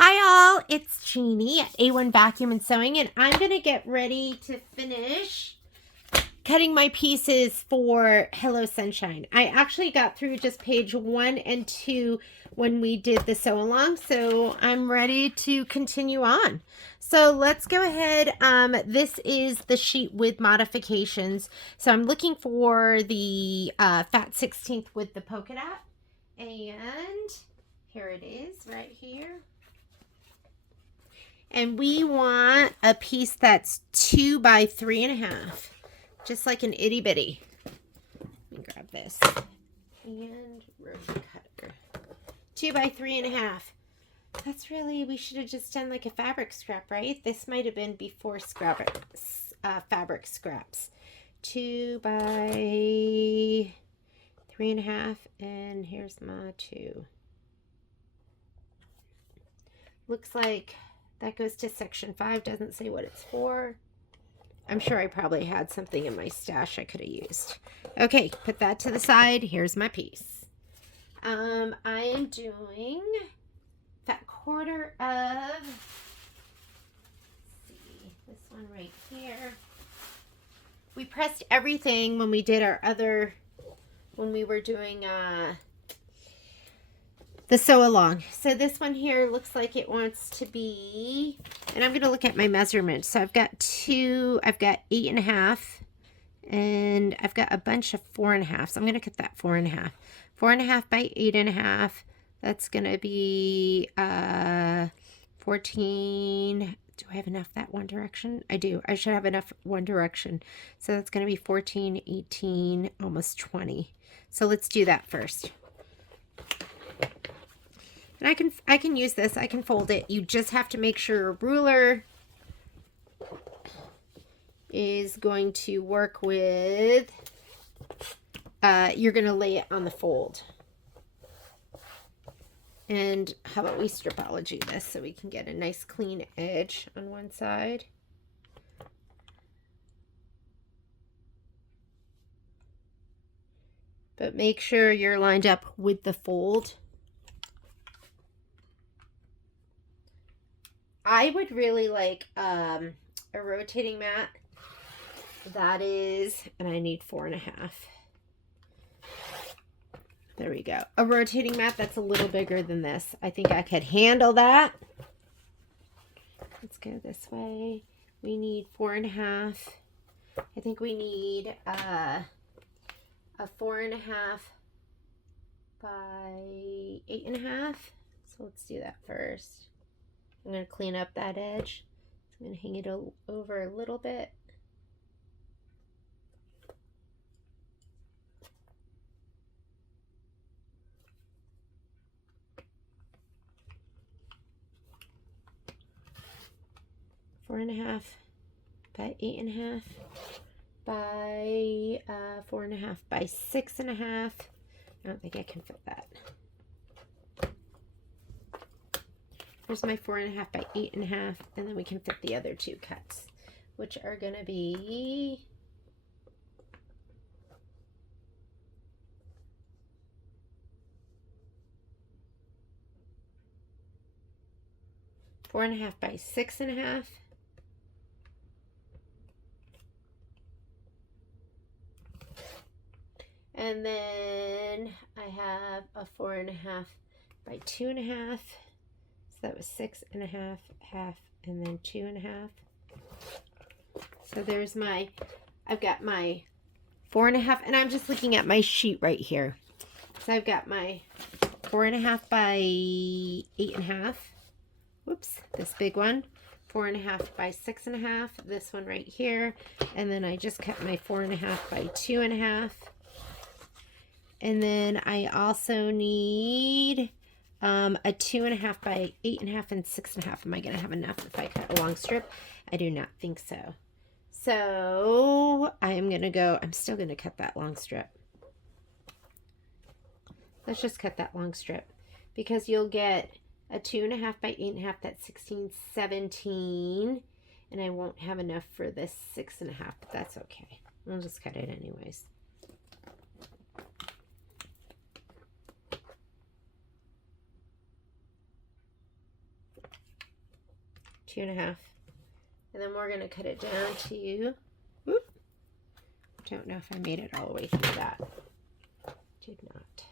Hi all, it's Jeannie at A1 Vacuum and Sewing, and I'm going to get ready to finish cutting my pieces for Hello Sunshine. I actually got through just page 1 and 2 when we did the sew along, so I'm ready to continue on. So let's go ahead. This is the sheet with modifications. So I'm looking for the fat 16th with the polka dot, and here it is right here. And we want a piece that's 2 by 3.5, just like an itty bitty. Let me grab this and road cutter. 2 by 3.5. That's really, we should have just done like a fabric scrap, right? This might have been before fabric scraps. 2 by 3.5, and here's my 2. Looks like that goes to section 5, doesn't say what it's for. I'm sure I probably had something in my stash I could have used. Okay, put that to the side. Here's my piece. I am doing that quarter of, let's see, this one right here. We pressed everything when we did our other, when we were doing the sew along. So this one here looks like it wants to be, and I'm going to look at my measurements. So I've got 8.5, and I've got a bunch of 4.5. So I'm going to cut that 4.5. 4.5 by 8.5. That's going to be 14. Do I have enough that one direction? I do. I should have enough one direction. So that's going to be 14, 18, almost 20. So let's do that first. And I can use this. I can fold it. You just have to make sure your ruler is going to work with, you're going to lay it on the fold. And how about we stripology this so we can get a nice clean edge on one side. But make sure you're lined up with the fold. I would really like a rotating mat. That is, and I need 4.5. There we go. A rotating mat that's a little bigger than this. I think I could handle that. Let's go this way. We need 4.5. I think we need a 4.5 by 8.5. So let's do that first. I'm going to clean up that edge. I'm going to hang it over a little bit. Four and a half by 8.5 by 4.5 by 6.5. I don't think I can fit that. Here's my 4.5 by 8.5, and then we can fit the other 2 cuts, which are going to be 4.5 by 6.5. And then I have a 4.5 by 2.5. So that was 6.5, half, and then 2.5. So there's my, I've got my 4.5, and I'm just looking at my sheet right here. So I've got my 4.5 by 8.5. Whoops, this big one. 4.5 by 6.5. This one right here. And then I just cut my 4.5 by 2.5. And then I also need a 2.5 by 8.5 and 6.5. Am I going to have enough if I cut a long strip? I do not think so. So I'm going to go, I'm still going to cut that long strip. Let's just cut that long strip because you'll get a 2.5 by 8.5, that's 16, 17. And I won't have enough for this 6.5, but that's okay. I'll just cut it anyways. 2.5. And then we're going to cut it down to, whoop, don't know if I made it all the way through that. Did not.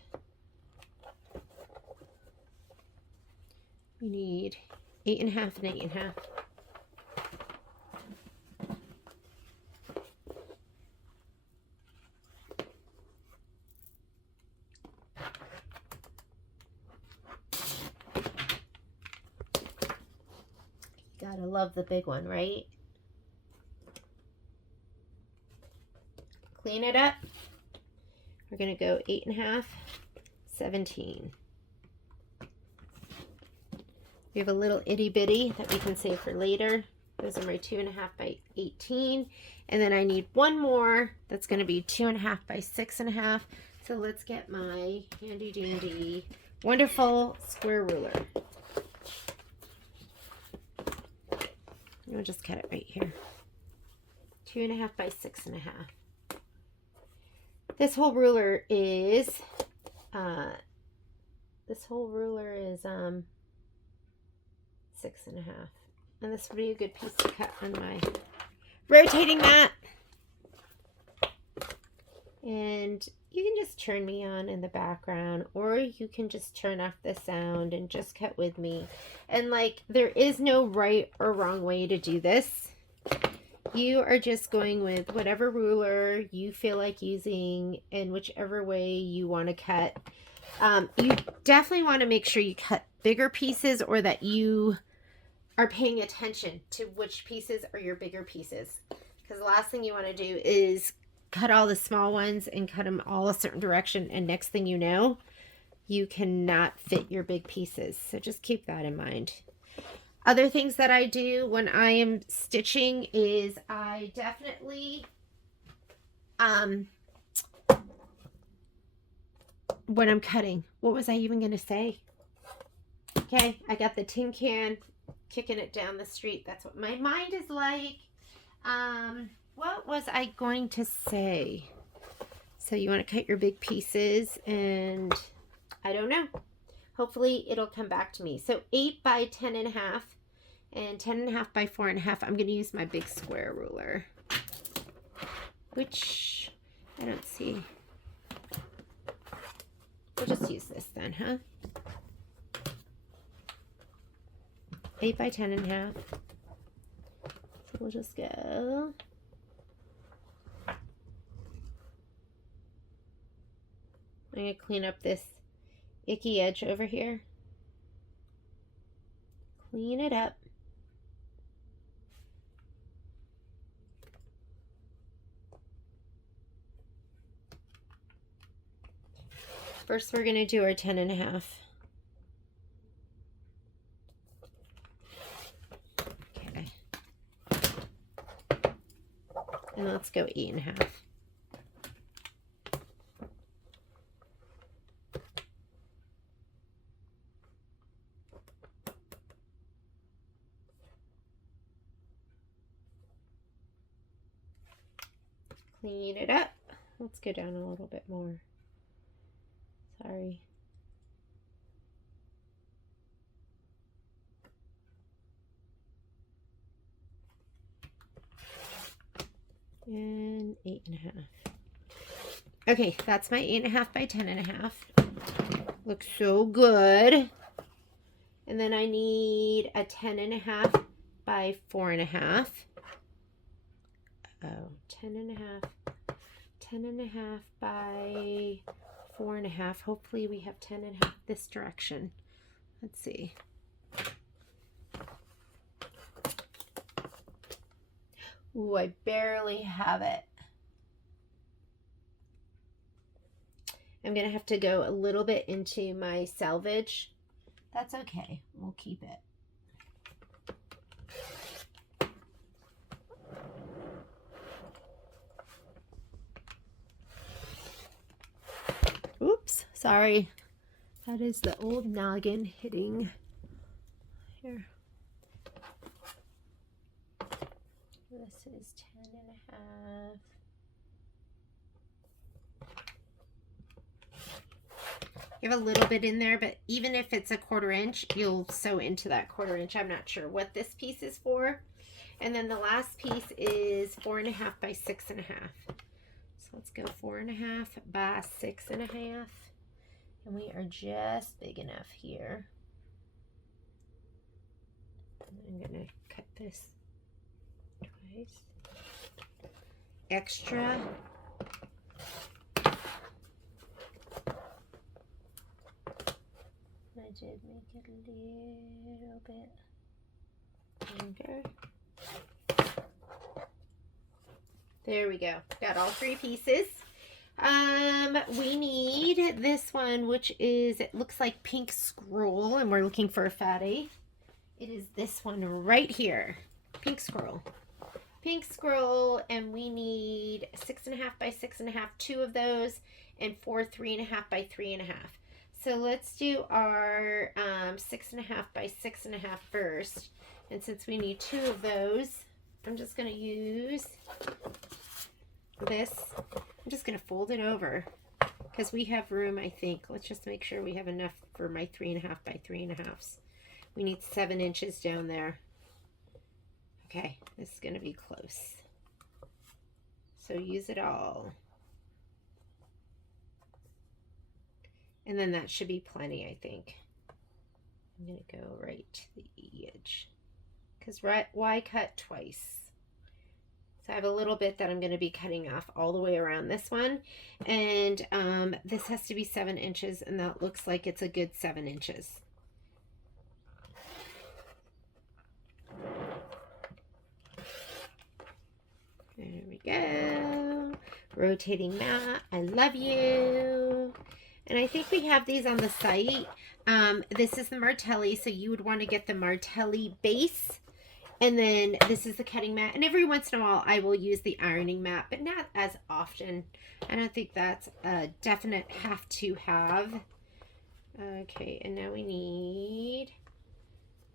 We need 8.5 and 8.5. Gotta love the big one, right? Clean it up. We're gonna go 8.5, 17. We have a little itty bitty that we can save for later. Those are my 2.5 by 18. And then I need one more that's gonna be 2.5 by 6.5. So let's get my handy dandy, wonderful square ruler. We'll just cut it right here. 2.5 by 6.5. This whole ruler is 6.5. And this would be a good piece to cut on my rotating mat. And you can just turn me on in the background, or you can just turn off the sound and just cut with me. And like, there is no right or wrong way to do this. You are just going with whatever ruler you feel like using and whichever way you want to cut. You definitely want to make sure you cut bigger pieces, or that you are paying attention to which pieces are your bigger pieces. Because the last thing you want to do is cut all the small ones and cut them all a certain direction, and next thing you know, you cannot fit your big pieces. So just keep that in mind. Other things that I do when I am stitching is I definitely when I'm cutting, what was I even gonna say? Okay, I got the tin can, kicking it down the street. That's what my mind is like. What was I going to say? So you want to cut your big pieces, and I don't know. Hopefully it'll come back to me. So 8 by 10.5 and 10.5 by 4.5. I'm going to use my big square ruler, which I don't see. We'll just use this then, huh? 8 by 10.5. So we'll just go. I'm going to clean up this icky edge over here. Clean it up. First, we're going to do our 10.5. Okay. And let's go 8.5. Clean it up. Let's go down a little bit more. Sorry. And 8.5. Okay, that's my 8.5 by 10.5. Looks so good. And then I need a 10.5 by 4.5. Oh, 10.5 by 4.5. Hopefully we have 10.5 this direction. Let's see. Ooh, I barely have it. I'm gonna have to go a little bit into my selvage. That's okay, we'll keep it. Oops, sorry. That is the old noggin hitting here. This is 10.5. You have a little bit in there, but even if it's a 1/4 inch, you'll sew into that 1/4 inch. I'm not sure what this piece is for. And then the last piece is 4.5 by 6.5. So let's go 4.5 by 6.5. And we are just big enough here. I'm gonna cut this twice. Extra. I did make it a little bit longer. There we go. Got all 3 pieces. We need this one, which is, it looks like pink scroll, and we're looking for a fatty. It is this one right here. Pink scroll. Pink scroll, and we need 6.5 by 6.5, 2 of those, and 4 3.5 by 3.5. So let's do our 6.5 by 6.5 first. And since we need 2 of those, I'm just going to use this. I'm just going to fold it over because we have room, I think. Let's just make sure we have enough for my 3.5 by 3.5s. We need 7 inches down there. Okay, this is going to be close. So use it all. And then that should be plenty, I think. I'm going to go right to the edge. Because why cut twice? So I have a little bit that I'm going to be cutting off all the way around this one. And this has to be 7 inches, and that looks like it's a good 7 inches. There we go. Rotating that. I love you. And I think we have these on the site. This is the Martelli, so you would want to get the Martelli base. And then this is the cutting mat. And every once in a while, I will use the ironing mat, but not as often. I don't think that's a definite have to have. Okay, and now we need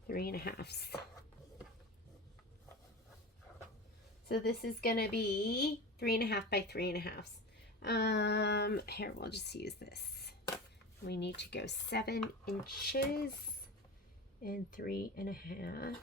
3.5. So this is going to be 3.5 by 3.5. Here, we'll just use this. We need to go 7 inches and 3.5.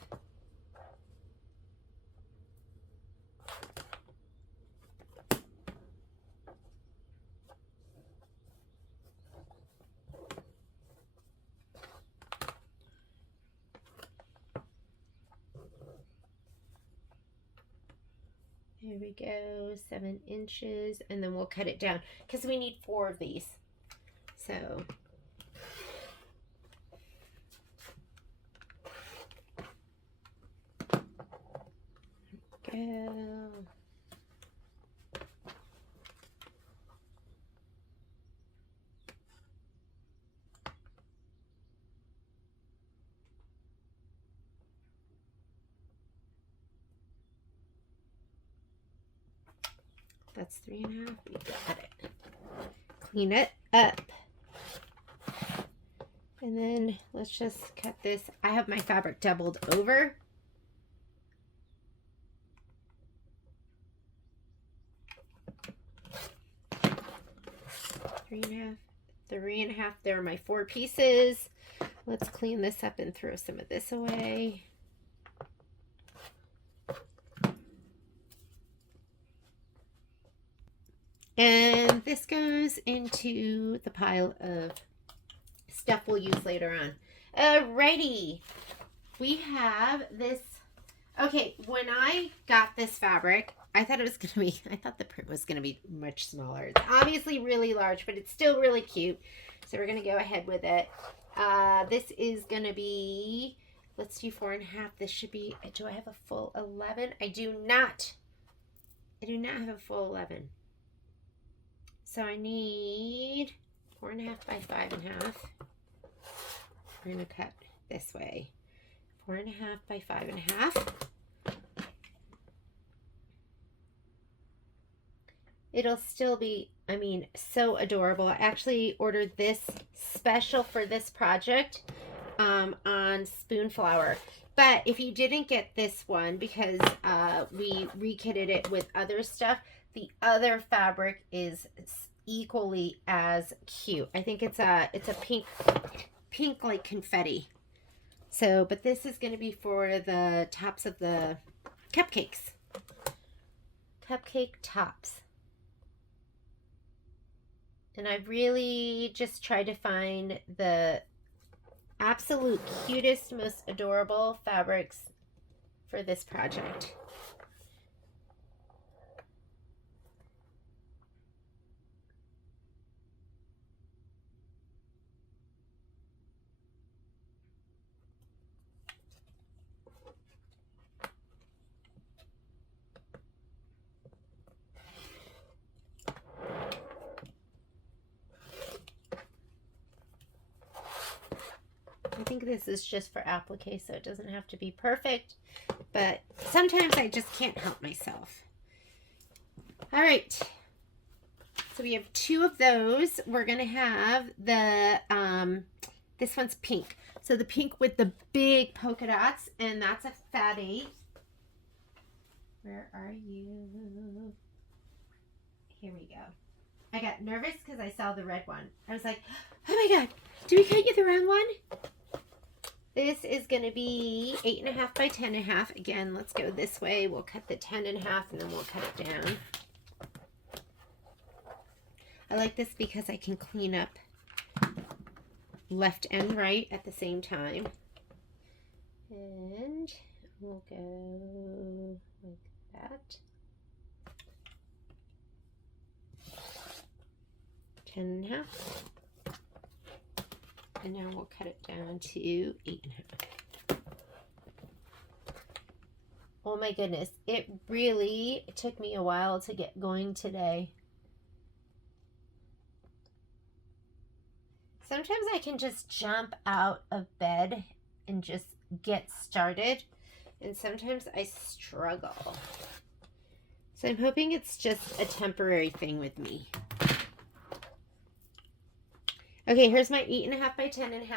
There we go, 7 inches, and then we'll cut it down because we need 4 of these. So go. That's 3.5. We got it. Clean it up. And then let's just cut this. I have my fabric doubled over. Three and a half. There are my 4 pieces. Let's clean this up and throw some of this away. And this goes into the pile of stuff we'll use later on. Alrighty. We have this. Okay, when I got this fabric, I thought the print was going to be much smaller. It's obviously really large, but it's still really cute. So we're going to go ahead with it. This is going to be, let's do 4.5. This should be, do I have a full 11? I do not. I do not have a full 11. So I need 4.5 by 5.5. We're going to cut this way. 4.5 by 5.5. It'll still be, I mean, so adorable. I actually ordered this special for this project on Spoonflower. But if you didn't get this one, because we rekitted it with other stuff, the other fabric is equally as cute. I think it's a pink like confetti. So, but this is going to be for the tops of the cupcakes. Cupcake tops. And I really just tried to find the absolute cutest, most adorable fabrics for this project. I think this is just for applique, so it doesn't have to be perfect, but sometimes I just can't help myself. All right, so we have 2 of those. We're gonna have the this one's pink, so the pink with the big polka dots, and that's a fat 8. Where are you? Here we go. I got nervous because I saw the red one. I was like, oh my god, did we cut you the wrong one? This is going to be 8.5 by 10.5. Again, let's go this way. We'll cut the 10.5 and then we'll cut it down. I like this because I can clean up left and right at the same time. And we'll go like that. 10.5. And now we'll cut it down to 8.5. Oh my goodness, it really took me a while to get going today. Sometimes I can just jump out of bed and just get started, and sometimes I struggle. So I'm hoping it's just a temporary thing with me. Okay, here's my 8.5 by 10.5.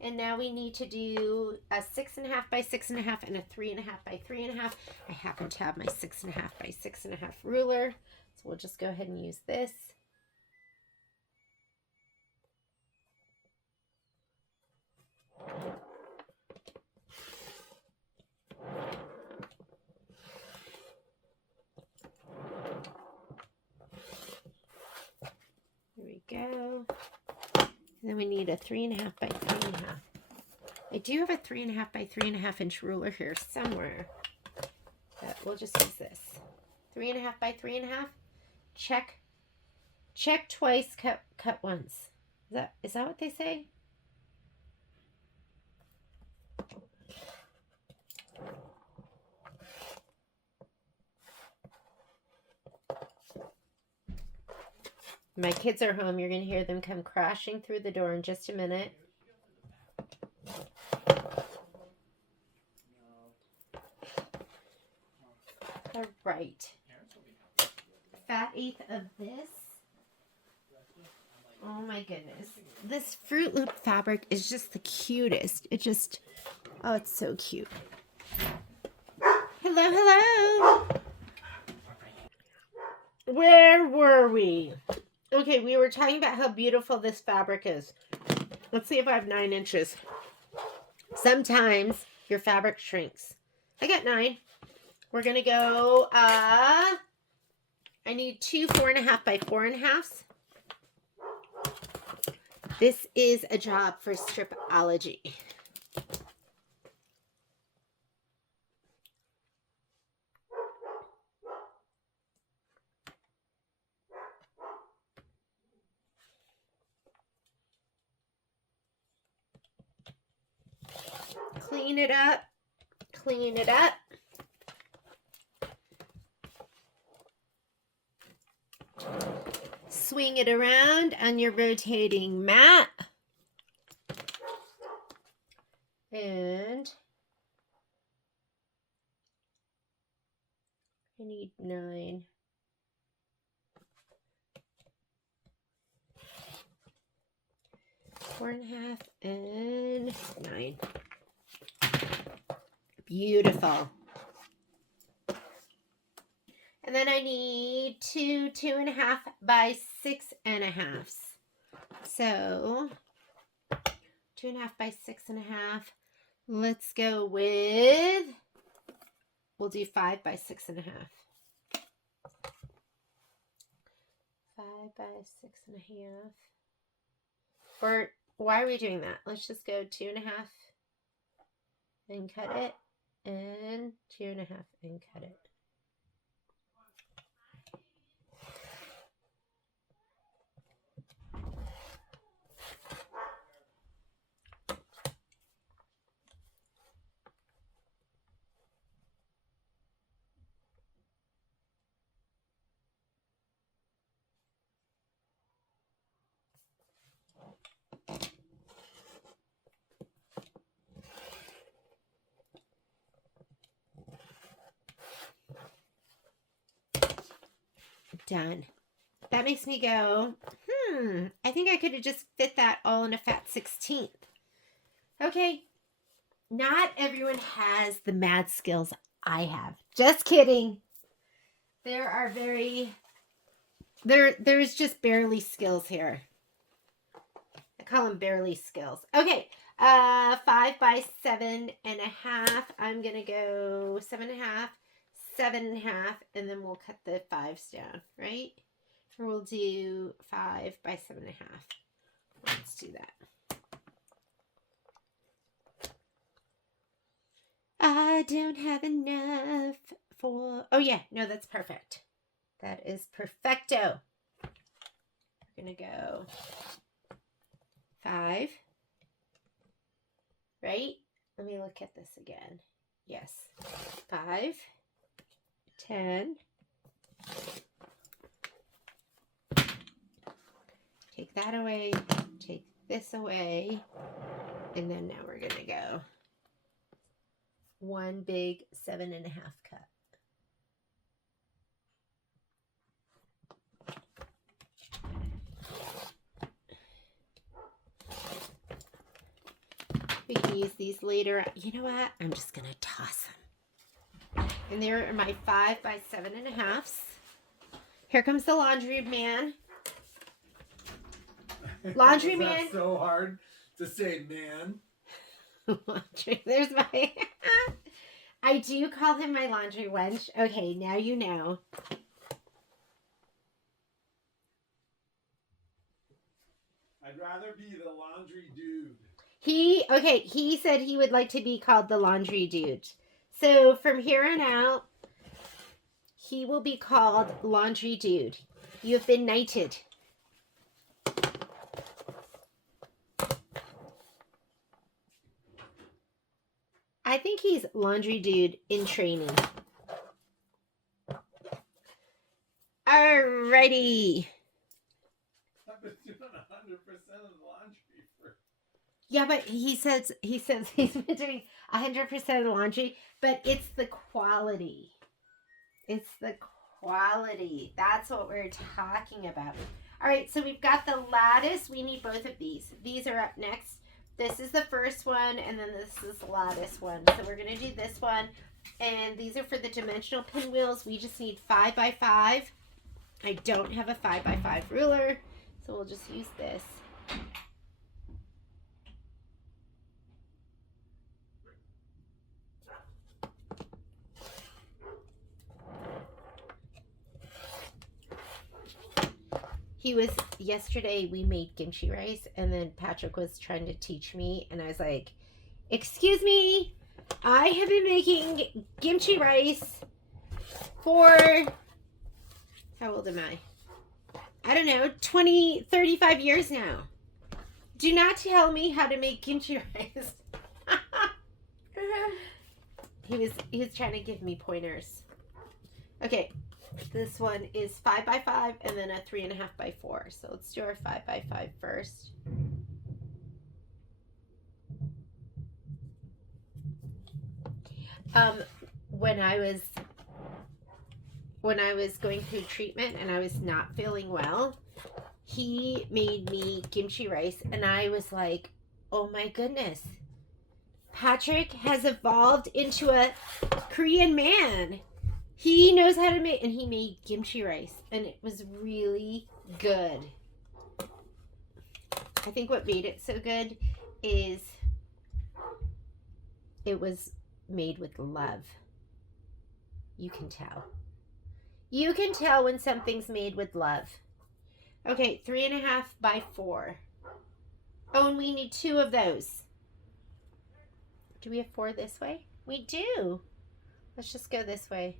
And now we need to do a 6.5 by 6.5 and a 3.5 by 3.5. I happen to have my 6.5 by 6.5 ruler, so we'll just go ahead and use this. There we go. And then we need a 3.5 by 3.5. I do have a 3.5 by 3.5 inch ruler here somewhere, but we'll just use this. 3.5 by 3.5. Check twice, cut once. Is that what they say? My kids are home. You're going to hear them come crashing through the door in just a minute. All right. Fat 1/8 of this. Oh my goodness. This Fruit Loop fabric is just the cutest. Oh, it's so cute. Hello, hello. Where were we? Okay, we were talking about how beautiful this fabric is. Let's see if I have 9 inches. Sometimes your fabric shrinks. I got 9. We're going to go, I need 2 4.5 by 4.5s. This is a job for Stripology. Clean it up. Clean it up. Swing it around on your rotating mat. And I need 9. Four and a half and 9. Beautiful. And then I need 2 2.5 by 6.5. So 2.5 by 6.5. Let's go with, we'll do 5 by 6.5. 5 by 6.5. Or why are we doing that? Let's just go 2.5 and cut it, and 2.5 and cut it. Done. That makes me go, I think I could have just fit that all in a fat 16th. Okay. Not everyone has the mad skills I have. Just kidding. There's just barely skills here. I call them barely skills. Okay. 5 by 7.5. I'm going to go 7.5. 7.5, and then we'll cut the 5s down, right? Or we'll do 5 by 7.5. Let's do that. I don't have enough for, oh yeah, no, that's perfect. That is perfecto. We're gonna go 5, right? Let me look at this again. Yes, 5, 10. Take that away, take this away, and then now we're gonna go one big 7.5 cut. We can use these later. You know what? I'm just gonna toss them. And there are my 5 by 7.5. Here comes the laundry man. Laundry man. That's so hard to say, man. Laundry. There's my. I do call him my laundry wench. Okay, now you know. I'd rather be the laundry dude. He said he would like to be called the laundry dude. So from here on out, he will be called laundry dude. You have been knighted. I think he's laundry dude in training. Alrighty. I've been doing 100% of the laundry for. Yeah, but he says he's been doing 100% of the laundry, but it's the quality. It's the quality. That's what we're talking about. All right, so we've got the lattice. We need both of these. These are up next. This is the first one, and then this is the lattice one. So we're going to do this one, and these are for the dimensional pinwheels. We just need 5 by 5. I don't have a 5 by 5 ruler, so we'll just use this. Yesterday we made kimchi rice, and then Patrick was trying to teach me, and I was like, excuse me, I have been making kimchi rice for, how old am I? I don't know, 20, 35 years now. Do not tell me how to make kimchi rice. He was trying to give me pointers. Okay. This one is 5 by 5 and then a 3.5 by 4. So let's do our 5 by 5 first. When I was going through treatment and I was not feeling well, he made me kimchi rice, and I was like, oh my goodness, Patrick has evolved into a Korean man. He knows how to make, and he made kimchi rice, and it was really, good. I think what made it so good is it was made with love. You can tell. You can tell when something's made with love. Okay, 3.5 by 4. Oh, and we need 2 of those. Do we have 4 this way? We do. Let's just go this way.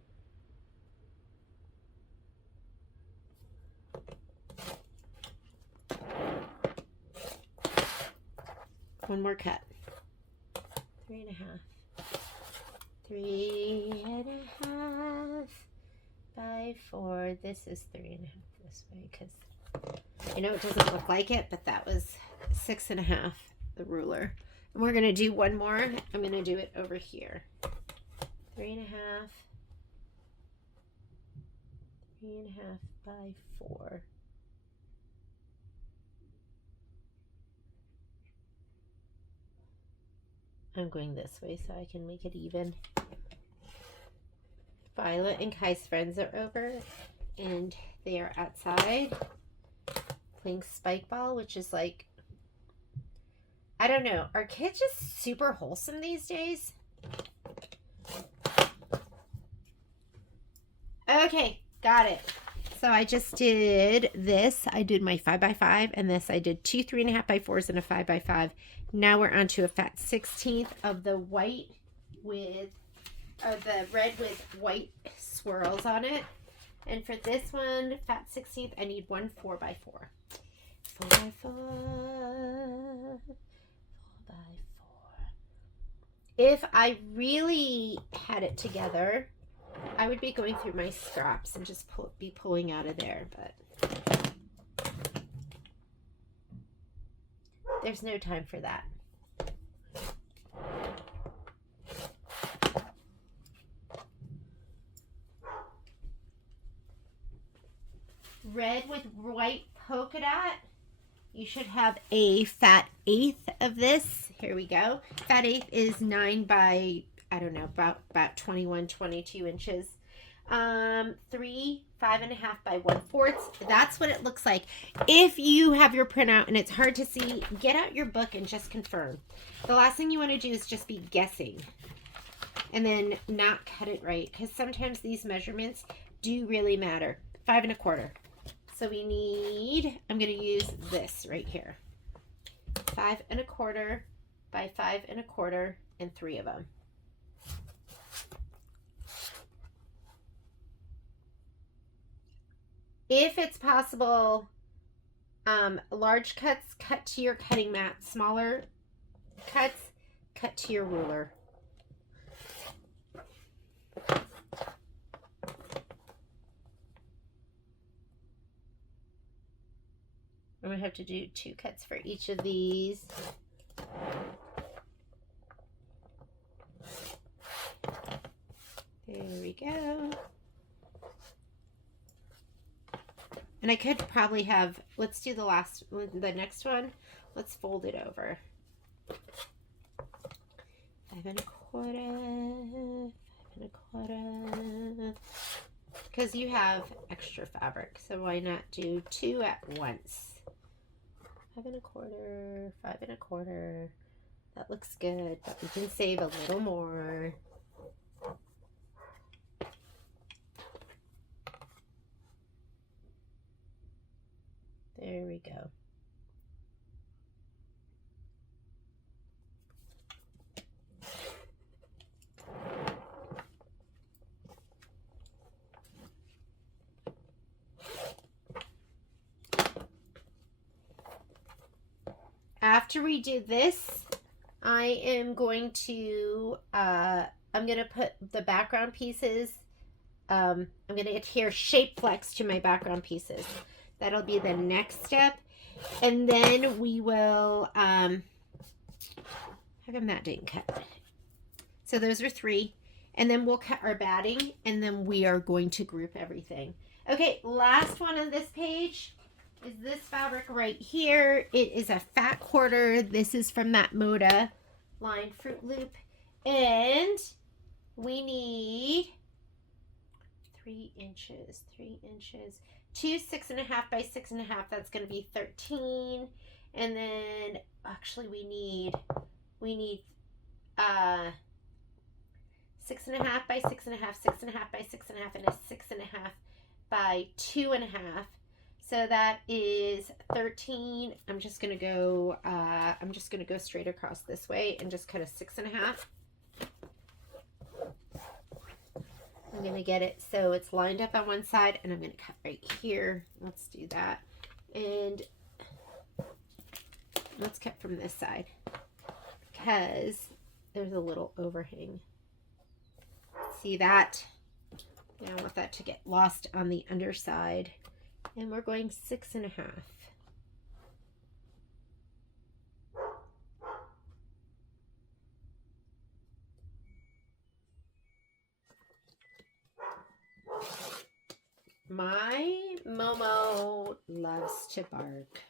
One more cut. 3.5. 3.5 by 4. This is 3.5 this way because I know it doesn't look like it, but that was 6.5, the ruler. And we're going to do one more. I'm going to do it over here. 3.5. 3.5 by 4. I'm going this way so I can make it even. Violet and Kai's friends are over, and they are outside playing spike ball, which is like, I don't know, are kids just super wholesome these days? Okay, got it. So I just did this. I did my 5 by 5, and this I did 2 3.5 by 4s and a 5 by 5. Now we're on to a fat 16th of the white with, the red with white swirls on it. And for this one, fat 16th, I need 1 4 by 4. 4 by 4. 4 by 4. If I really had it together, I would be going through my scraps and just be pulling out of there, but there's no time for that. Red with white polka dot. You should have a fat 1/8 of this. Here we go. Fat 1/8 is 9 by, I don't know, about 21, 22 inches. 3 5.5 by 1/4. That's what it looks like. If you have your printout and it's hard to see, get out your book and just confirm. The last thing you want to do is just be guessing and then not cut it right, because sometimes these measurements do really matter. 5 1/4. So we need, I'm going to use this right here. 5 1/4 by 5 1/4 and 3 of them. If it's possible, large cuts, cut to your cutting mat. Smaller cuts, cut to your ruler. I'm going to have to do 2 cuts for each of these. There we go. And I could probably have, let's do the next one. Let's fold it over. 5 1/4, 5 1/4. Because you have extra fabric, so why not do 2 at once? 5 1/4, 5 1/4. That looks good, but we can save a little more. There we go. After we do this, I am going to, I'm going to put the background pieces, I'm going to adhere Shapeflex to my background pieces. That'll be the next step. And then we will, how come that didn't cut? So those are 3. And then we'll cut our batting, and then we are going to group everything. Okay, last one on this page is this fabric right here. It is a fat 1/4. This is from that Moda line Fruit Loop. And we need 3 inches, 3 inches. two 6.5 by 6.5. That's going to be 13. And then actually we need 6.5 by 6.5, 6.5 by 6.5, and a 6.5 by 2.5. So that is 13. I'm just gonna go straight across this way and just cut a 6.5. I'm gonna get it so it's lined up on one side, and I'm gonna cut right here. Let's do that. And let's cut from this side because there's a little overhang. See that? I don't want that to get lost on the underside. And we're going 6.5. My Momo loves to bark.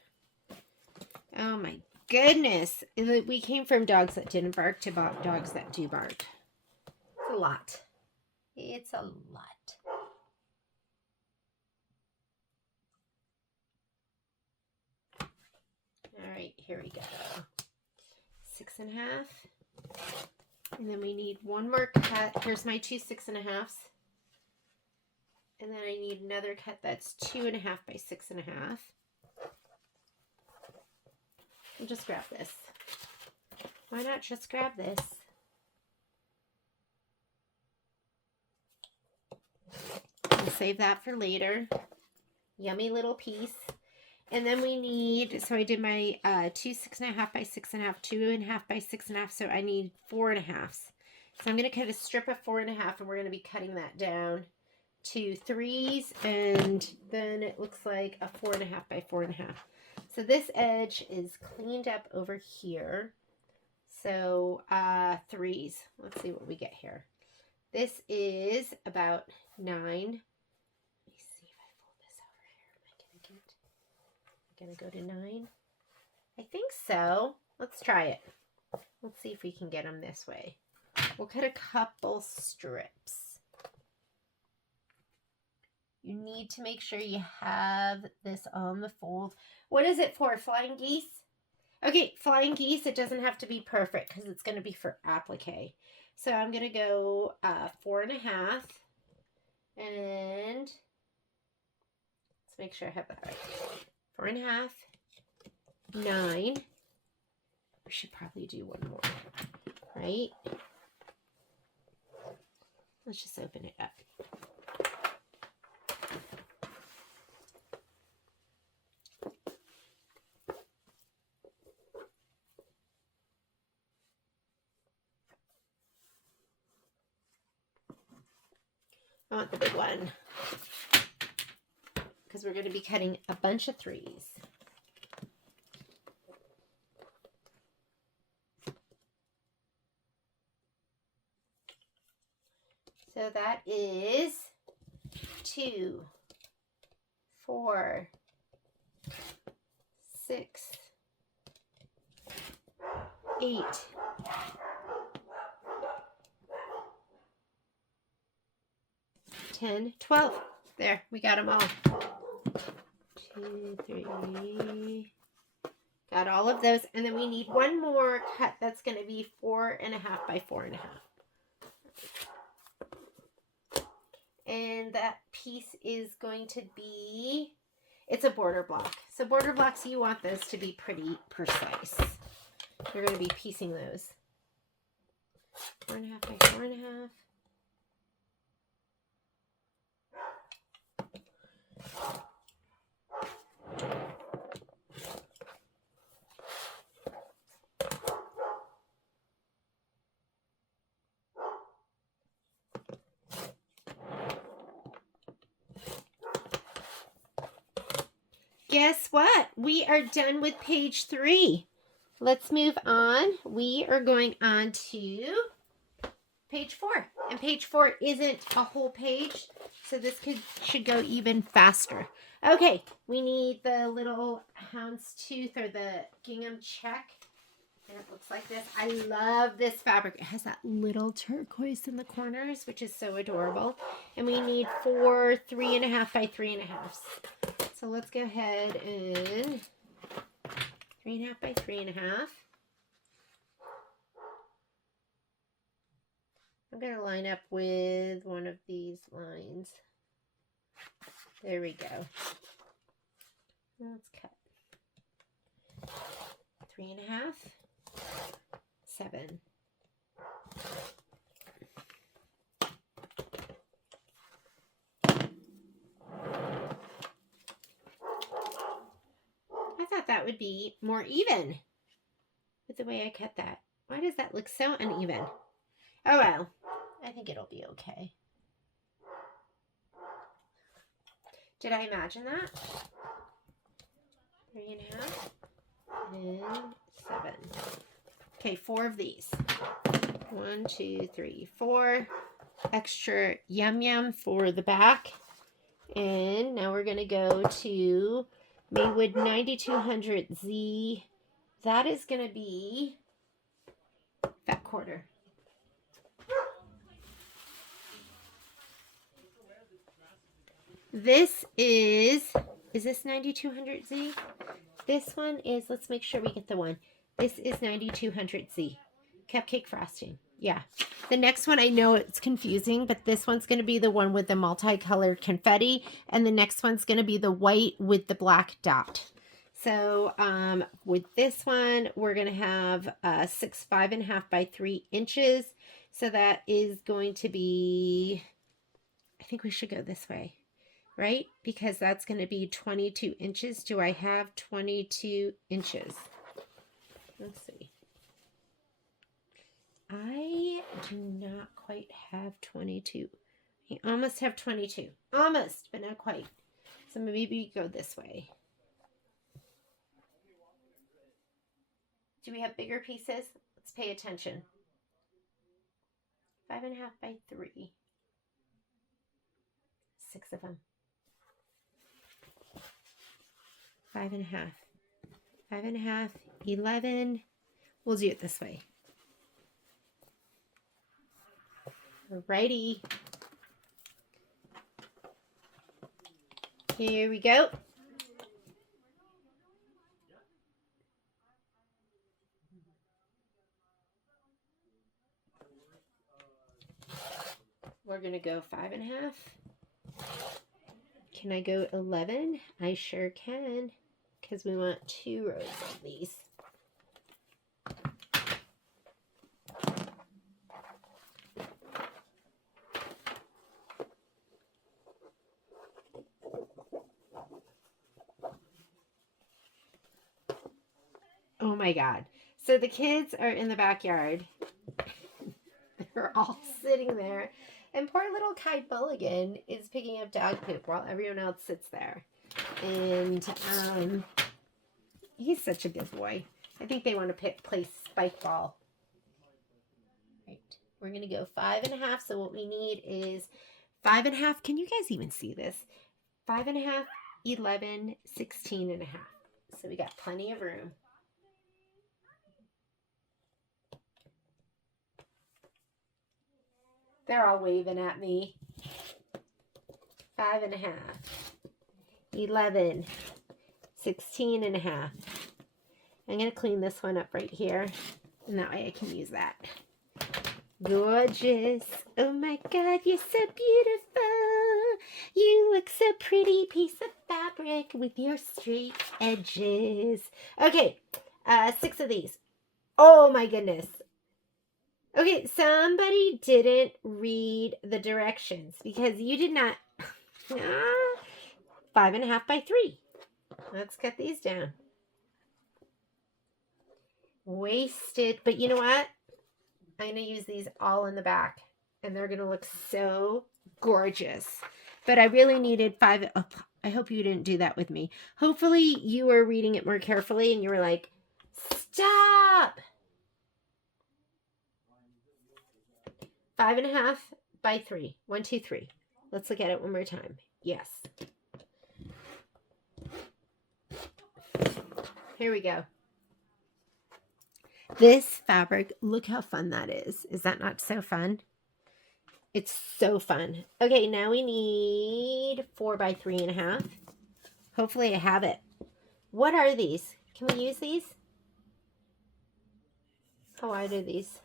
Oh my goodness. We came from dogs that didn't bark to dogs that do bark. It's a lot. It's a lot. All right, here we go. 6.5. And then we need one more cut. Here's my two 6.5s. And then I need another cut that's 2.5 by 6.5. I'll just grab this. Why not just grab this? I'll save that for later. Yummy little piece. And then we need, so I did my two 6.5 by 6.5, 2.5 by 6.5, so I need 4.5. So I'm going to cut a strip of 4.5, and we're going to be cutting that down to 3s, and then it looks like a 4.5 by 4.5. So this edge is cleaned up over here. So 3s. Let's see what we get here. This is about 9. Let me see if I fold this over here. Am I gonna go to 9? I think so. Let's try it. Let's see if we can get them this way. We'll cut a couple strips. You need to make sure you have this on the fold. What is it for? Flying geese? Okay, flying geese, it doesn't have to be perfect because it's going to be for applique. So I'm going to go 4.5. And let's make sure I have that right. 4.5. 9. We should probably do one more, right? Let's just open it up. I want the big one because we're going to be cutting a bunch of 3s. So that is 2, 4, 6, 8, 10, 12. There, we got them all. 2, 3. Got all of those. And then we need one more cut that's going to be 4.5 by 4.5. And that piece is going to be, it's a border block. So border blocks, you want those to be pretty precise. You're going to be piecing those. 4.5 by 4.5. Guess what? We are done with page 3. Let's move on. We are going on to page 4. And page 4 isn't a whole page, so this should go even faster. Okay, we need the little houndstooth or the gingham check. And it looks like this. I love this fabric. It has that little turquoise in the corners, which is so adorable. And we need 4 3.5 by 3.5. So let's go ahead and 3.5 by 3.5. I'm going to line up with one of these lines. There we go. Let's cut 3.5, 7. I thought that would be more even with the way I cut that. Why does that look so uneven? Oh well, I think it'll be okay. Did I imagine that? 3.5 and 7. Okay, 4 of these. 1, 2, 3, 4. Extra yum yum for the back. And now we're going to go to Maywood 9200Z. That is going to be that quarter. This is this 9200Z? This one is, let's make sure we get the one. This is 9200Z. Cupcake frosting. Yeah. The next one, I know it's confusing, but this one's going to be the one with the multicolored confetti. And the next one's going to be the white with the black dot. So with this one, we're going to have 6 5.5 by 3 inches. So that is going to be, I think we should go this way, right? Because that's going to be 22 inches. Do I have 22 inches? Let's see. I do not quite have 22. I almost have 22. Almost, but not quite. So maybe we go this way. Do we have bigger pieces? Let's pay attention. 5.5 by 3. 6 of them. 5.5. 5.5. 11. We'll do it this way. Alrighty. Here we go. We're going to go 5.5. Can I go 11? I sure can, because we want 2 rows of these. Oh my God. So the kids are in the backyard. They're all sitting there. And poor little Kai Bulligan is picking up dog poop while everyone else sits there. And he's such a good boy. I think they want to play spike ball. Right. We're going to go 5.5. So what we need is 5.5. Can you guys even see this? 5.5, 11, 16.5. So we got plenty of room. They're all waving at me. 5.5, 11, 16.5. I'm going to clean this one up right here. And that way I can use that. Gorgeous. Oh my God, you're so beautiful. You look so pretty, piece of fabric with your straight edges. Okay, 6 of these. Oh my goodness. Okay, somebody didn't read the directions because you did not. 5.5 by 3. Let's cut these down. Wasted, but you know what? I'm going to use these all in the back, and they're going to look so gorgeous. But I really needed 5. Oh, I hope you didn't do that with me. Hopefully you were reading it more carefully, and you were like, stop! 5.5 by 3. 1, 2, 3. Let's look at it one more time. Yes. Here we go. This fabric, look how fun that is. Is that not so fun? It's so fun. Okay, now we need 4 by 3.5. Hopefully I have it. What are these? Can we use these? How wide are these?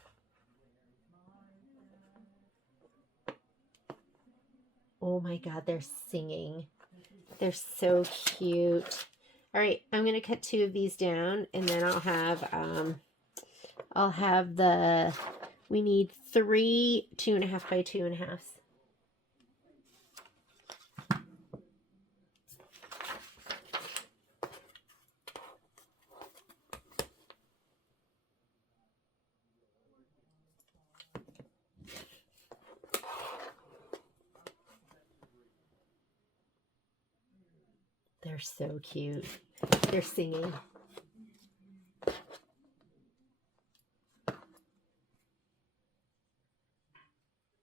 Oh my God, they're singing. They're so cute. All right, I'm gonna cut 2 of these down, and then I'll have the. We need 3 2.5 by 2.5s. They're so cute. They're singing.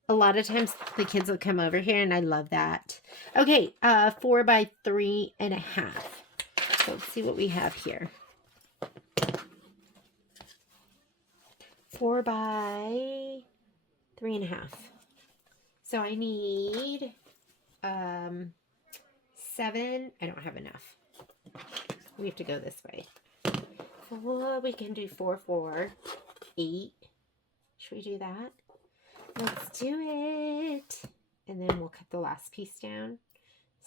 A lot of times the kids will come over here and I love that. Okay, 4 by 3.5. So let's see what we have here. 4 by 3.5. So I need 7. I don't have enough. We have to go this way. 4, we can do 4, 4, 8. Should we do that? Let's do it. And then we'll cut the last piece down.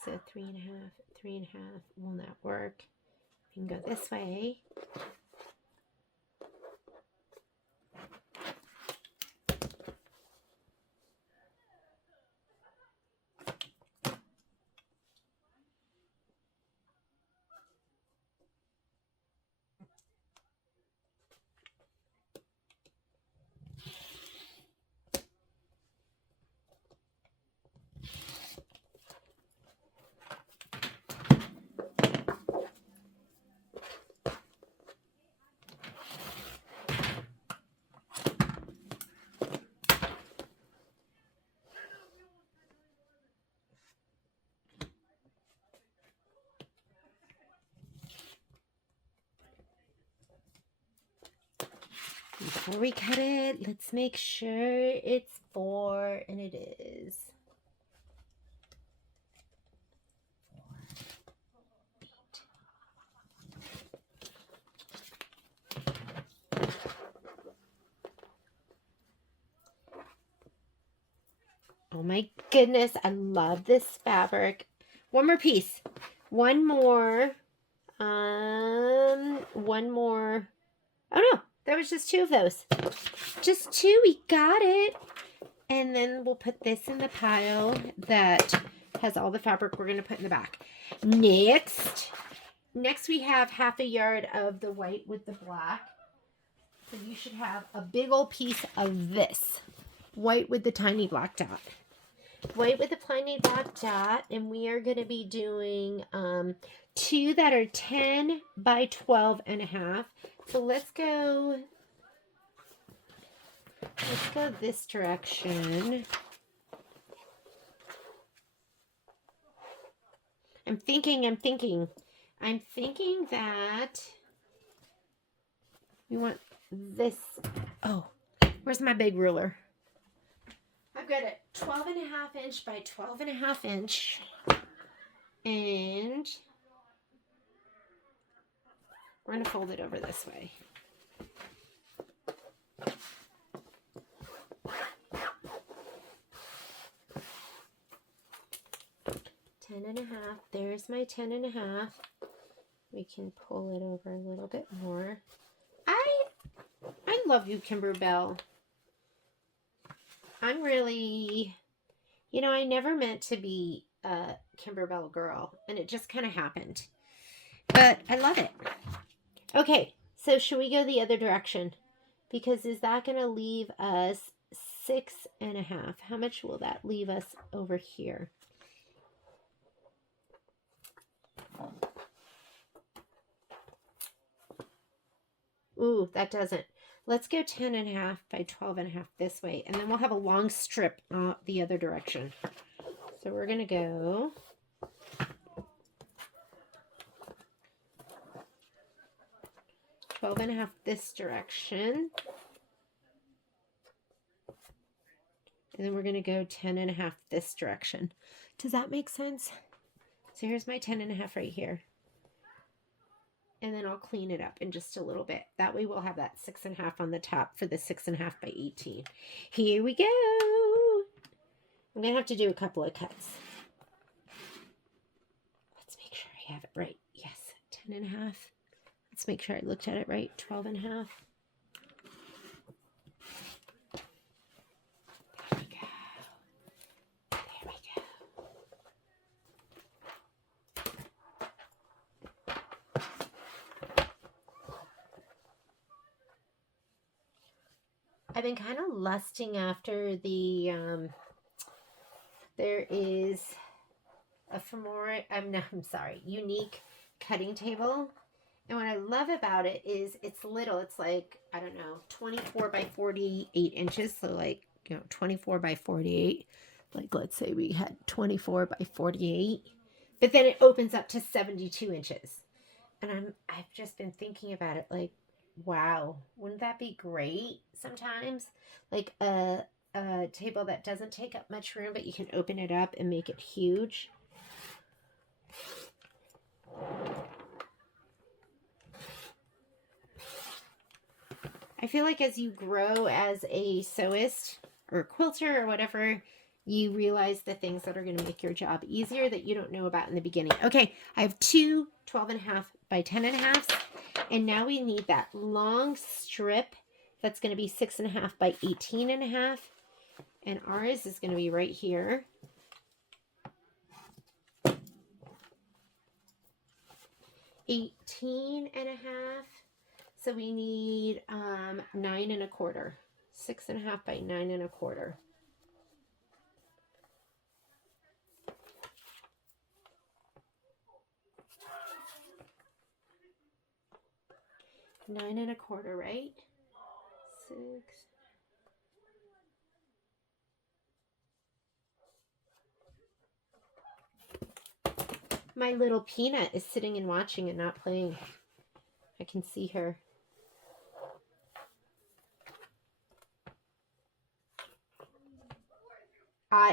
So 3.5, 3.5 will not work. We can go this way. Before we cut it, let's make sure it's 4, and it is. 4, 8. Oh my goodness, I love this fabric. One more piece. One more. One more. Oh no, that was just 2 of those. Just 2, we got it. And then we'll put this in the pile that has all the fabric we're going to put in the back. Next we have 1/2 yard of the white with the black. So you should have a big old piece of this. White with the tiny black dot. White with the tiny black dot. And we are going to be doing 2 that are 10 by 12.5. So let's go this direction. I'm thinking that we want this. Oh, where's my big ruler? I've got a 12.5 inch by 12.5 inch. And we're going to fold it over this way. 10.5. There's my 10.5. We can pull it over a little bit more. I love you, Kimberbell. I'm really, I never meant to be a Kimberbell girl, and it just kind of happened. But I love it. Okay, so should we go the other direction? Because is that going to leave us 6.5? How much will that leave us over here? Ooh, that doesn't. Let's go 10.5 by 12.5 this way, and then we'll have a long strip the other direction. So we're going to go 12 and a half this direction. And then we're going to go 10 and a half this direction. Does that make sense? So here's my 10 and a half right here. And then I'll clean it up in just a little bit. That way we'll have that 6 and a half on the top for the 6 and a half by 18. Here we go. I'm going to have to do a couple of cuts. Let's make sure I have it right. Yes, 10 and a half. Let's make sure I looked at it right. 12 and a half. There we go. There we go. I've been kind of lusting after the, there is a unique cutting table. And what I love about it is it's little. It's like, I don't know, 24 by 48 inches. So like, 24 by 48. Like, let's say we had 24 by 48. But then it opens up to 72 inches. And I've just been thinking about it like, wow, wouldn't that be great sometimes? Like a table that doesn't take up much room, but you can open it up and make it huge. I feel like as you grow as a sewist or a quilter or whatever, you realize the things that are going to make your job easier that you don't know about in the beginning. Okay, I have two 12 and a half by 10 and a half. And now we need that long strip that's going to be 6 and a half by 18 and a half. And ours is going to be right here. $18 and a half. So we need 9 1/4. 6 and a half by 9 1/4. Nine 9 1/4, right? 6. My little Peanut is sitting and watching and not playing. I can see her.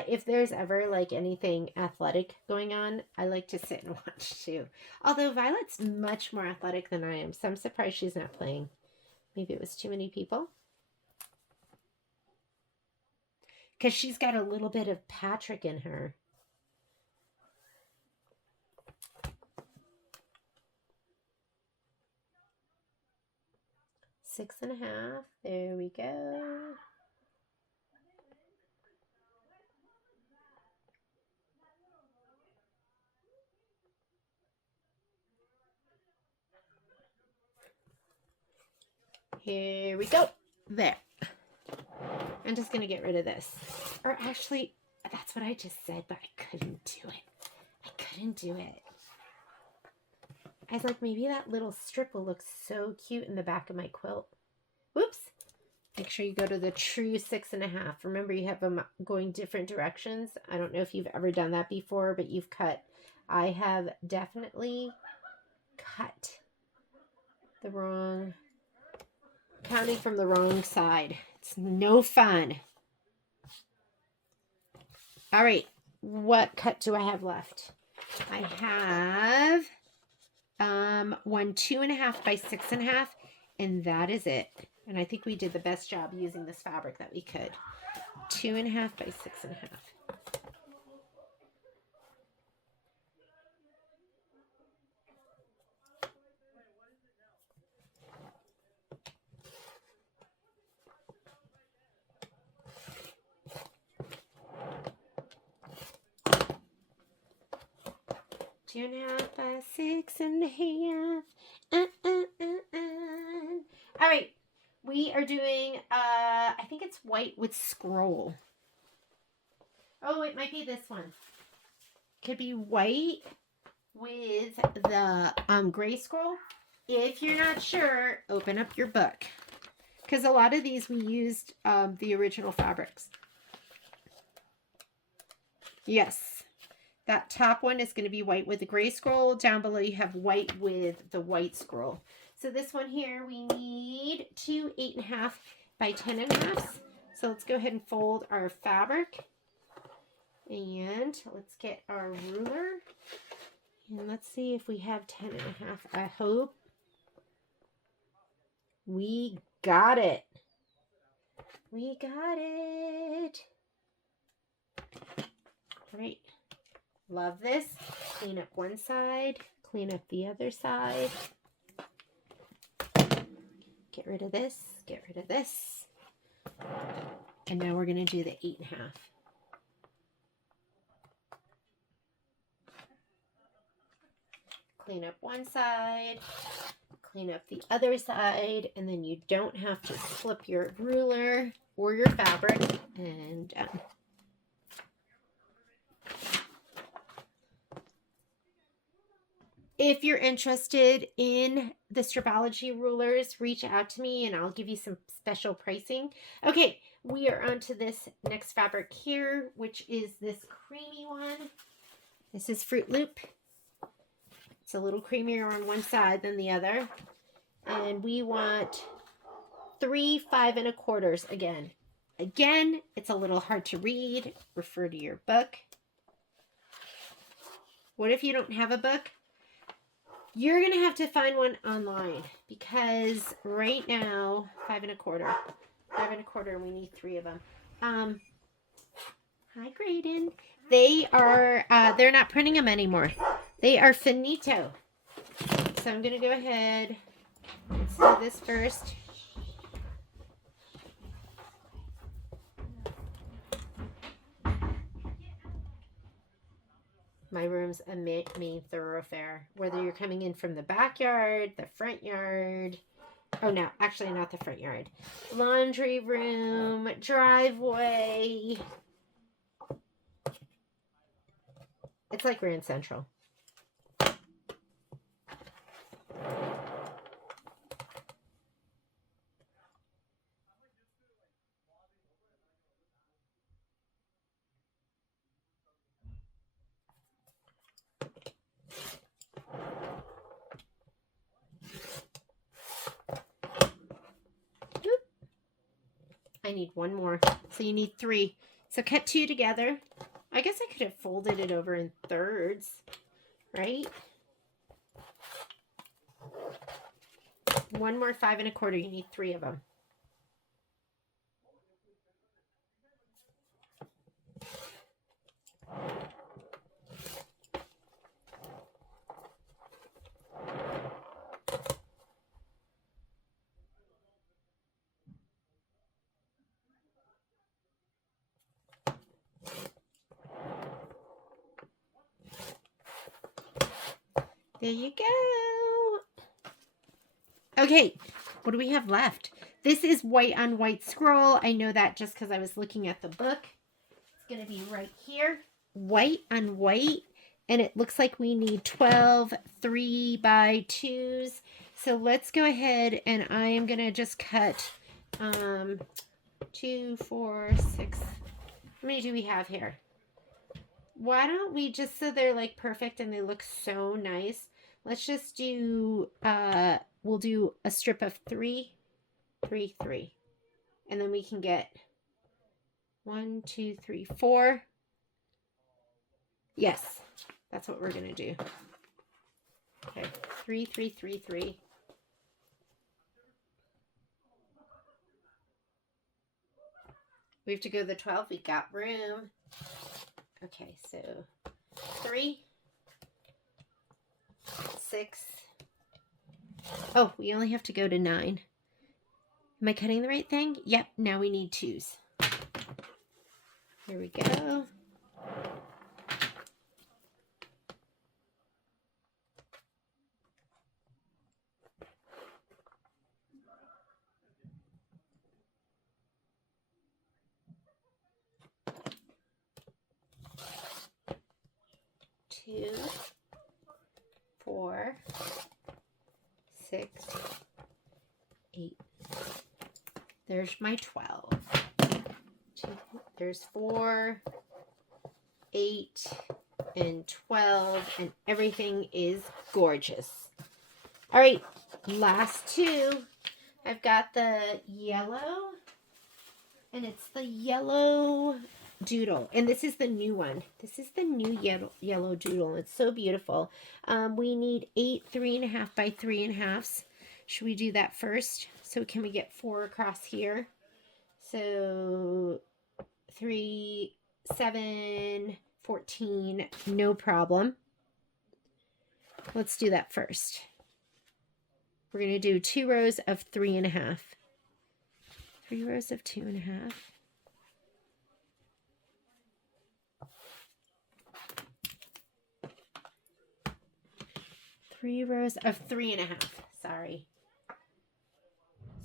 If there's ever like anything athletic going on, I like to sit and watch too. Although Violet's much more athletic than I am, so I'm surprised she's not playing. Maybe it was too many people. Because she's got a little bit of Patrick in her. Six and a half. There we go. Here we go. There. I'm just going to get rid of this. Or actually, that's what I just said, but I couldn't do it. I couldn't do it. I was like, maybe that little strip will look so cute in the back of my quilt. Whoops. Make sure you go to the true 6 and a half. Remember, you have them going different directions. I don't know if you've ever done that before, but you've cut. I have definitely cut the wrong, counting from the wrong side. It's no fun. All right, what cut do I have left? I have one 2 and a half by 6 and a half, and that is it. And I think we did the best job using this fabric that we could. 2 and a half by 6 and a half. Two and a half by 6 and a half. All right, we are doing, I think it's white with scroll. Oh, it might be this one. Could be white with the gray scroll. If you're not sure, open up your book. Because a lot of these we used the original fabrics. Yes. That top one is going to be white with the gray scroll. Down below you have white with the white scroll. So this one here, we need 2 8.5 by 10.5. So let's go ahead and fold our fabric. And let's get our ruler. And let's see if we have 10.5. I hope. We got it. We got it. All right. Love this. Clean up one side. Clean up the other side. Get rid of this. Get rid of this. And now we're going to do the 8.5. Clean up one side. Clean up the other side. And then you don't have to flip your ruler or your fabric. And done. If you're interested in the Stripology rulers, reach out to me and I'll give you some special pricing. Okay, we are on to this next fabric here, which is this creamy one. This is Fruit Loop. It's a little creamier on one side than the other. And we want 3 5 1/4 again. Again, it's a little hard to read. Refer to your book. What if you don't have a book? You're going to have to find one online because right now, 5 1/4. 5 1/4, we need 3 of them. Hi, Graydon. They are, they're not printing them anymore. They are finito. So I'm going to go ahead. Let's do this first. My room's a main thoroughfare. Whether you're coming in from the backyard, the front yard. Oh, no, actually not the front yard. Laundry room, driveway. It's like Grand Central. I need one more. So you need 3. So cut 2 together. I guess I could have folded it over in thirds, right? One more 5 1/4. You need 3 of them. There you go. Okay, what do we have left? This is white on white scroll. I know that just because I was looking at the book. It's going to be right here. White on white. And it looks like we need 12 3 by 2s. So let's go ahead and I am going to just cut 2, 4, 6. How many do we have here? Why don't we, just so they're like perfect and they look so nice, let's just do, we'll do a strip of 3, 3, 3. And then we can get 1, 2, 3, 4. Yes, that's what we're going to do. Okay, 3, 3, 3, 3. We have to go to the 12. We got room. Okay, so 3, 6. Oh, we only have to go to 9. Am I cutting the right thing? Yep, now we need 2s. Here we go. Two, 4, 6, 8. There's my 12. There's 4, 8, and 12, and everything is gorgeous. All right, last two. I've got the yellow, and it's the yellow doodle, and this is the new one. This is the new yellow doodle. It's so beautiful. We need 8 3.5 by 3.5. Should we do that first? So can we get 4 across here? So 3, 7, 14, no problem. Let's do that first. We're going to do 2 rows of 3.5. 3 rows of 2.5. 3 rows of 3.5. Sorry.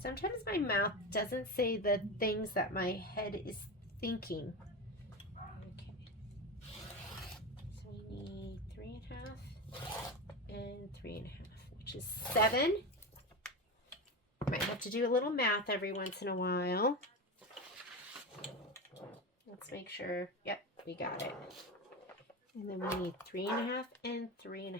Sometimes my mouth doesn't say the things that my head is thinking. Okay. So we need 3.5 and 3.5, which is 7. Might have to do a little math every once in a while. Let's make sure. Yep, we got it. And then we need 3.5 and 3.5.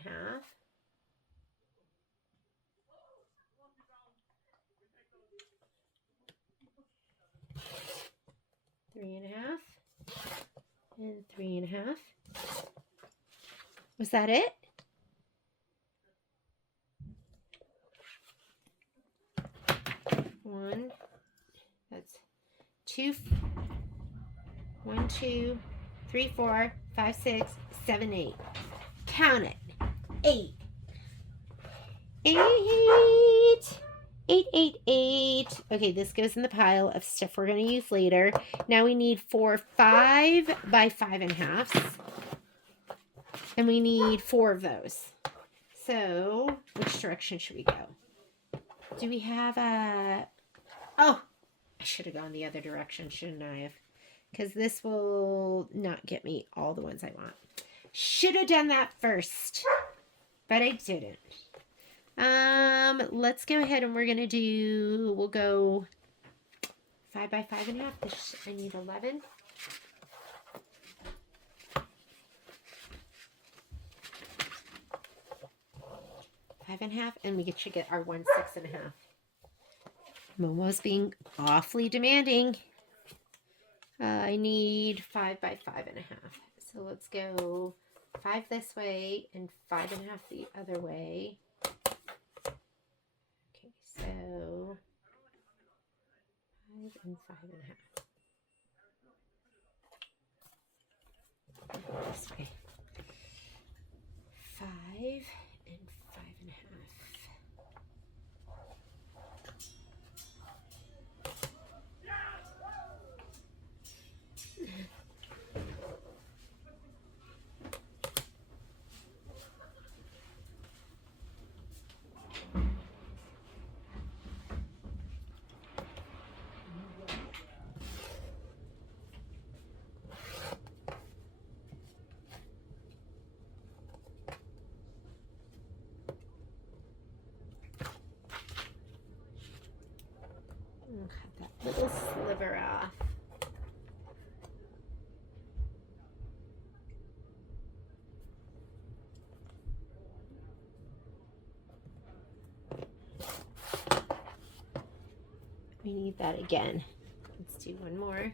3.5 and 3.5. Was that it? One. That's 2. 1, 2, 3, 4, 5, 6, 7, 8. Count it. 8. 8. 8, 8, 8. Okay, this goes in the pile of stuff we're going to use later. Now we need 4 5 by 5.5. And we need 4 of those. So, which direction should we go? Do we have a... Oh, I should have gone the other direction, shouldn't I have? Because this will not get me all the ones I want. Should have done that first, but I didn't. Let's go ahead and we're going to do, we'll go 5 by 5.5. I need 11. Five and a half, and we should get our 1 6.5. Momo's being awfully demanding. I need 5 by 5.5. So let's go 5 this way and 5.5 the other way. Okay, so 5 and 5.5. This way. 5 and 5.5. Cut that little sliver off. We need that again. Let's do one more.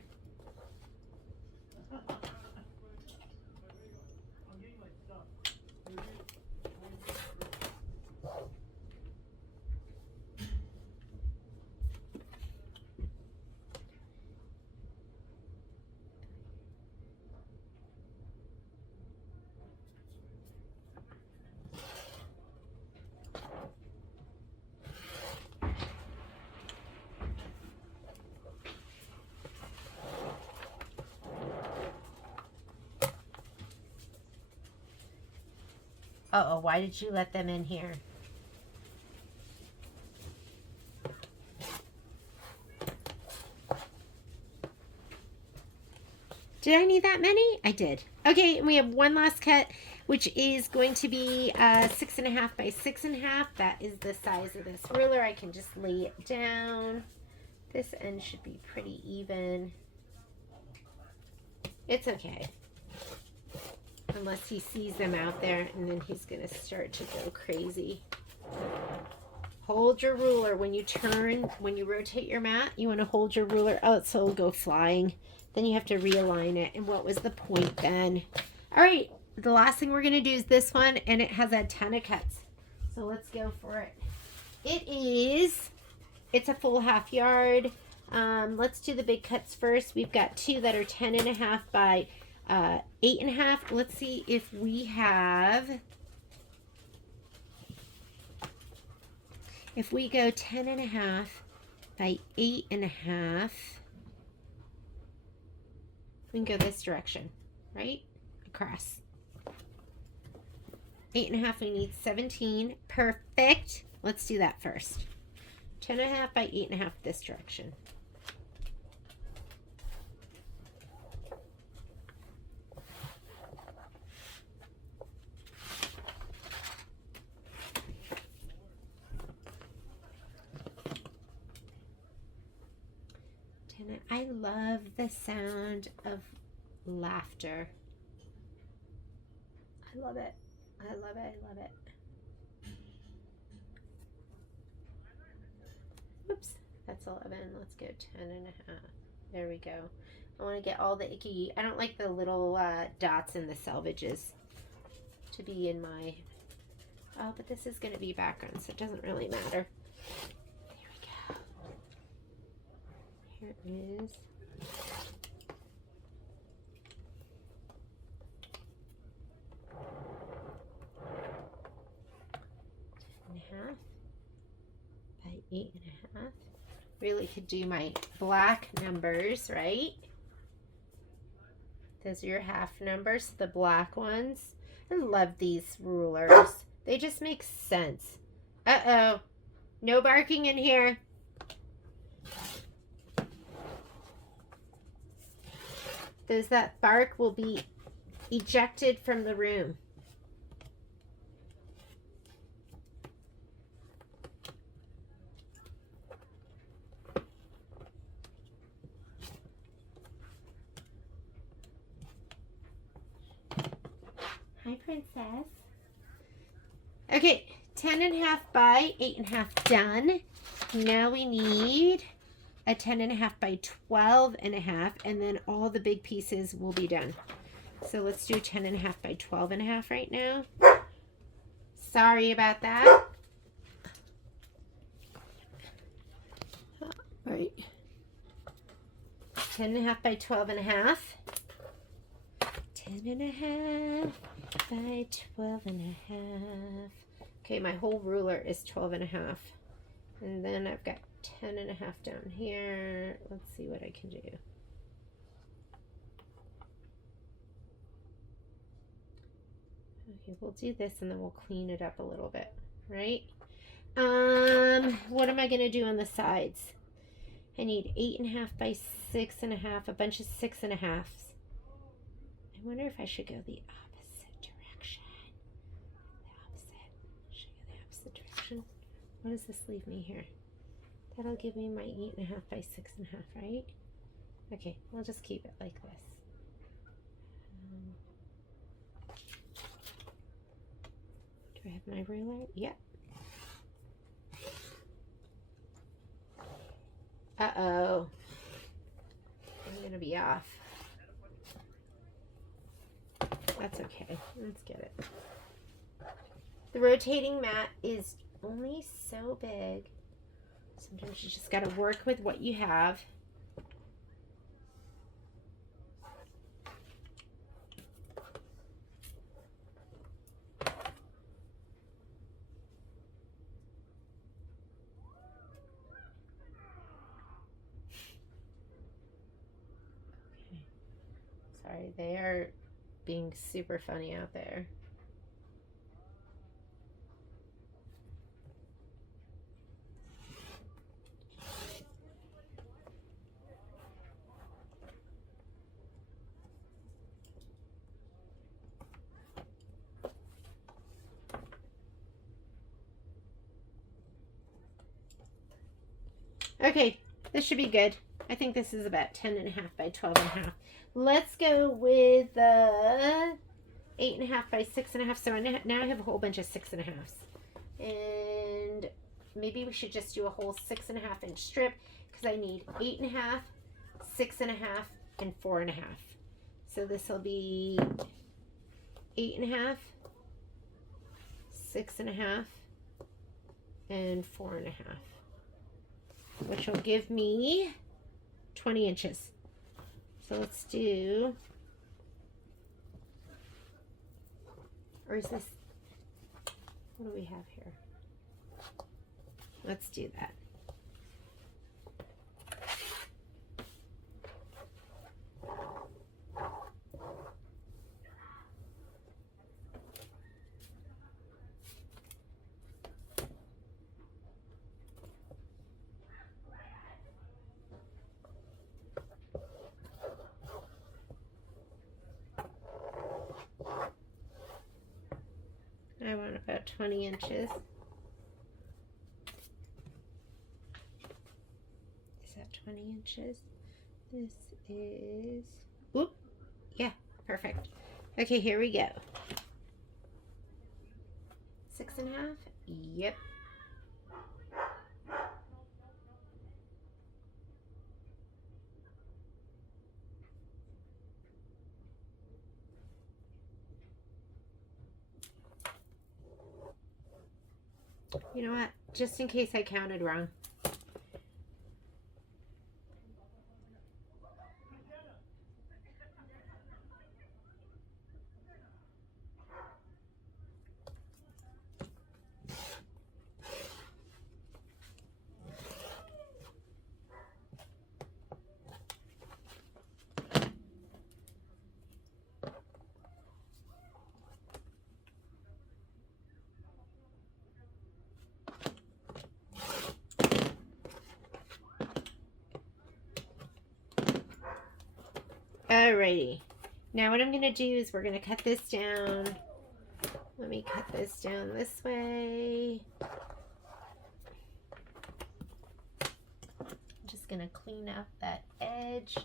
Uh-oh, why did you let them in here? Did I need that many? I did. Okay, and we have one last cut, which is going to be 6.5 by 6.5. That is the size of this ruler. I can just lay it down. This end should be pretty even. It's okay. Unless he sees them out there, and then he's going to start to go crazy. Hold your ruler when you turn, when you rotate your mat, you want to hold your ruler out so it'll go flying. Then you have to realign it. And what was the point then? All right, the last thing we're going to do is this one, and it has a ton of cuts. So let's go for it. It's a full half yard. Let's do the big cuts first. We've got two that are 10.5 by 8.5. Let's see if we have, if we go 10.5 by 8.5, we can go this direction, right? Across. 8.5, we need 17. Perfect. Let's do that first. 10.5 by 8.5 this direction. I love the sound of laughter. I love it. I love it. I love it. Oops, that's 11. Let's go 10.5. There we go. I want to get all the icky. I don't like the little dots in the selvages to be in my. Oh, but this is going to be background, so it doesn't really matter. Here is 10.5 by 8.5. Really could do my black numbers, right? Those are your half numbers, the black ones. I love these rulers. They just make sense. Uh-oh. No barking in here. Those that bark will be ejected from the room. Hi, Princess. Okay, 10.5 by 8.5 done. Now we need a 10.5 by 12.5, and then all the big pieces will be done. So let's do 10.5 by 12.5 right now. Sorry about that. All right. 10.5 by 12.5. 10.5 by 12.5. Okay, my whole ruler is 12.5. And then I've got 10.5 down here. Let's see what I can do. Okay, we'll do this and then we'll clean it up a little bit, right? What am I gonna do on the sides? I need 8.5 by 6.5, a bunch of 6.5s. I wonder if I should go the opposite direction. Should I go the opposite direction? What does this leave me here? That'll give me my 8.5 by 6.5, right? Okay, I'll just keep it like this. Do I have my ruler? Yep. Uh-oh. I'm gonna be off. That's okay. Let's get it. The rotating mat is only so big. Sometimes you just got to work with what you have. Okay. Sorry, they are being super funny out there. Okay, this should be good. I think this is about 10.5 by 12.5. Let's go with the 8.5 by 6.5. So now I have a whole bunch of 6.5s. And Maybe we should just do a whole 6.5 inch strip because I need 8.5, 6.5, and 4.5. So this will be 8.5, 6.5, and 4.5, which will give me 20 inches. So let's do, or is this, what do we have here? Let's do that. I want about 20 inches. Is that 20 inches? This is, whoop, yeah, perfect. Okay, here we go. 6.5, yep. You know what? Just in case I counted wrong. Alrighty. Now what I'm going to do is we're going to cut this down. Let me cut this down this way. I'm just going to clean up that edge.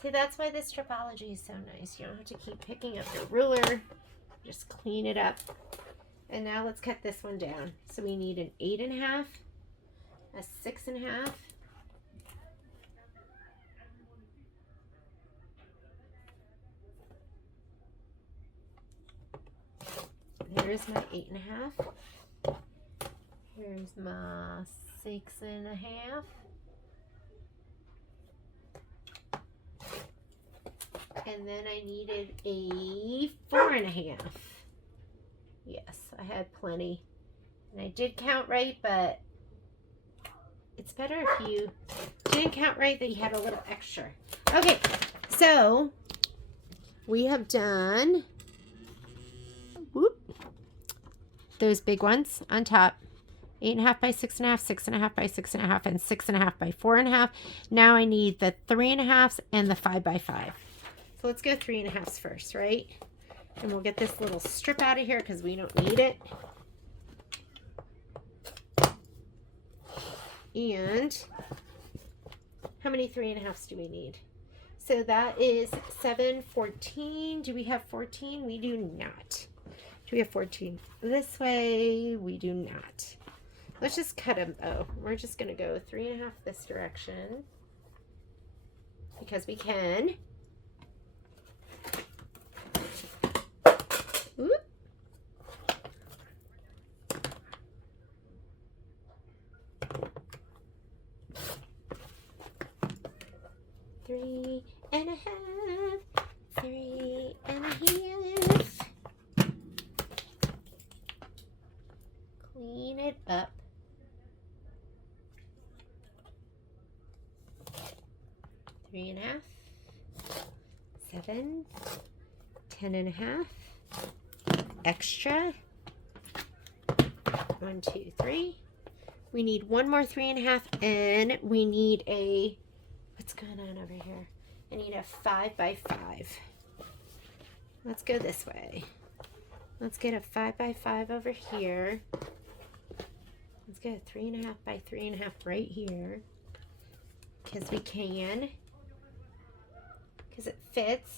See, that's why this stripology is so nice. You don't have to keep picking up your ruler. Just clean it up. And now let's cut this one down. So we need an 8.5, a 6.5, here's my 8.5. Here's my 6.5. And then I needed a 4.5. Yes, I had plenty. And I did count right, but it's better if you didn't count right that you had a little extra. Okay, so we have done those big ones on top. 8.5 by 6.5, 6.5 by 6.5, and 6.5 by 4.5. Now I need the 3.5s and the 5 by 5. So let's go 3.5s first, right? And we'll get this little strip out of here because we don't need it. And how many 3.5s do we need? So that is 7, 14. Do we have 14? We do not. Do we have 14? This way, we do not. Let's just cut them though. We're just going to go 3.5 this direction because we can. Oop. Three and a half. Clean it up. 3.5, 7, 10.5, extra. 1, 2, 3. We need one more 3.5, and we need a, what's going on over here? I need a 5 by 5. Let's go this way. Let's get a 5 by 5 over here. Let's get a 3.5 by 3.5 right here. Because we can. Because it fits.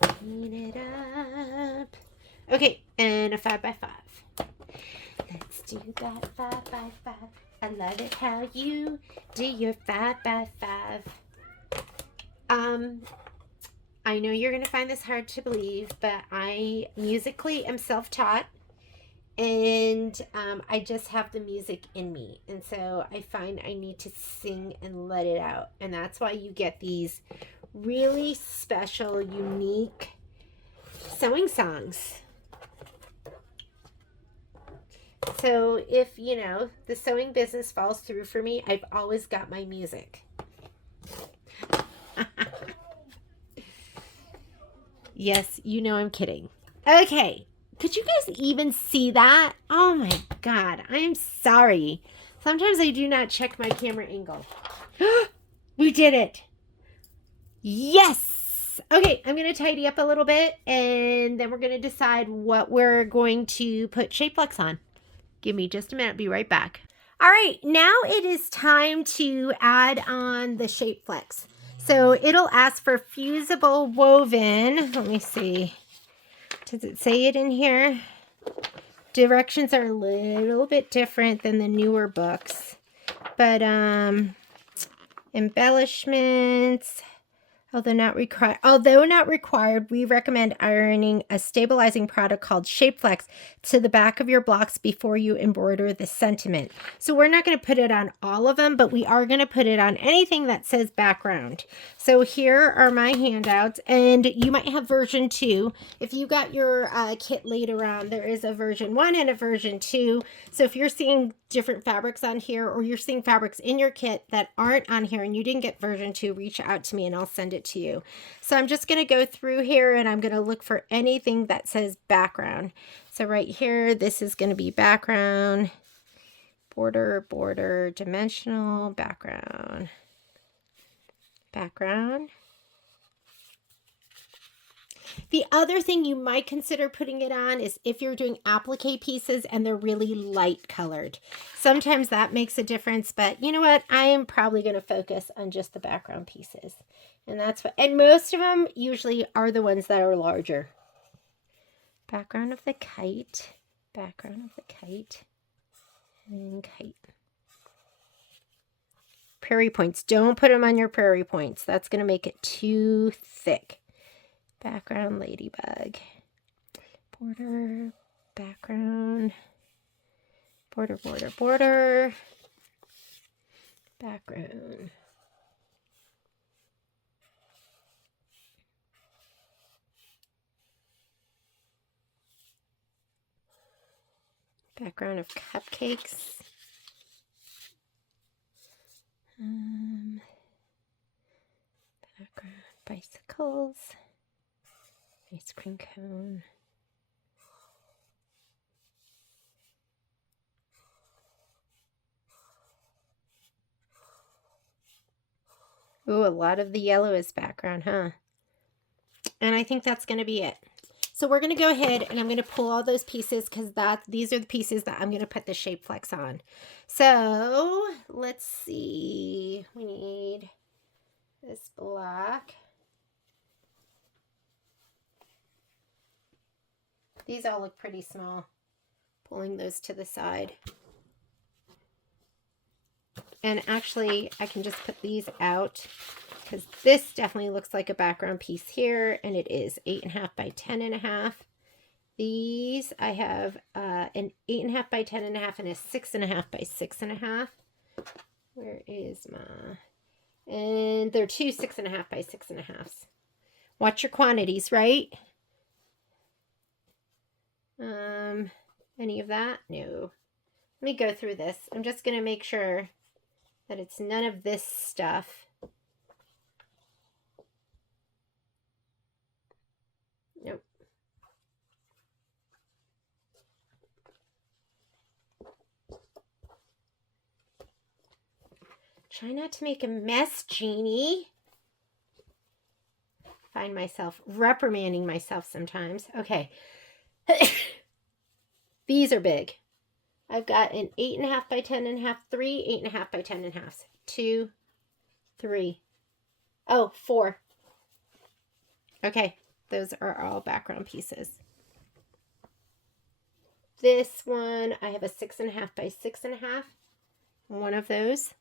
Clean it up. Okay, and a 5 by 5. Let's do that 5 by 5. I love it how you do your 5 by 5. I know you're going to find this hard to believe, but I musically am self-taught, and I just have the music in me. And so I find I need to sing and let it out. And that's why you get these really special, unique sewing songs. So if, you know, the sewing business falls through for me, I've always got my music. Yes, you know I'm kidding. Okay. Could you guys even see that? Oh my God. I am sorry. Sometimes I do not check my camera angle. We did it. Yes. Okay, I'm going to tidy up a little bit, and then we're going to decide what we're going to put Shapeflex on. Give me just a minute. Be right back. All right, now it is time to add on the Shapeflex. So it'll ask for fusible woven. Let me see. Does it say it in here? Directions are a little bit different than the newer books. But embellishments, although not required, we recommend ironing a stabilizing product called Shapeflex to the back of your blocks before you embroider the sentiment. So we're not going to put it on all of them, but we are going to put it on anything that says background. So here are my handouts, and you might have version 2. If you got your kit laid around, there is a version 1 and a version 2. So if you're seeing different fabrics on here, or you're seeing fabrics in your kit that aren't on here and you didn't get version 2, reach out to me and I'll send it to you. So I'm just going to go through here and I'm going to look for anything that says background. So right here, this is going to be background, border, border, dimensional, background, background. The other thing you might consider putting it on is if you're doing applique pieces and they're really light colored. Sometimes that makes a difference, but you know what? I am probably going to focus on just the background pieces. And that's what, and most of them usually are the ones that are larger. Background of the kite, background of the kite, and kite. Prairie points. Don't put them on your prairie points. That's going to make it too thick. Background ladybug, border, background, border, border, border, background. Background of cupcakes. Background bicycles. Ice cream cone. Ooh, a lot of the yellow is background, huh? And I think that's going to be it. So we're going to go ahead and I'm going to pull all those pieces because these are the pieces that I'm going to put the Shapeflex on. So let's see. We need this block. These all look pretty small. Pulling those to the side. And actually, I can just put these out because this definitely looks like a background piece here, and it is 8.5 by 10.5. These I have an 8.5 by 10.5 and a 6.5 by 6.5. Where is my? And they're two 6.5 by 6.5s. Watch your quantities, right? Any of that? No. Let me go through this. I'm just going to make sure that it's none of this stuff. Nope. Try not to make a mess, Jeannie. Find myself reprimanding myself sometimes. Okay. These are big. I've got an 8.5 by 10.5, 3 8.5 by 10.5, 2, 3. Oh, 4. Okay, those are all background pieces. This one, I have a 6.5 by 6.5. One of those.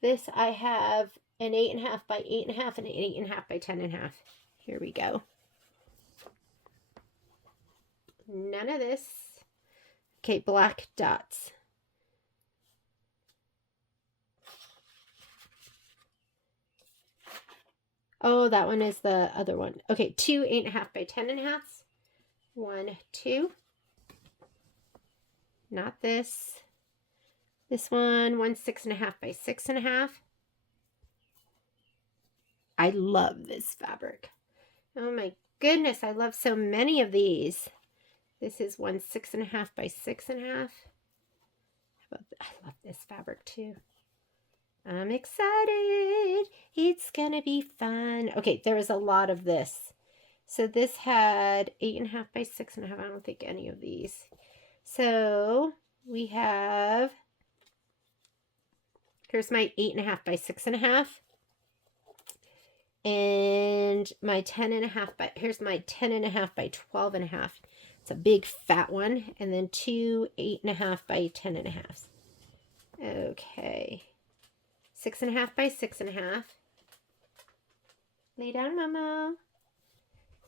This I have an 8.5 by 8.5 and an 8.5 by 10.5. Here we go. None of this. Okay, black dots. Oh, that one is the other one. Okay, 2 8.5 by 10.5. 1, 2. Not this. This one 6.5 by 6.5. I love this fabric. Oh my goodness, I love so many of these. This is 6.5 by 6.5. I love this fabric too. I'm excited. It's gonna be fun. Okay, there is a lot of this. So this had 8.5 by 6.5. I don't think any of these. So we have, here's my 8.5 by 6.5. And my 10.5 by, here's my 10.5 by 12.5. It's a big fat one. And then 2 8.5 by 10.5. Okay. 6.5 by 6.5. Lay down, Momo.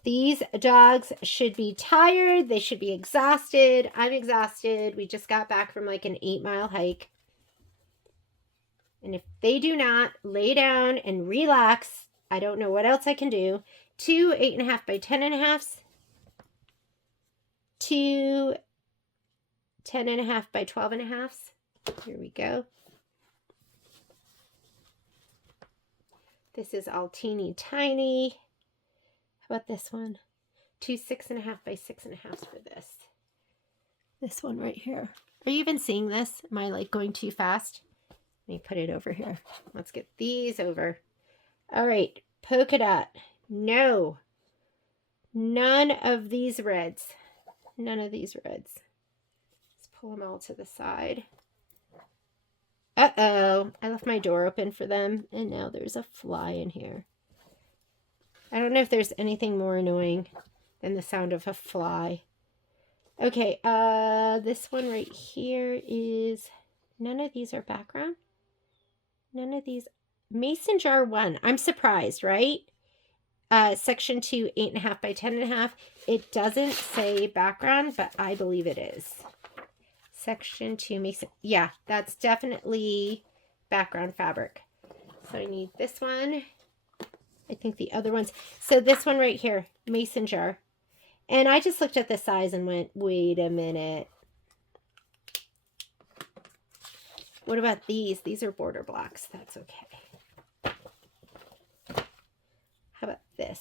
These dogs should be tired. They should be exhausted. I'm exhausted. We just got back from like an 8-mile hike. And if they do not lay down and relax, I don't know what else I can do. 2 8.5 by 10.5. 2 10.5 by 12.5. Here we go. This is all teeny tiny. How about this one? 2 6.5 by 6.5 for this. This one right here. Are you even seeing this? Am I like going too fast? Let me put it over here. Let's get these over. All right, polka dot. No. None of these reds. None of these reds. Let's pull them all to the side. Uh-oh, I left my door open for them, and now there's a fly in here. I don't know if there's anything more annoying than the sound of a fly. Okay, this one right here is, none of these are background. None of these, mason jar 1. I'm surprised, right? Section 2, 8.5 by 10.5. It doesn't say background, but I believe it is. Section 2 mason. Yeah, that's definitely background fabric. So I need this one. I think the other ones. So this one right here, mason jar. And I just looked at the size and went, wait a minute. What about these? These are border blocks. That's okay. How about this?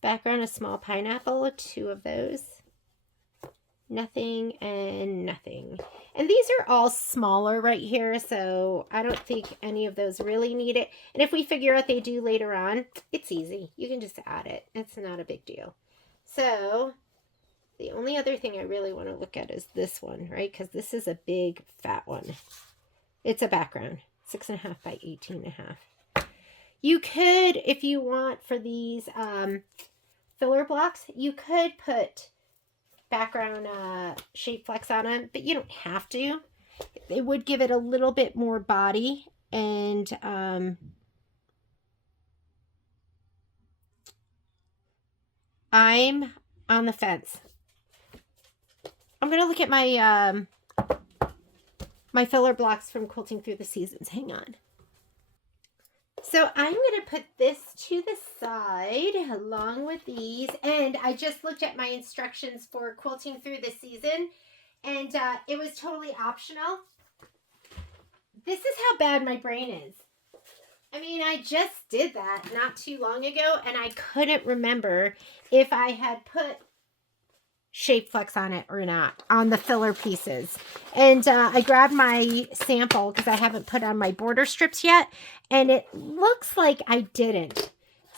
Background, a small pineapple, 2 of those. Nothing and nothing. And these are all smaller right here, so I don't think any of those really need it. And if we figure out they do later on, it's easy. You can just add it. It's not a big deal. So the only other thing I really want to look at is this one, right? Because this is a big fat one. It's a background, 6.5 by 18.5. You could, if you want, for these filler blocks, you could put background Shapeflex on them, but you don't have to. It would give it a little bit more body, and I'm on the fence. I'm gonna look at my my filler blocks from Quilting Through the Seasons. Hang on. So I'm going to put this to the side along with these. And I just looked at my instructions for Quilting Through the Season, and it was totally optional. This is how bad my brain is. I mean, I just did that not too long ago, and I couldn't remember if I had put Shapeflex on it or not, on the filler pieces. And I grabbed my sample because I haven't put on my border strips yet, and it looks like I didn't.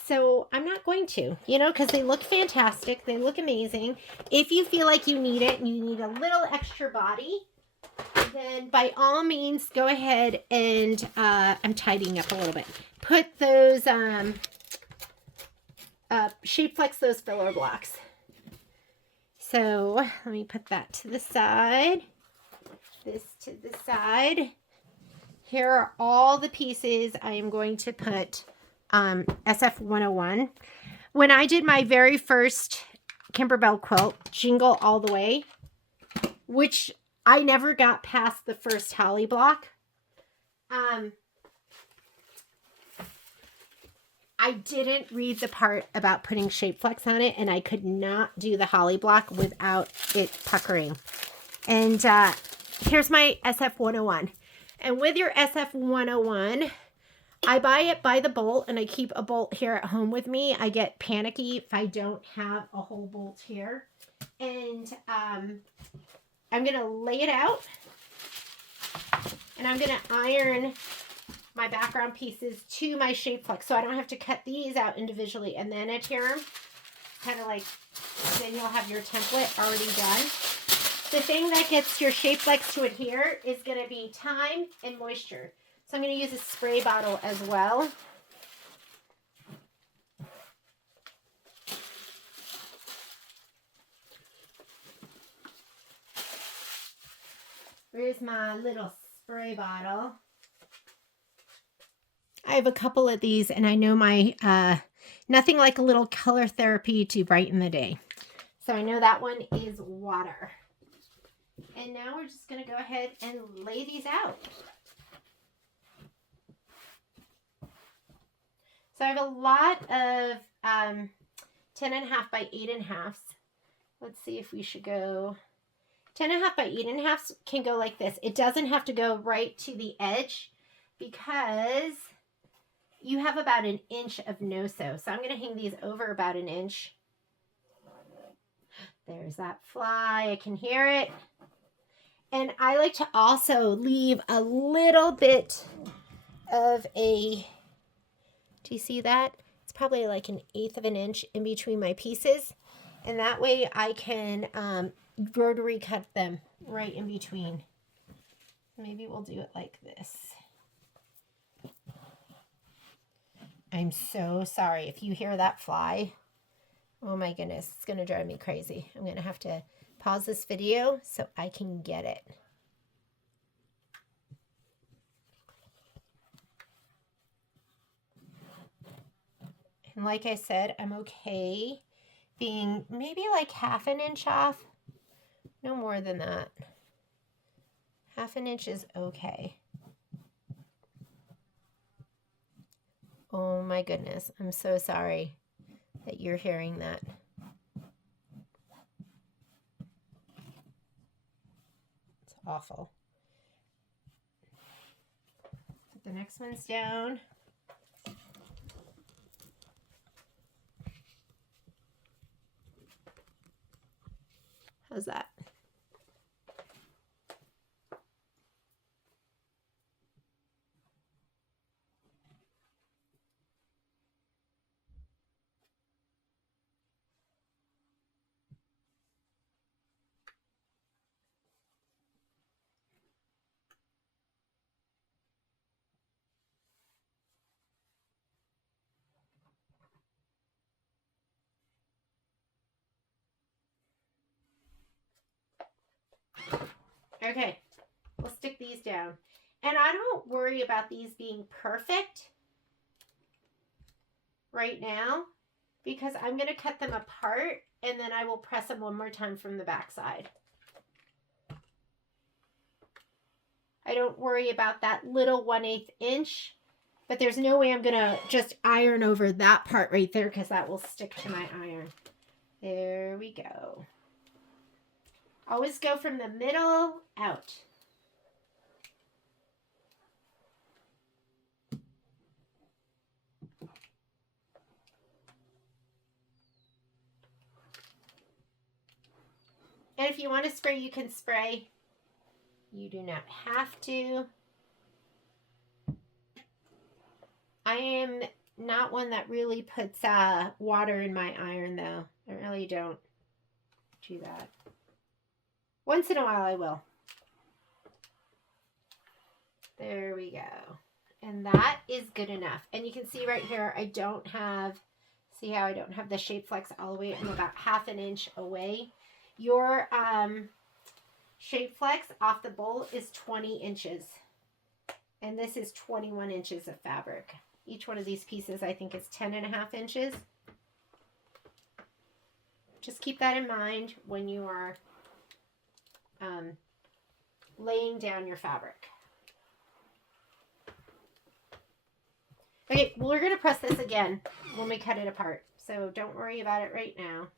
So I'm not going to, you know, because they look fantastic. They look amazing. If you feel like you need it and you need a little extra body, then by all means, go ahead and I'm tidying up a little bit. Put those Shapeflex those filler blocks. So let me put that to the side. This to the side. Here are all the pieces I am going to put SF 101. When I did my very first Kimberbell quilt, Jingle All the Way, which I never got past the first holly block. I didn't read the part about putting Shapeflex on it, and I could not do the holly block without it puckering. And here's my SF 101. And with your SF 101, I buy it by the bolt, and I keep a bolt here at home with me. I get panicky if I don't have a whole bolt here. And I'm going to lay it out, and I'm going to iron my background pieces to my Shapeflex, so I don't have to cut these out individually and then adhere them. Kind of like, then you'll have your template already done. The thing that gets your Shapeflex to adhere is going to be time and moisture. So I'm going to use a spray bottle as well. Where's my little spray bottle? I have a couple of these, and I know my, nothing like a little color therapy to brighten the day. So I know that one is water. And now we're just going to go ahead and lay these out. So I have a lot of 10.5 by 8.5. Let's see if we should go 10.5 by 8.5 can go like this. It doesn't have to go right to the edge because you have about an inch of no-sew. So I'm going to hang these over about an inch. There's that fly. I can hear it. And I like to also leave a little bit of a, do you see that? It's probably like 1/8 of an inch in between my pieces. And that way I can rotary cut them right in between. Maybe we'll do it like this. I'm so sorry if you hear that fly. Oh my goodness, it's going to drive me crazy. I'm going to have to pause this video so I can get it. And like I said, I'm okay being maybe like 1/2 inch off. No more than that. 1/2 inch is okay. Oh my goodness, I'm so sorry that you're hearing that. It's awful. Put the next ones down. How's that? Okay, we'll stick these down. And I don't worry about these being perfect right now because I'm going to cut them apart and then I will press them one more time from the back side. I don't worry about that little 1/8 inch, but there's no way I'm going to just iron over that part right there because that will stick to my iron. There we go. Always go from the middle out. And if you want to spray, you can spray. You do not have to. I am not one that really puts water in my iron, though. I really don't do that. Once in a while, I will. There we go. And that is good enough. And you can see right here, I don't have, see how I don't have the Shapeflex all the way. I'm about 1/2 inch away. Your Shapeflex off the bowl is 20 inches. And this is 21 inches of fabric. Each one of these pieces, I think, is 10.5 inches. Just keep that in mind when you are laying down your fabric. Okay, well, we're going to press this again when we cut it apart. So don't worry about it right now.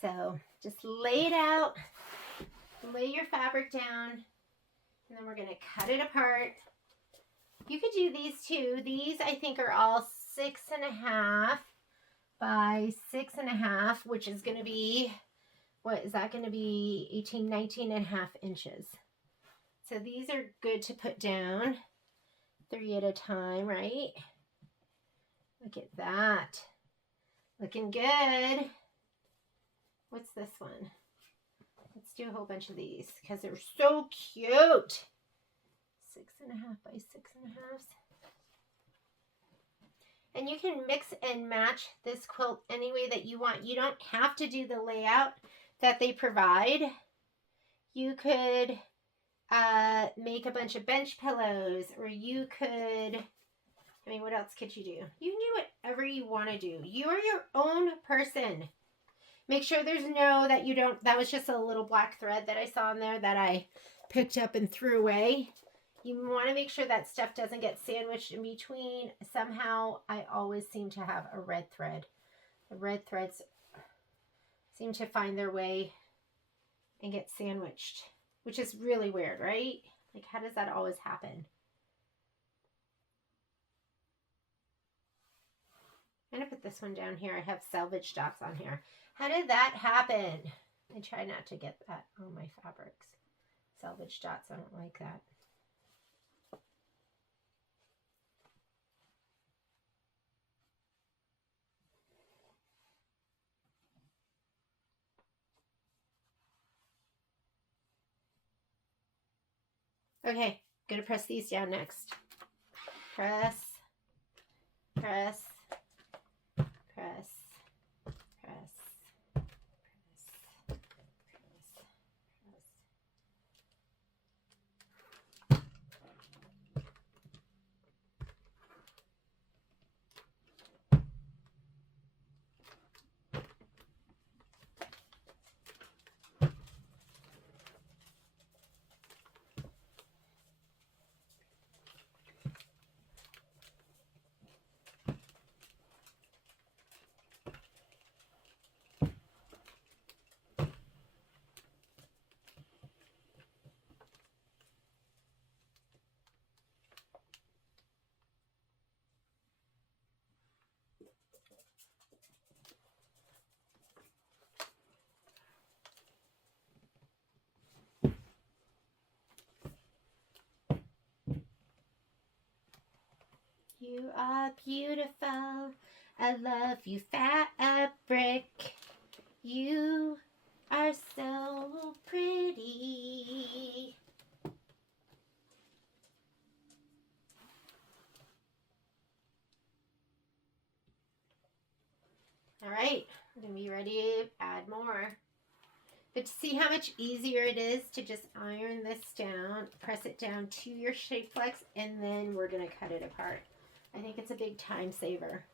So just lay it out, lay your fabric down, and then we're going to cut it apart. You could do these too. These I think are all 6.5 by 6.5, which is going to be, what is that going to be? 18, 19.5 inches. So these are good to put down 3 at a time, right? Look at that. Looking good. What's this one? Let's do a whole bunch of these because they're so cute. 6.5 by 6.5. And you can mix and match this quilt any way that you want. You don't have to do the layout that they provide. You could make a bunch of bench pillows, or you could, I mean, what else could you do? You can do whatever you want to do. You are your own person. Make sure there's no, that you don't, that was just a little black thread that I saw in there that I picked up and threw away. You want to make sure that stuff doesn't get sandwiched in between. Somehow, I always seem to have a red thread. The red threads seem to find their way and get sandwiched, which is really weird, right? Like, how does that always happen? I'm going to put this one down here. I have salvage dots on here. How did that happen? I try not to get that on my fabrics. Salvage dots, I don't like that. Okay, gonna press these down next. Press, press, press, press, press, press, press. You are beautiful. I love you, fabric. You are so pretty. All right, we're gonna be ready to add more. But to see how much easier it is to just iron this down, press it down to your Shapeflex, and then we're gonna cut it apart. I think it's a big time saver.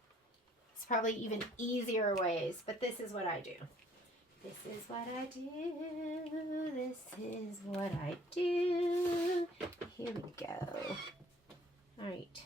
It's probably even easier ways, but this is what I do. This is what I do. This is what I do. Here we go. All right.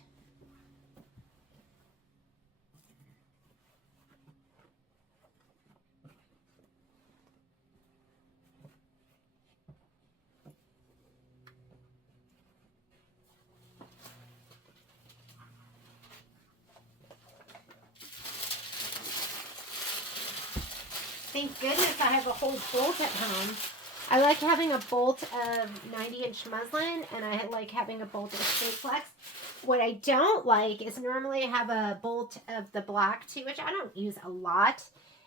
thank goodness I have a whole bolt at home. I like having a bolt of 90-inch muslin, and I like having a bolt of Shapeflex. What I don't like is normally I have a bolt of the black too, which I don't use a lot,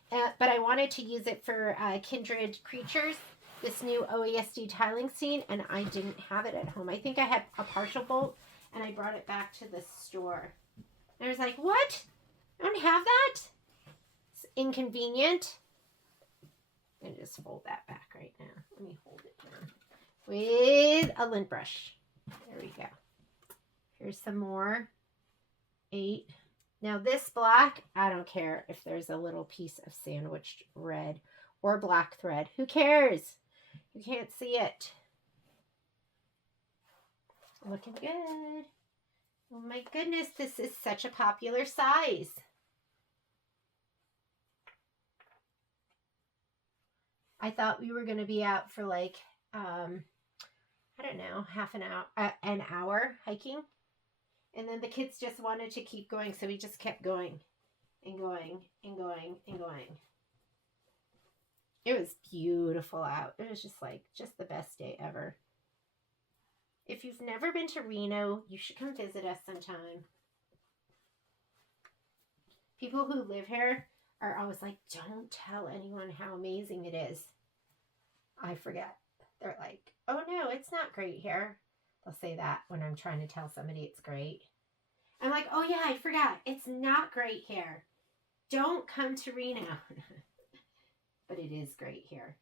but I wanted to use it for Kindred Creatures, this new OESD tiling scene, and I didn't have it at home. I think I had a partial bolt, and I brought it back to the store. And I was like, what? I don't have that? It's inconvenient. I'm going to just fold that back right now. Let me hold it down with a lint brush. There we go. Here's some more. 8. Now this black, I don't care if there's a little piece of sandwiched red or black thread. Who cares? You can't see it. Looking good. Oh my goodness, this is such a popular size. I thought we were going to be out for like, I don't know, half an hour hiking. And then the kids just wanted to keep going. So we just kept going and going and going and going. It was beautiful out. It was just like, just the best day ever. If you've never been to Reno, you should come visit us sometime. People who live here are always like, don't tell anyone how amazing it is. I forget. They're like, oh no, it's not great here. They'll say that when I'm trying to tell somebody it's great. I'm like, oh yeah, I forgot. It's not great here. Don't come to Reno. But it is great here.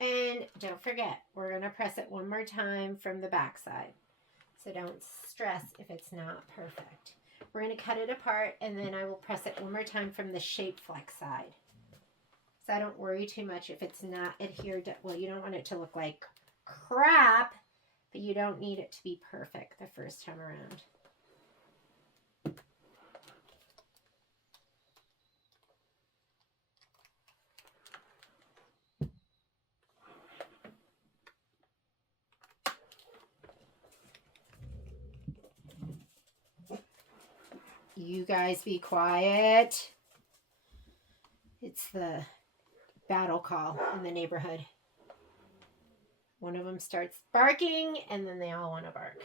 And don't forget, we're going to press it one more time from the back side. So don't stress if it's not perfect. We're going to cut it apart, and then I will press it one more time from the Shapeflex side. So I don't worry too much if it's not adhered to, well, you don't want it to look like crap, but you don't need it to be perfect the first time around. You guys be quiet. It's the battle call in the neighborhood. One of them starts barking, and then they all want to bark.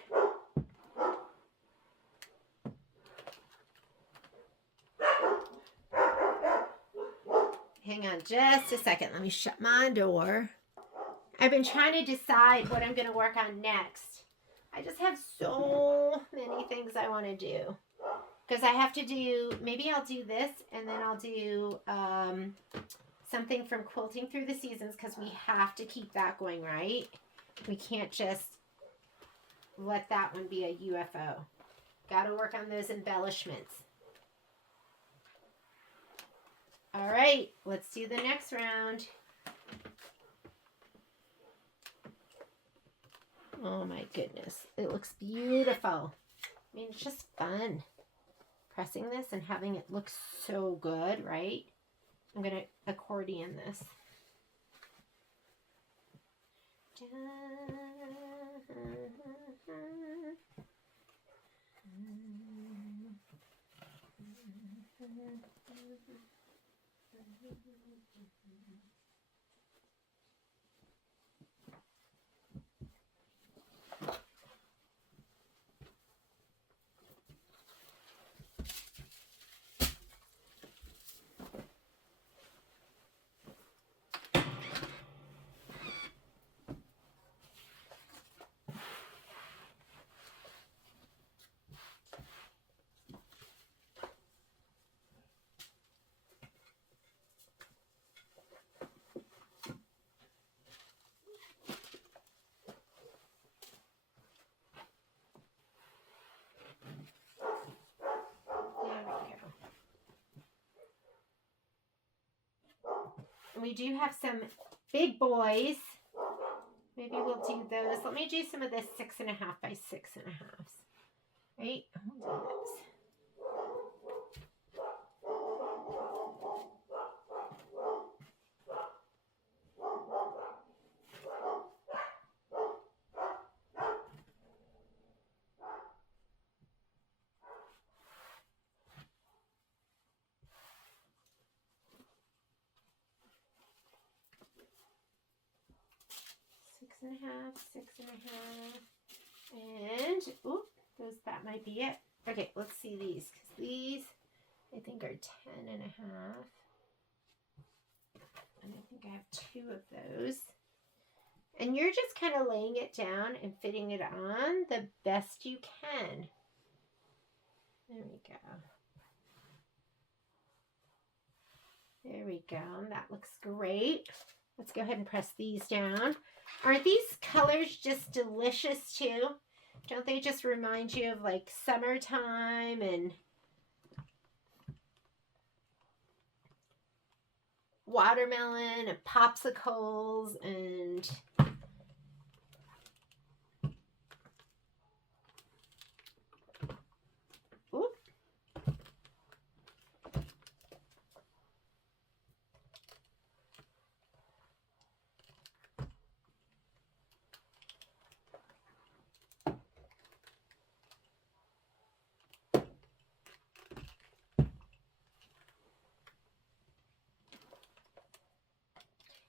Hang on just a second. Let me shut my door. I've been trying to decide what I'm going to work on next. I just have so many things I want to do. Because I have to do, maybe I'll do this, and then I'll do something from Quilting Through the Seasons, because we have to keep that going, right? We can't just let that one be a UFO. Got to work on those embellishments. All right, let's do the next round. Oh my goodness, it looks beautiful. I mean, it's just fun. Pressing this and having it look so good, right? I'm going to accordion this. And we do have some big boys. Maybe we'll do those. Let me do some of this 6.5 by 6.5. Right? We'll do those. And a half, 6.5, and oop, that might be it. Okay, let's see these, because these I think are 10.5, and I think I have 2 of those. And you're just kind of laying it down and fitting it on the best you can. There we go. There we go. That looks great. Let's go ahead and press these down. Aren't these colors just delicious too? Don't they just remind you of like summertime and watermelon and popsicles and oop.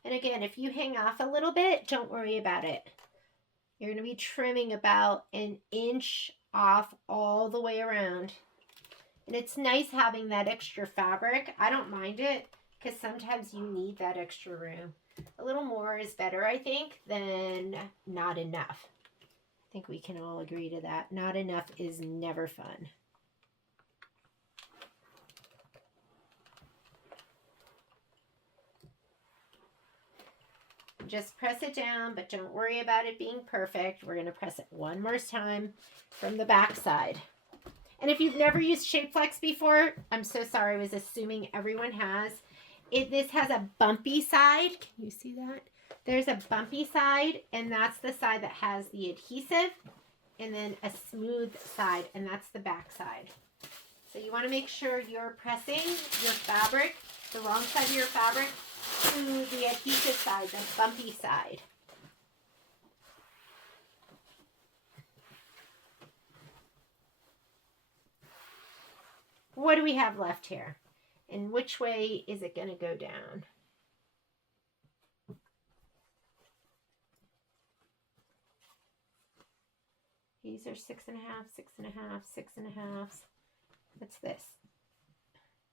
And again, if you hang off a little bit, don't worry about it. You're going to be trimming about an inch off all the way around. And it's nice having that extra fabric. I don't mind it because sometimes you need that extra room. A little more is better, I think, than not enough. I think we can all agree to that. Not enough is never fun. Just press it down, but don't worry about it being perfect. We're going to press it one more time from the back side. And if you've never used Shapeflex before, I'm so sorry. I was assuming everyone has. This has a bumpy side. Can you see that? There's a bumpy side, and that's the side that has the adhesive, and then a smooth side, and that's the back side. So you want to make sure you're pressing your fabric, the wrong side of your fabric, to the adhesive side, the bumpy side. What do we have left here? And which way is it going to go down? These are 6.5, 6.5, 6.5. What's this?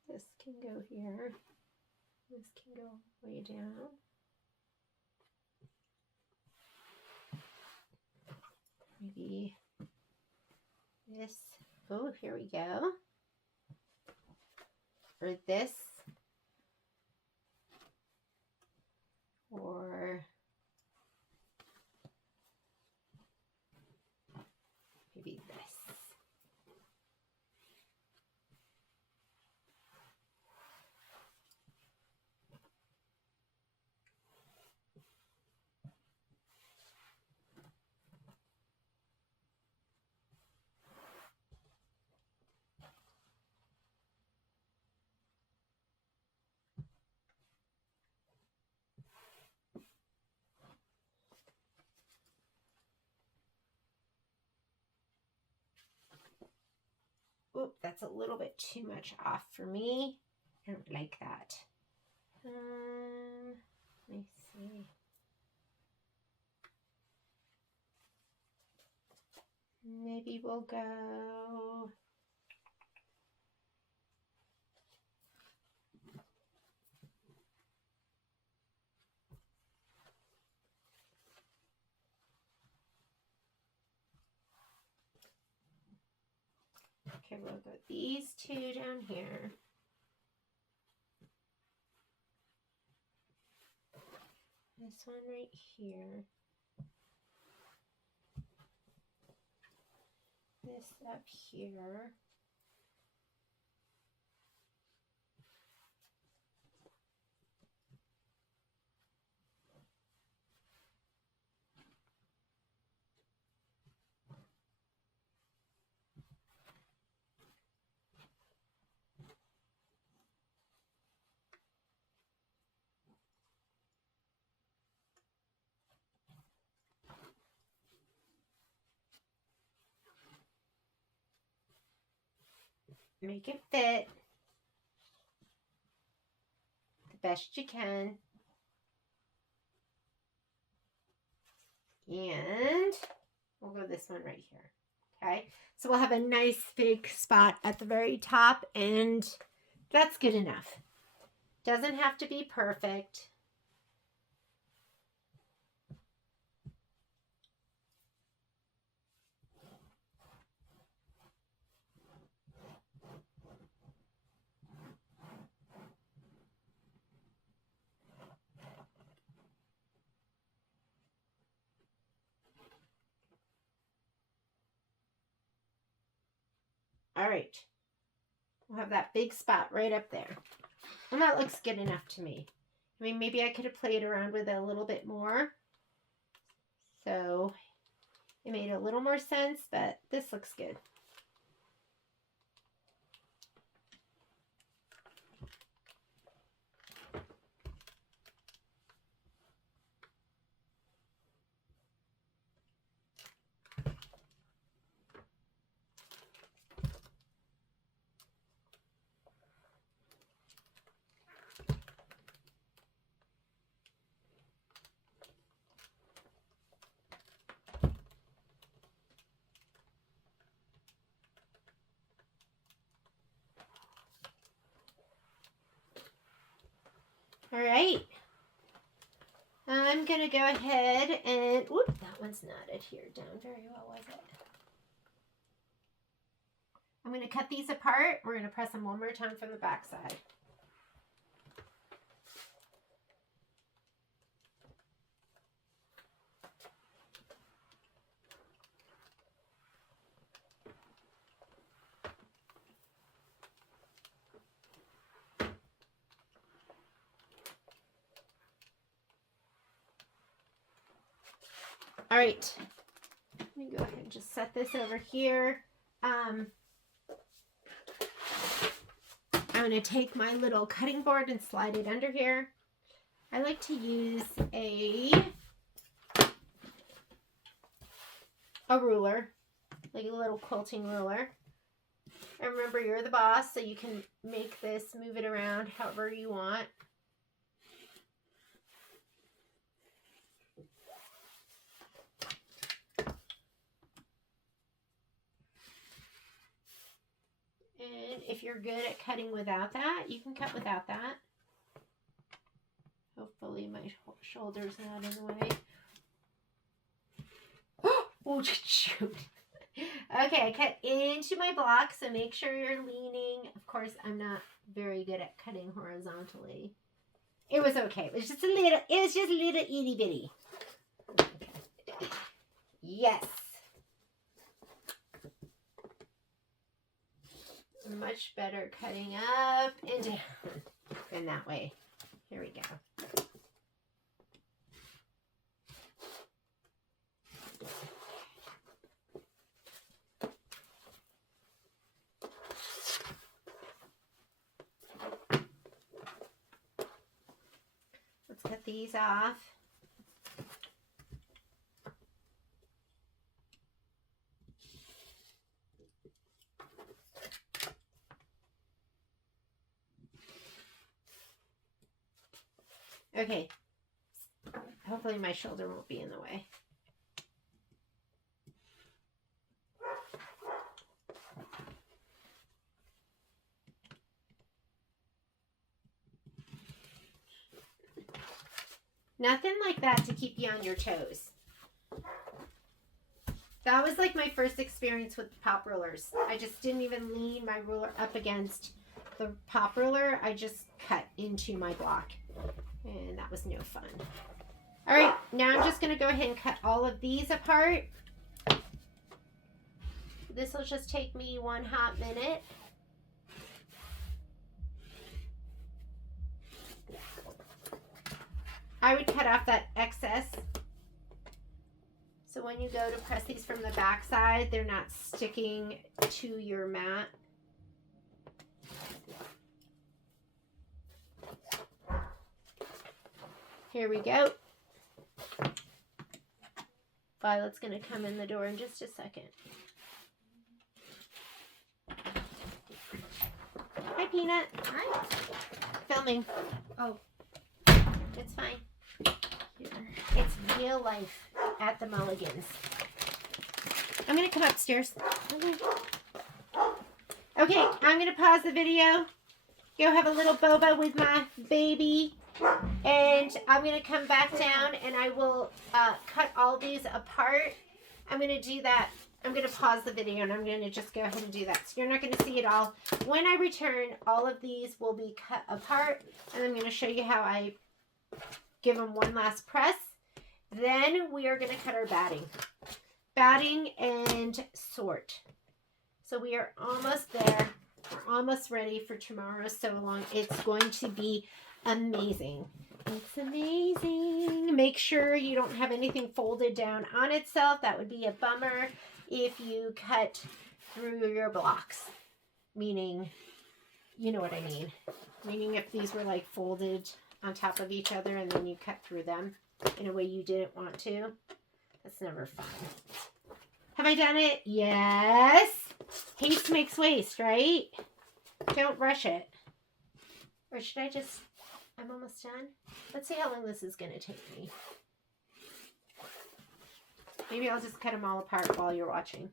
This can go here. This can go way down. Maybe this. Oh, here we go. Or this. Or maybe this. Oop, that's a little bit too much off for me. I don't like that. Let me see. Maybe we'll go. Okay, we'll go these two down here. This one right here. This up here. Make it fit the best you can. And we'll go this one right here. Okay, so we'll have a nice big spot at the very top, and that's good enough. Doesn't have to be perfect. All right, we'll have that big spot right up there. And that looks good enough to me. I mean, maybe I could have played around with it a little bit more, so it made a little more sense, but this looks good. All right. I'm going to go ahead and, oop, that one's not adhered down very well, was it? I'm going to cut these apart. We're going to press them one more time from the back side. All right, let me go ahead and just set this over here. I'm going to take my little cutting board and slide it under here. I like to use a ruler, like a little quilting ruler. And remember, you're the boss, so you can make this, move it around however you want. And if you're good at cutting without that, you can cut without that. Hopefully my shoulder's not in the way. Oh, shoot. Okay, I cut into my block, so make sure you're leaning. Of course, I'm not very good at cutting horizontally. It was okay. It was just a little itty bitty. Okay. Yes. Much better cutting up and down than that way. Here we go. Let's cut these off. Okay, hopefully my shoulder won't be in the way. Nothing like that to keep you on your toes. That was like my first experience with pop rulers. I just didn't even lean my ruler up against the pop ruler. I just cut into my block. And that was no fun. All right, now I'm just going to go ahead and cut all of these apart. This will just take me 1 hot minute. I would cut off that excess. So when you go to press these from the back side, they're not sticking to your mat. Here we go. Violet's going to come in the door in just a second. Peanut. Hi. Filming. Oh. It's fine. Here. It's real life at the Mulligans. I'm going to come upstairs. Okay, I'm going to pause the video. Go have a little boba with my baby. And I'm going to come back down and I will cut all these apart. I'm going to do that. I'm going to pause the video and I'm going to just go ahead and do that. So you're not going to see it all. When I return, all of these will be cut apart. And I'm going to show you how I give them one last press. Then we are going to cut our batting. Batting and sort. So we are almost there. We're almost ready for tomorrow's sew along. It's going to be amazing. It's amazing. Make sure you don't have anything folded down on itself. That would be a bummer if you cut through your blocks. Meaning, you know what I mean. Meaning if these were like folded on top of each other and then you cut through them in a way you didn't want to. That's never fun. Have I done it? Yes. Haste makes waste, right? Don't rush it. Or should I just... I'm almost done. Let's see how long this is going to take me. Maybe I'll just cut them all apart while you're watching.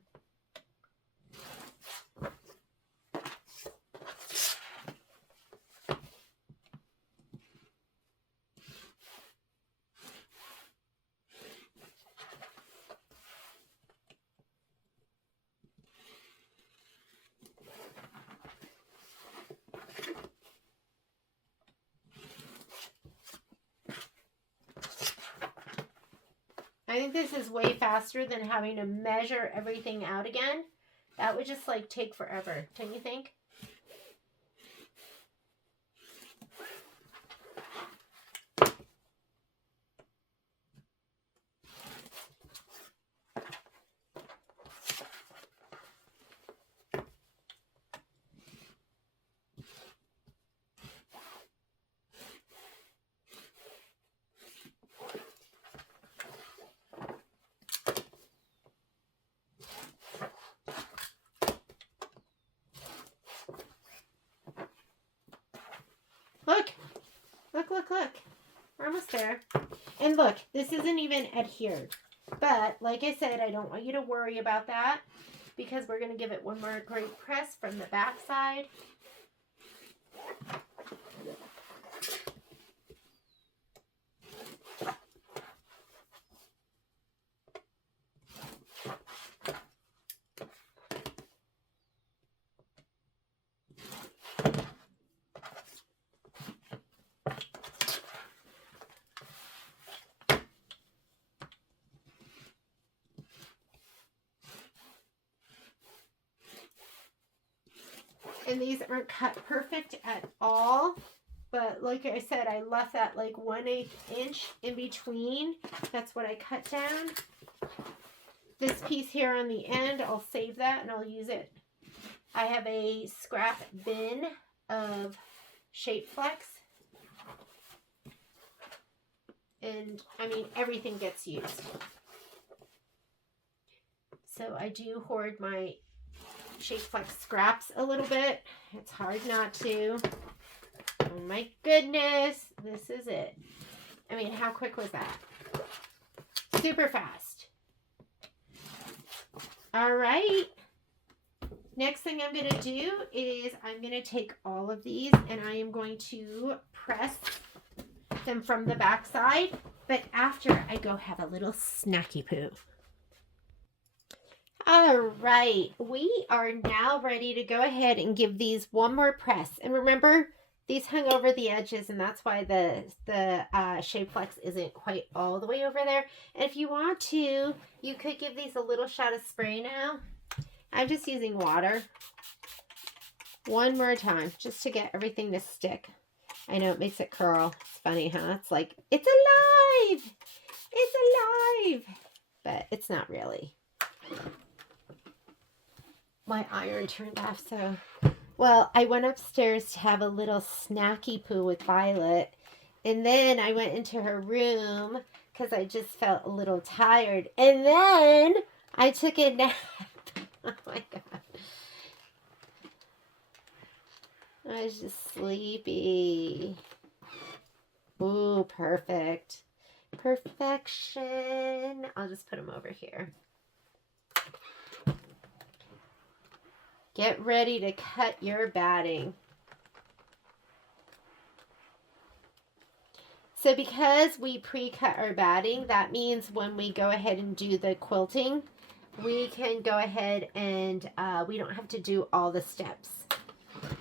I think this is way faster than having to measure everything out again. That would just like take forever, don't you think? Look, look, look, look. We're almost there. And look, this isn't even adhered. But like I said, I don't want you to worry about that because we're going to give it one more great press from the back side. And these aren't cut perfect at all. But like I said, I left that like 1/8 inch in between. That's what I cut down. This piece here on the end, I'll save that and I'll use it. I have a scrap bin of Shapeflex. And I mean, everything gets used. So I do hoard my Shapeflex scraps a little bit. It's hard not to. Oh my goodness. This is it. I mean, how quick was that? Super fast. All right. Next thing I'm going to do is I'm going to take all of these and I am going to press them from the back side. But after I go have a little snacky poo. All right, we are now ready to go ahead and give these one more press. And remember, these hung over the edges, and that's why the Shapeflex isn't quite all the way over there. And if you want to, you could give these a little shot of spray now. I'm just using water. One more time, just to get everything to stick. I know it makes it curl. It's funny, huh? It's like, it's alive! It's alive! But it's not really. My iron turned off, so... Well, I went upstairs to have a little snacky poo with Violet. And then I went into her room because I just felt a little tired. And then I took a nap. Oh, my God. I was just sleepy. Ooh, perfect. Perfection. I'll just put them over here. Get ready to cut your batting. So because we pre-cut our batting, that means when we go ahead and do the quilting, we can go ahead and we don't have to do all the steps.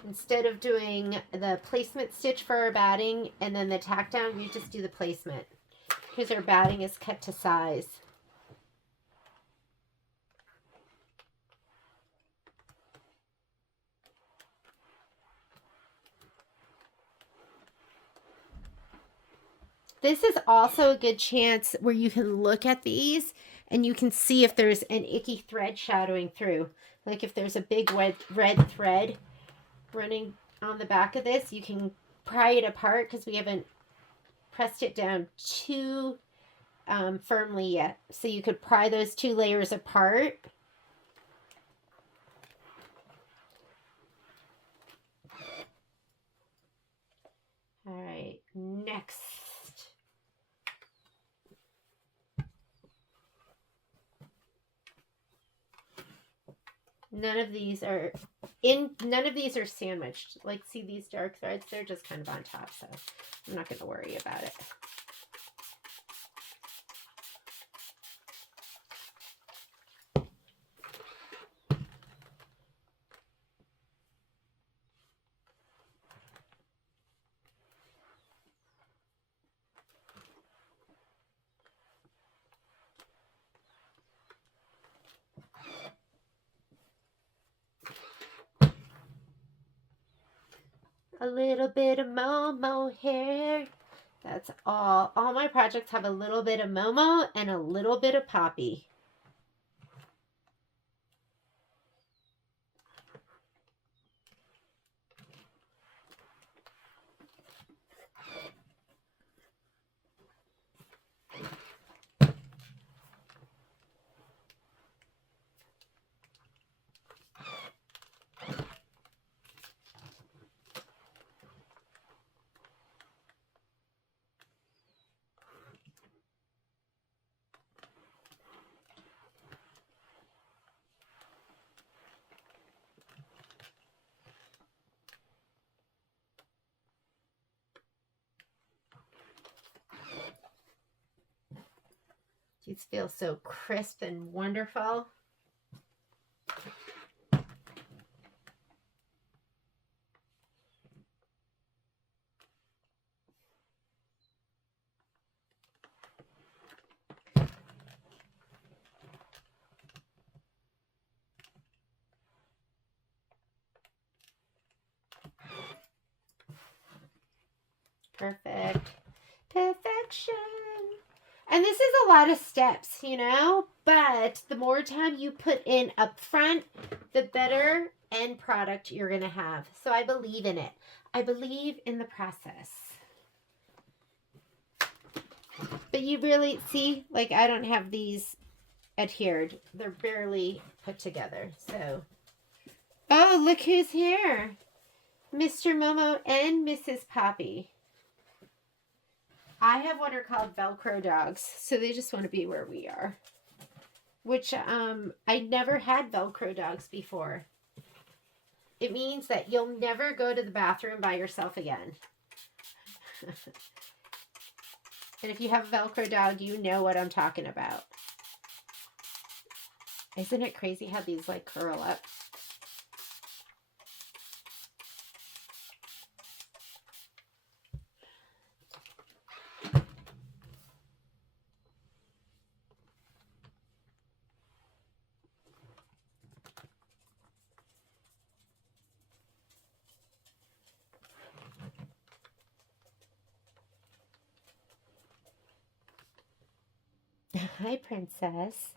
Instead of doing the placement stitch for our batting and then the tack down, we just do the placement because our batting is cut to size. This is also a good chance where you can look at these and you can see if there's an icky thread shadowing through. Like if there's a big red thread running on the back of this, you can pry it apart because we haven't pressed it down too firmly yet. So you could pry those two layers apart. All right, next. None of these are sandwiched. Like, see these dark threads? They're just kind of on top, so I'm not going to worry about it. A little bit of Momo hair. That's all. All my projects have a little bit of Momo and a little bit of Poppy. These feel so crisp and wonderful. Perfect. Perfection. And this is a lot of steps, you know, but the more time you put in up front, the better end product you're going to have. So I believe in it. I believe in the process. But you really see, like, I don't have these adhered. They're barely put together. So, oh, look who's here. Mr. Momo and Mrs. Poppy. I have what are called Velcro dogs, so they just want to be where we are. Which, I never had Velcro dogs before. It means that you'll never go to the bathroom by yourself again. And if you have a Velcro dog, you know what I'm talking about. Isn't it crazy how these, like, curl up? Hi, Princess.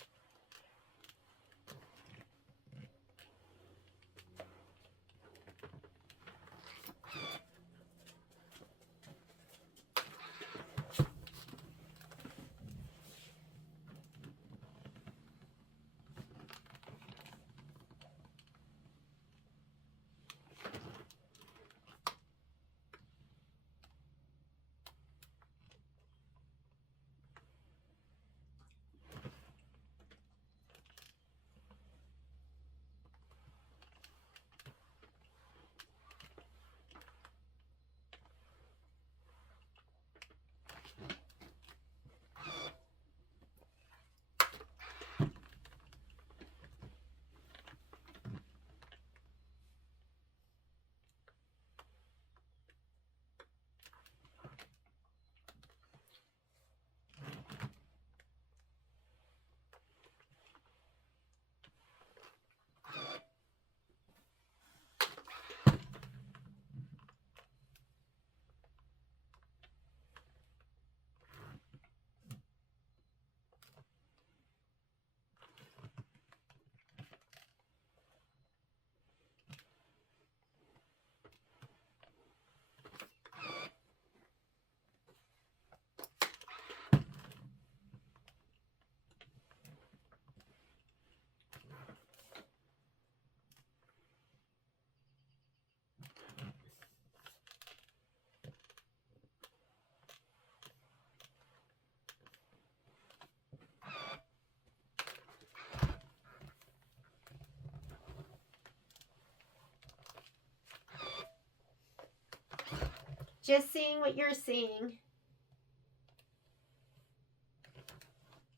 Just seeing what you're seeing.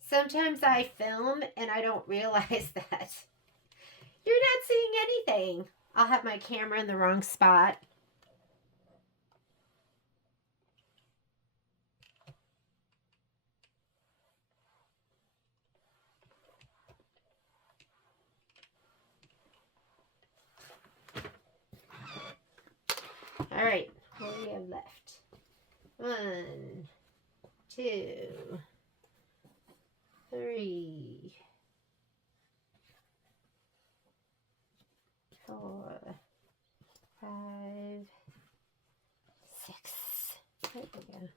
Sometimes I film and I don't realize that. You're not seeing anything. I'll have my camera in the wrong spot. All right, what do we have left? 1, 2, 3, 4, 5, 6. There we go.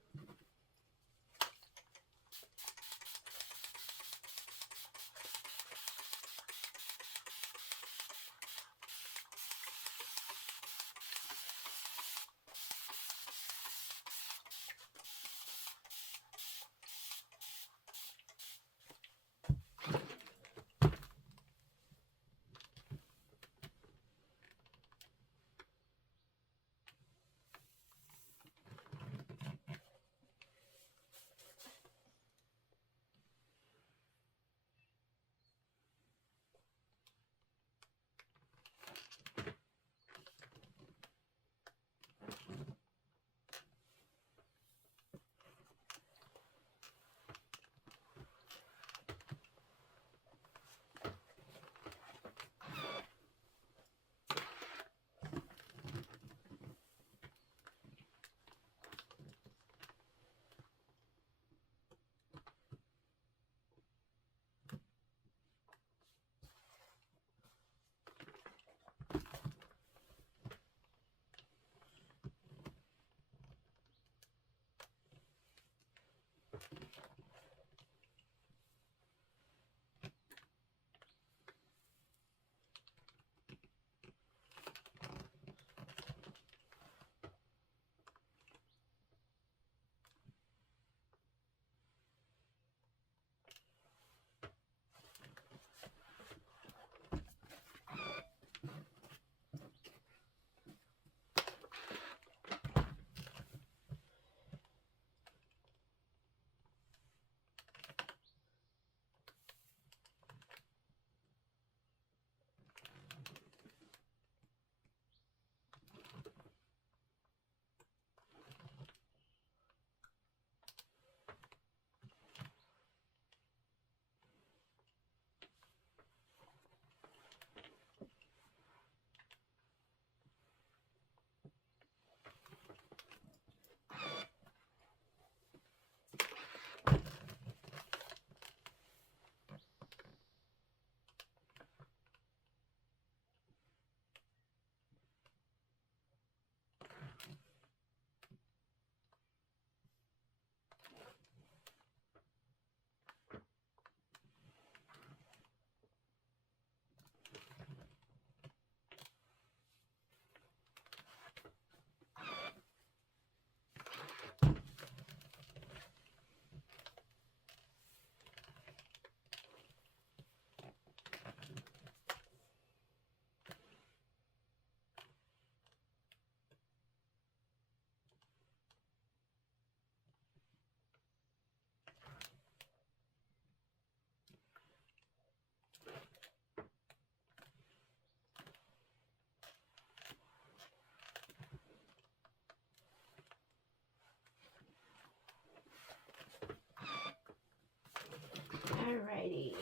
Alrighty,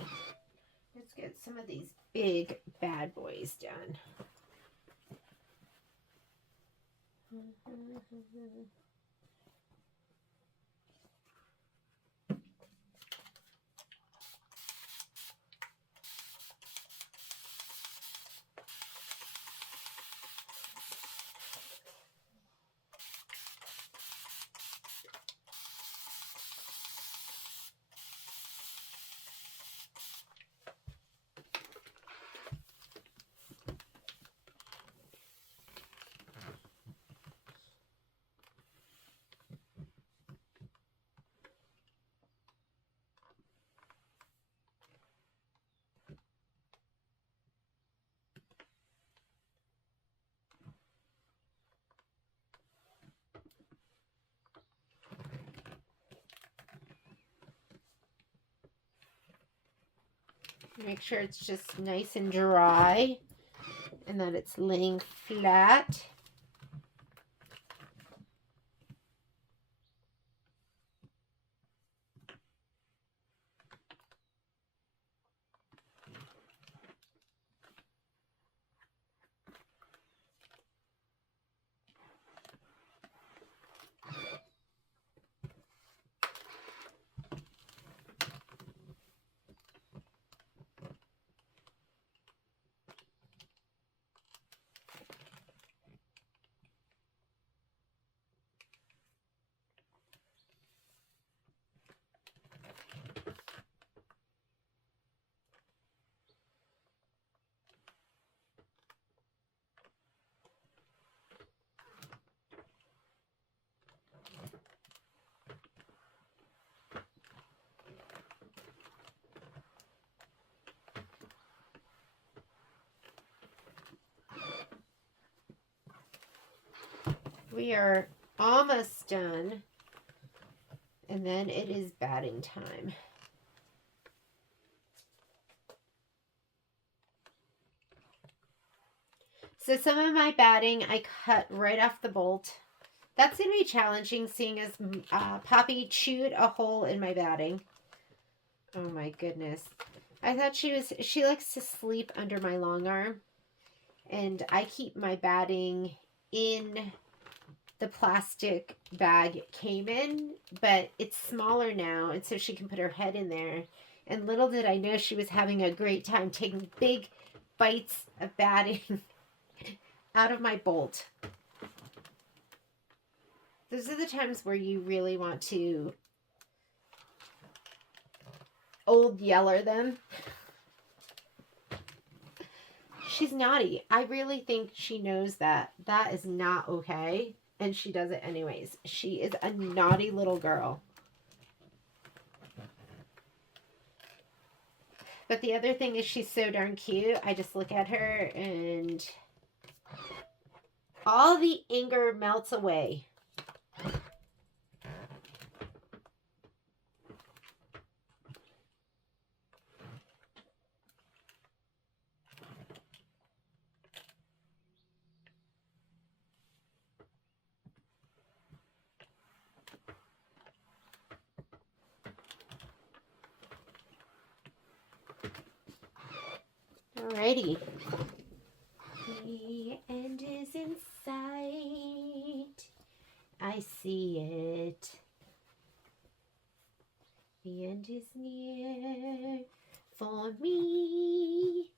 let's get some of these big bad boys done. Make sure it's just nice and dry and that it's laying flat. We are almost done, and then it is batting time. So some of my batting I cut right off the bolt. That's going to be challenging, seeing as Poppy chewed a hole in my batting. Oh my goodness. I thought she likes to sleep under my long arm, and I keep my batting in the plastic bag it came in, but it's smaller now, and so she can put her head in there. And little did I know she was having a great time taking big bites of batting out of my bolt. Those are the times where you really want to old yeller them. She's naughty. I really think she knows that that is not okay, and she does it anyways. She is a naughty little girl. But the other thing is she's so darn cute. I just look at her and all the anger melts away. Alrighty. The end is in sight. I see it. The end is near for me.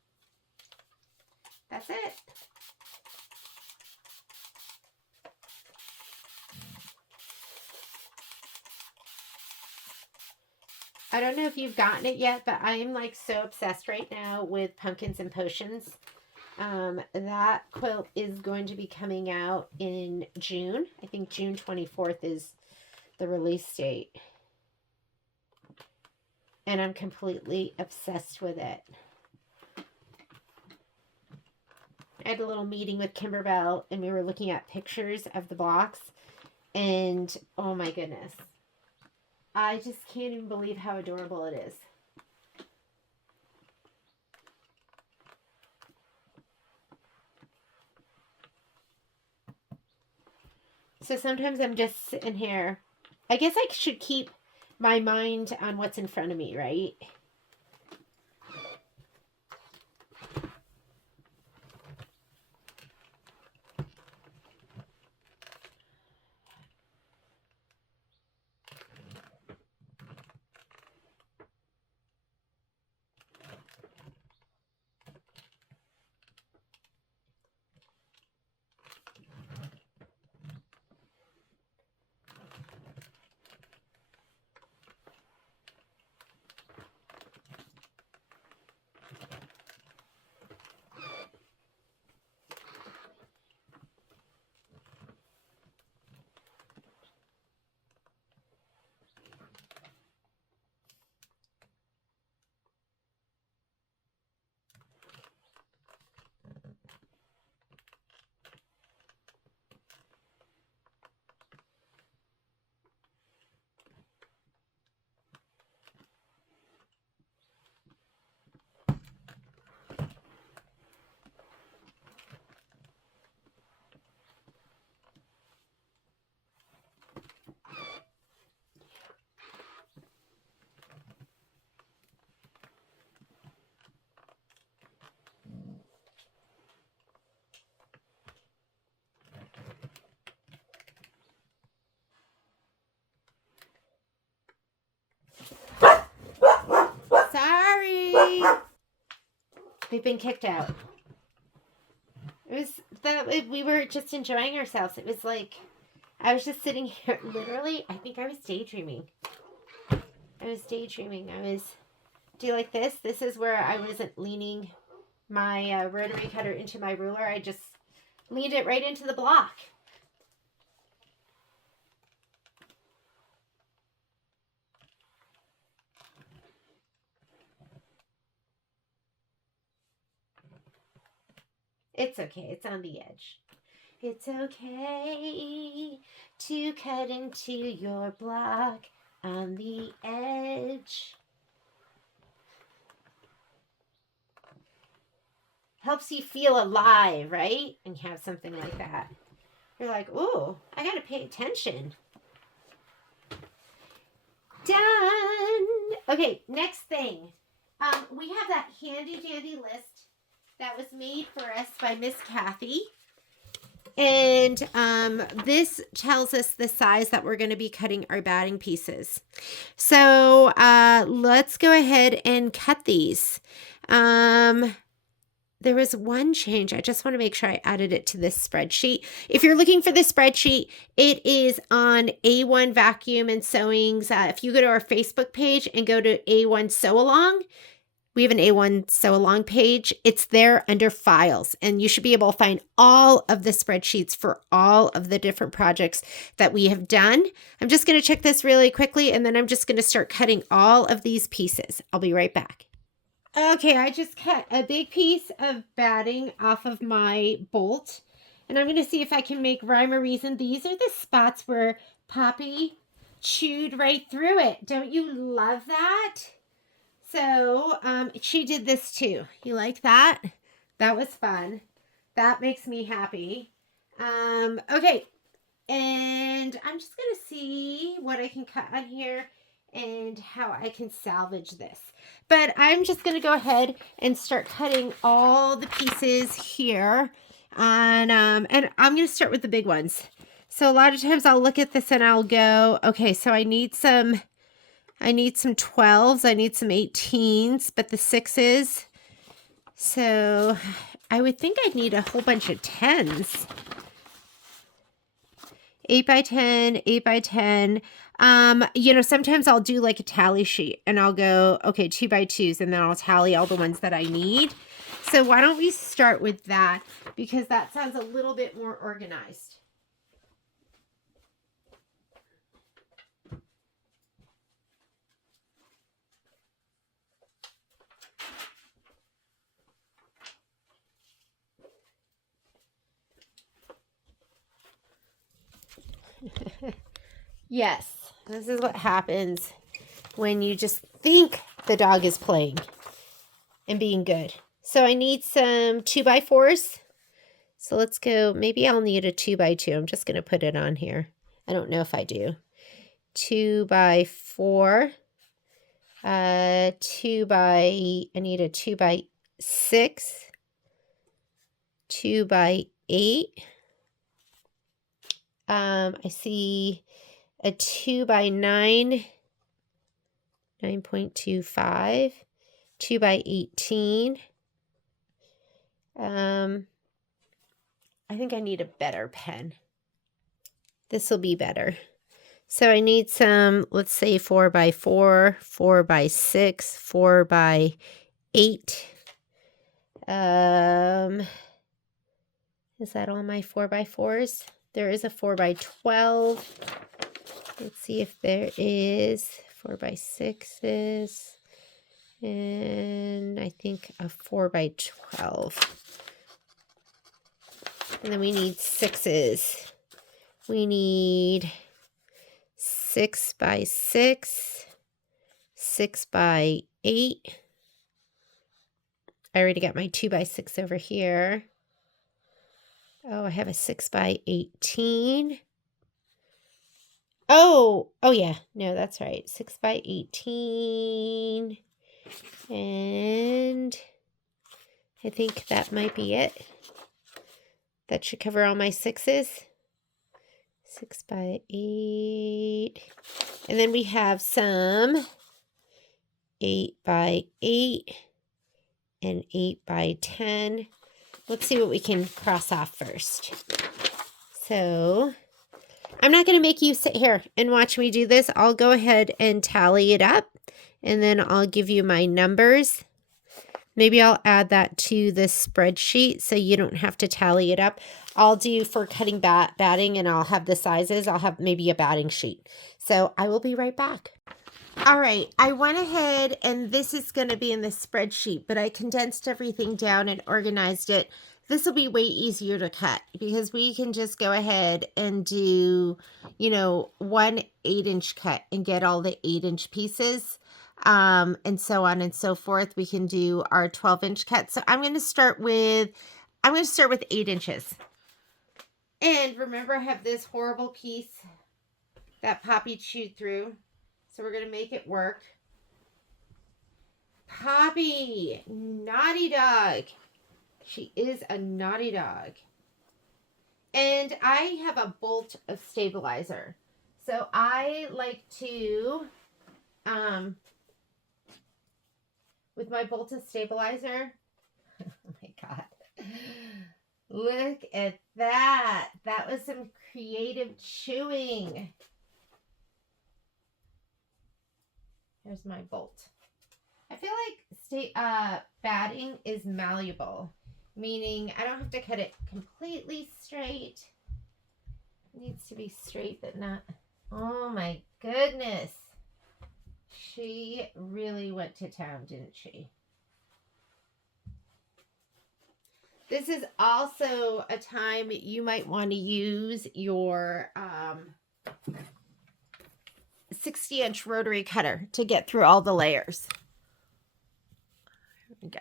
That's it. I don't know if you've gotten it yet, but I am like so obsessed right now with Pumpkins and Potions. That quilt is going to be coming out in June. I think June 24th is the release date. And I'm completely obsessed with it. I had a little meeting with Kimberbell, and we were looking at pictures of the blocks. And oh my goodness. I just can't even believe how adorable it is. So sometimes I'm just sitting here. I guess I should keep my mind on what's in front of me, right? We've been kicked out. It was that we were just enjoying ourselves. It was like I was just sitting here. Literally, I think I was daydreaming. Do you like this? This is where I wasn't leaning my rotary cutter into my ruler. I just leaned it right into the block. It's okay. It's on the edge. It's okay to cut into your block on the edge. Helps you feel alive, right? And you have something like that. You're like, ooh, I gotta pay attention. Done. Okay, next thing. We have that handy dandy list that was made for us by Miss Kathy. And this tells us the size that we're going to be cutting our batting pieces. So let's go ahead and cut these. There was one change. I just want to make sure I added it to this spreadsheet. If you're looking for the spreadsheet, it is on A1 Vacuum and Sewing's. If you go to our Facebook page and go to A1 Sew Along, we have an A1 Sew Along page. It's there under files, and you should be able to find all of the spreadsheets for all of the different projects that we have done. I'm just going to check this really quickly, and then I'm just going to start cutting all of these pieces. I'll be right back. Okay, I just cut a big piece of batting off of my bolt, and I'm going to see if I can make rhyme or reason. These are the spots where Poppy chewed right through it. Don't you love that? So she did this too. You like that? That was fun. That makes me happy. Okay, and I'm just going to see what I can cut on here and how I can salvage this. But I'm just going to go ahead and start cutting all the pieces here. And I'm going to start with the big ones. So a lot of times I'll look at this and I'll go, okay, so I need some 12s, I need some 18s, but the 6s. So I would think I'd need a whole bunch of 10s. 8 by 10, 8 by 10. Sometimes I'll do like a tally sheet and I'll go, okay, 2 by 2s, and then I'll tally all the ones that I need. So why don't we start with that, because that sounds a little bit more organized. Yes, this is what happens when you just think the dog is playing and being good. So I need some 2x4s. So let's go, maybe I'll need a 2x2. I'm just going to put it on here. I don't know if I do. 2x4. I need a 2x6. 2x8. I see a 2x9, 9.25, 2x18. I think I need a better pen. This will be better. So I need some, let's say 4x4, 4x6, 4x8. Is that all my 4x4s? There is a 4x12. Let's see if there is 4x6s. And I think a 4x12. And then we need 6s. We need 6x6, 6x8. I already got my 2x6 over here. Oh, I have a 6x18. Oh yeah. No, that's right. 6x18. And I think that might be it. That should cover all my 6s. 6x8. And then we have some 8x8, an 8 by 10. Let's see what we can cross off first. So I'm not going to make you sit here and watch me do this. I'll go ahead and tally it up, and then I'll give you my numbers. Maybe I'll add that to the spreadsheet so you don't have to tally it up. I'll do for cutting batting, and I'll have the sizes. I'll have maybe a batting sheet. So I will be right back. All right, I went ahead, and this is going to be in the spreadsheet, but I condensed everything down and organized it. This will be way easier to cut because we can just go ahead and do, you know, one 8-inch cut and get all the 8-inch pieces. And so on and so forth. We can do our 12-inch cut. So I'm going to start with 8 inches. And remember, I have this horrible piece that Poppy chewed through. So we're going to make it work. Poppy, naughty dog. She is a naughty dog. And I have a bolt of stabilizer. So I like to, with my bolt of stabilizer, oh my God, look at that. That was some creative chewing. Here's my bolt. I feel like batting is malleable, meaning I don't have to cut it completely straight. It needs to be straight, but not. Oh my goodness. She really went to town, didn't she? This is also a time you might want to use your 60-inch rotary cutter to get through all the layers. Here we go.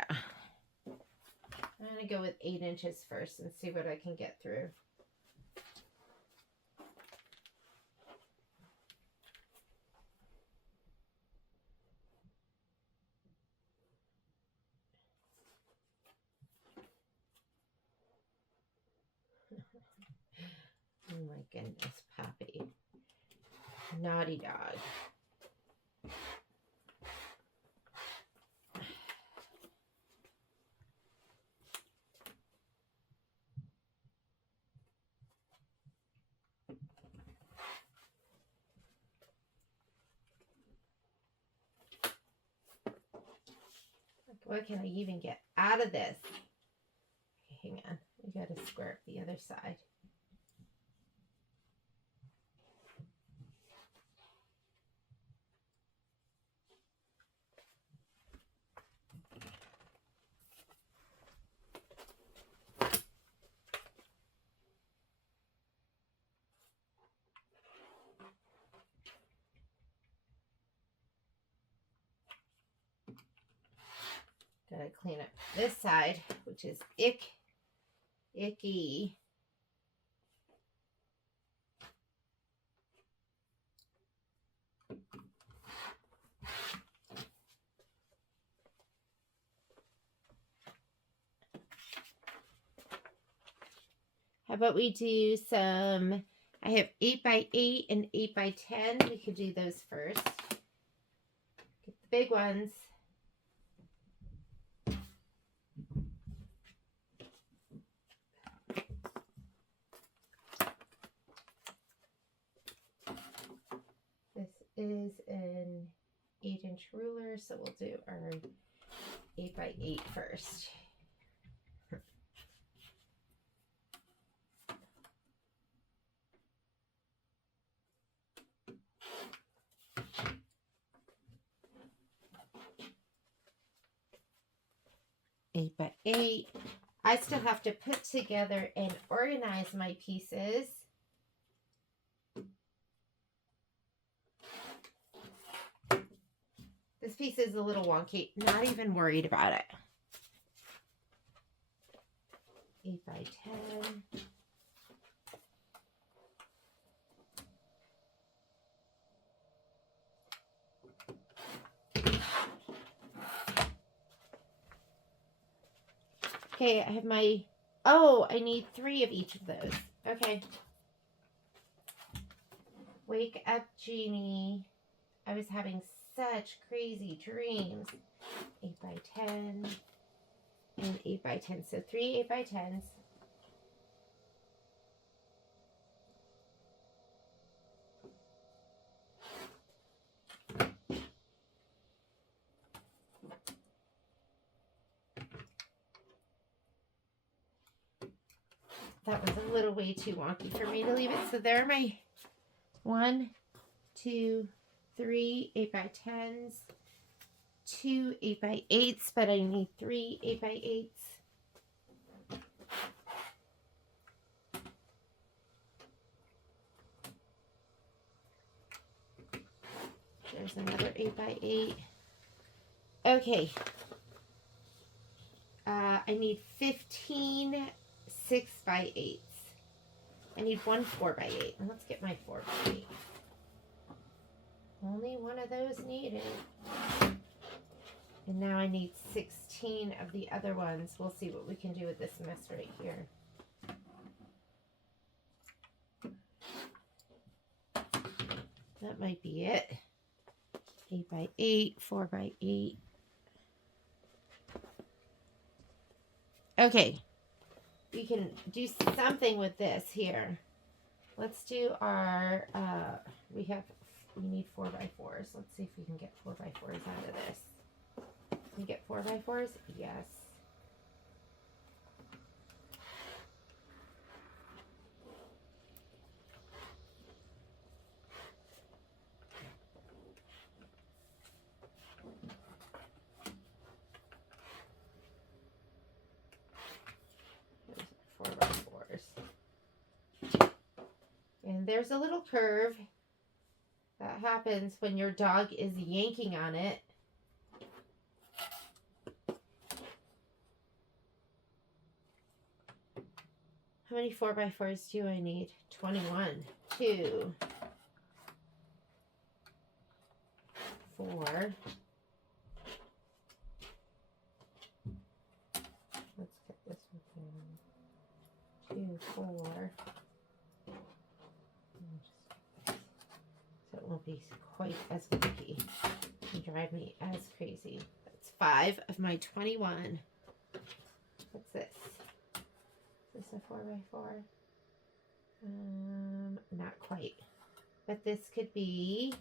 I'm going to go with 8 inches first and see what I can get through. Oh my goodness, Poppy. Naughty dog. What can I even get out of this? Okay, hang on. We got to square up the other side. Gotta clean up this side, which is icky. How about we do some, I have 8 by 8 and 8 by 10. We could do those first. Get the big ones. This is an 8-inch ruler, so we'll do our 8 by 8 first. Eight by 8. I still have to put together and organize my pieces. This piece is a little wonky. Not even worried about it. 8 by 10. Okay, I have my, oh, I need 3 of each of those. Okay. Wake up, Jeannie. I was having such crazy dreams. 8 by 10. and 8 by 10. So 3 8 by 10s. That was a little way too wonky for me to leave it. So there are my 1, 2, 3 8 by 10s, 2 8 by 8s, but I need 3 8 by 8s. There's another 8 by 8. Okay. I need 15 6 by 8s. I need 1 4 by 8. And let's get my 4 by 8. Only one of those needed. And now I need 16 of the other ones. We'll see what we can do with this mess right here. That might be it. 8 by 8, 4 by 8. Okay. We can do something with this here. Let's do our, we need 4 by 4s. Let's see if we can get 4 by 4s out of this. Can we get 4 by 4s? Yes. There's 4 by 4s. And there's a little curve that happens when your dog is yanking on it. How many 4 by 4s do I need? 21. 2, 4. Let's get this one. 2, 4. So it won't be quite as wonky and drive me as crazy. That's 5 of my 21. What's this? Is this a 4 by 4? Not quite. But this could be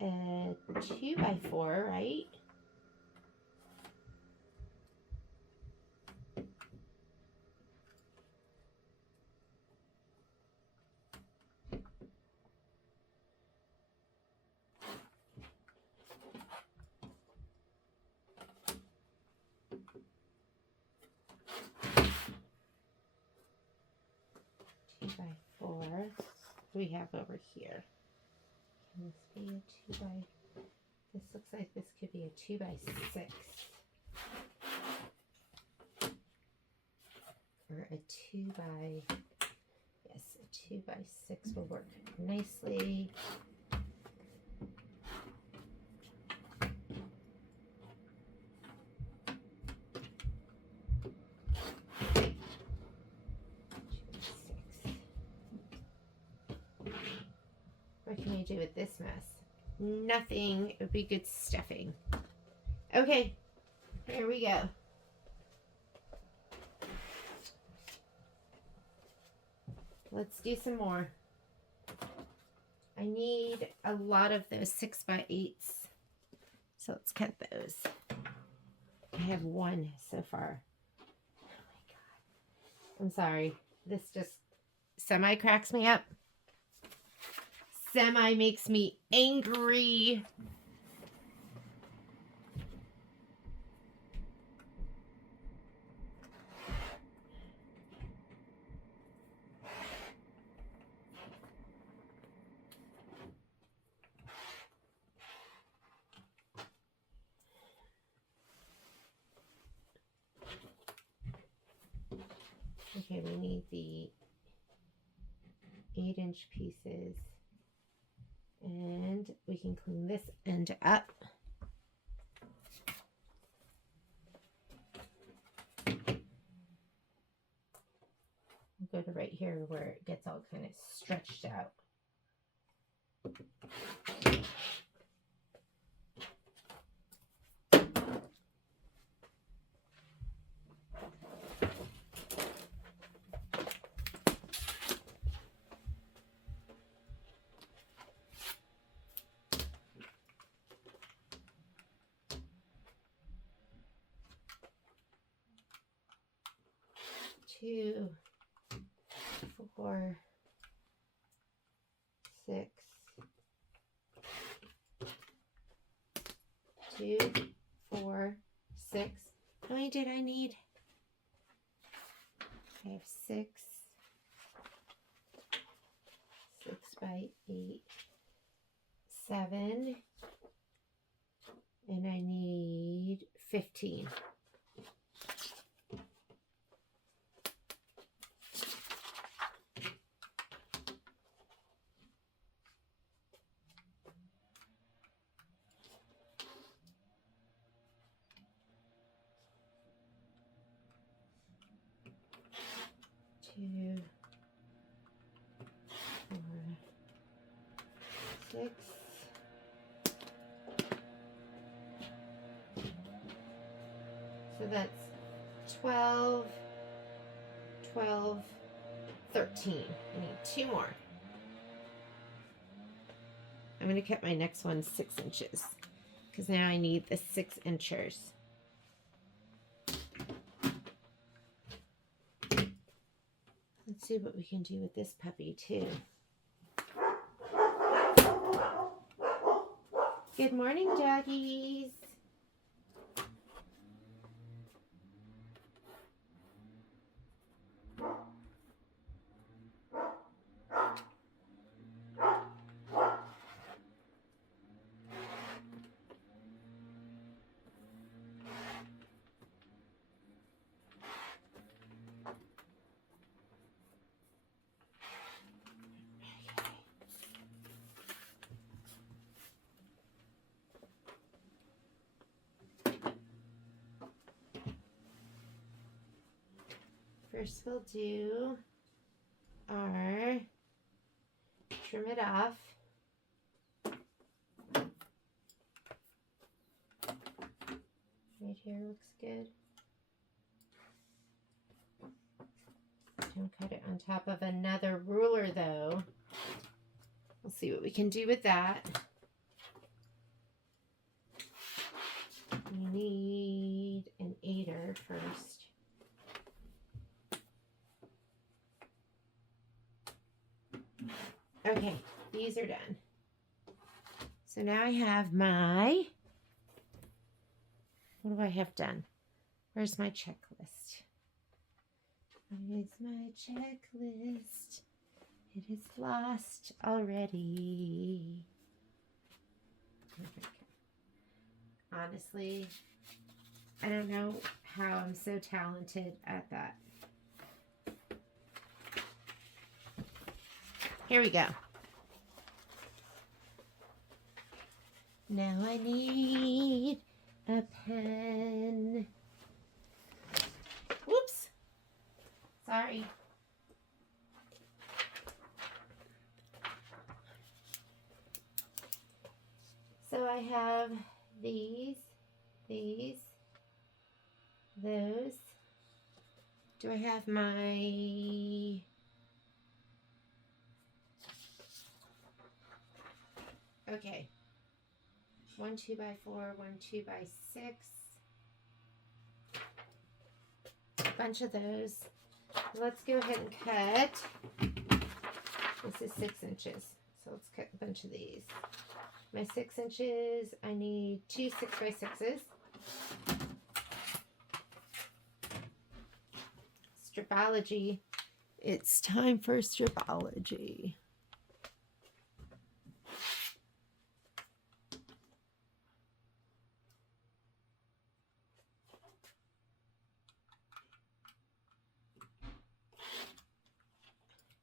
a 2 by 4, right? We have over here. Can this be a 2 by? This looks like this could be a 2 by 6. Or a 2 by, yes, a 2 by 6 will work nicely. What can we do with this mess? Nothing. It would be good stuffing. Okay, here we go. Let's do some more. I need a lot of those 6 by 8s. So let's cut those. I have 1 so far. Oh my God. I'm sorry. This just semi cracks me up. Semi makes me angry. Okay, we need the 8-inch pieces. And we can clean this end up. We'll go to right here where it gets all kind of stretched out. 2, 4, 6, 2, 4, 6. How many did I need? I have 6 by 8, 7, and I need 15. Two, 4, 6. So that's 12, 12, 13. I need 2 more. I'm going to cut my next one 6 inches because now I need the 6 inchers. Let's see what we can do with this puppy too. Good morning, doggies. First we'll do our trim it off. Right here looks good. Don't cut it on top of another ruler though. We'll see what we can do with that. We need an 8er first. Okay, these are done. So now I have my, what do I have done? Where's my checklist? Where is my checklist? It is lost already. Honestly, I don't know how I'm so talented at that. Here we go. Now I need a pen. Whoops. Sorry. So I have these, those. Do I have my... Okay. 1 2x4, 1 2x6. A bunch of those. Let's go ahead and cut. This is 6 inches. So let's cut a bunch of these. My 6 inches, I need 2 6x6s. Stripology. It's time for stripology.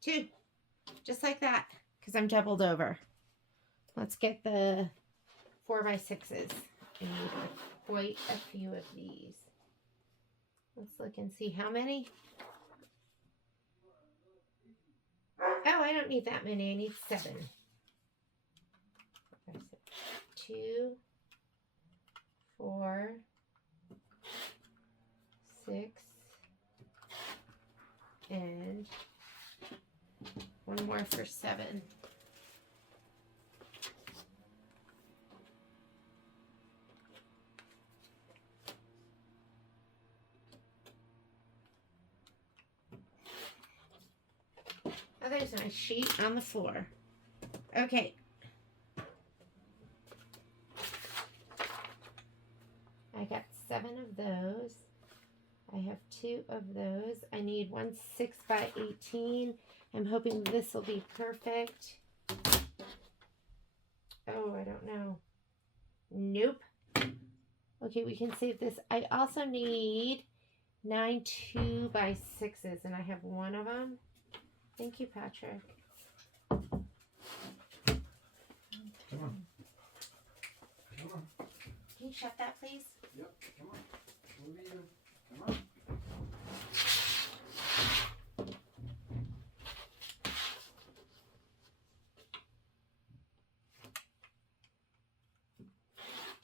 Two, just like that, because I'm doubled over. Let's get the 4x6s. I need quite a few of these. Let's look and see how many. Oh, I don't need that many. I need 7. 2, 4, 6, and 1 more for 7. my sheet on the floor. Okay. I got 7 of those. I have 2 of those. I need one 6 by 18. I'm hoping this will be perfect. Oh, I don't know. Nope. Okay, we can save this. I also need 9 2 by 6s, and I have 1 of them. Thank you, Patrick. Come on. Come on. Can you shut that, please? Yep, come on. What are you doing? Come on.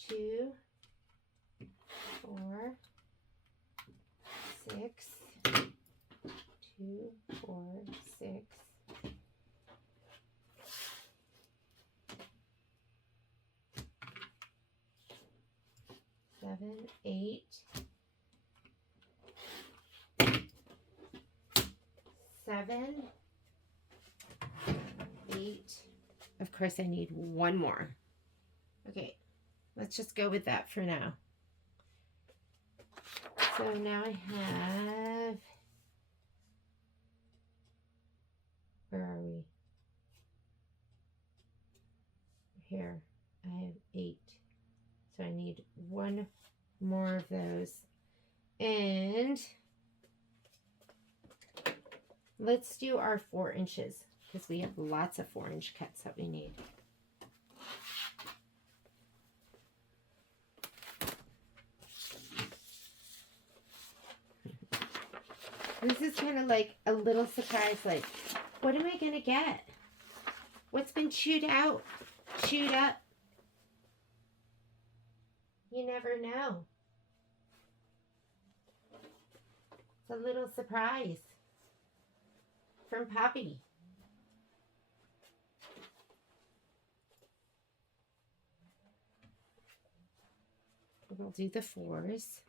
Two, 4, 6, 2, 4, 6. 7, 8, 7, 8. Of course, I need 1 more. Okay, let's just go with that for now. So now I have, where are we? Here, I have 8. So I need 1 more of those. And let's do our 4 inches because we have lots of 4-inch cuts that we need. This is kind of like a little surprise, like, what am I going to get? What's been chewed out? Chewed up? You never know. It's a little surprise from Poppy. We'll do the 4s.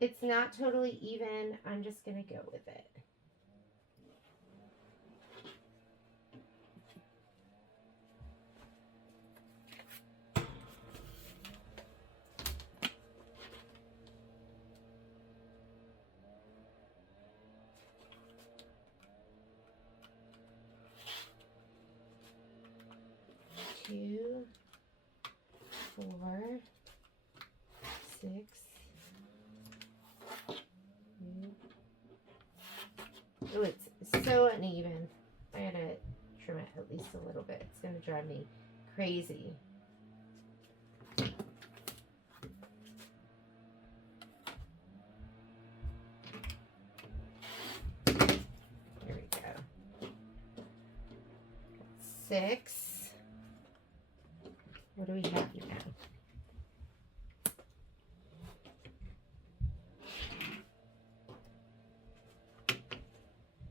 It's not totally even. I'm just going to go with it. Two, 4, 6. Oh, it's so uneven. I gotta trim it at least a little bit. It's gonna drive me crazy. There we go. 6. What do we have now?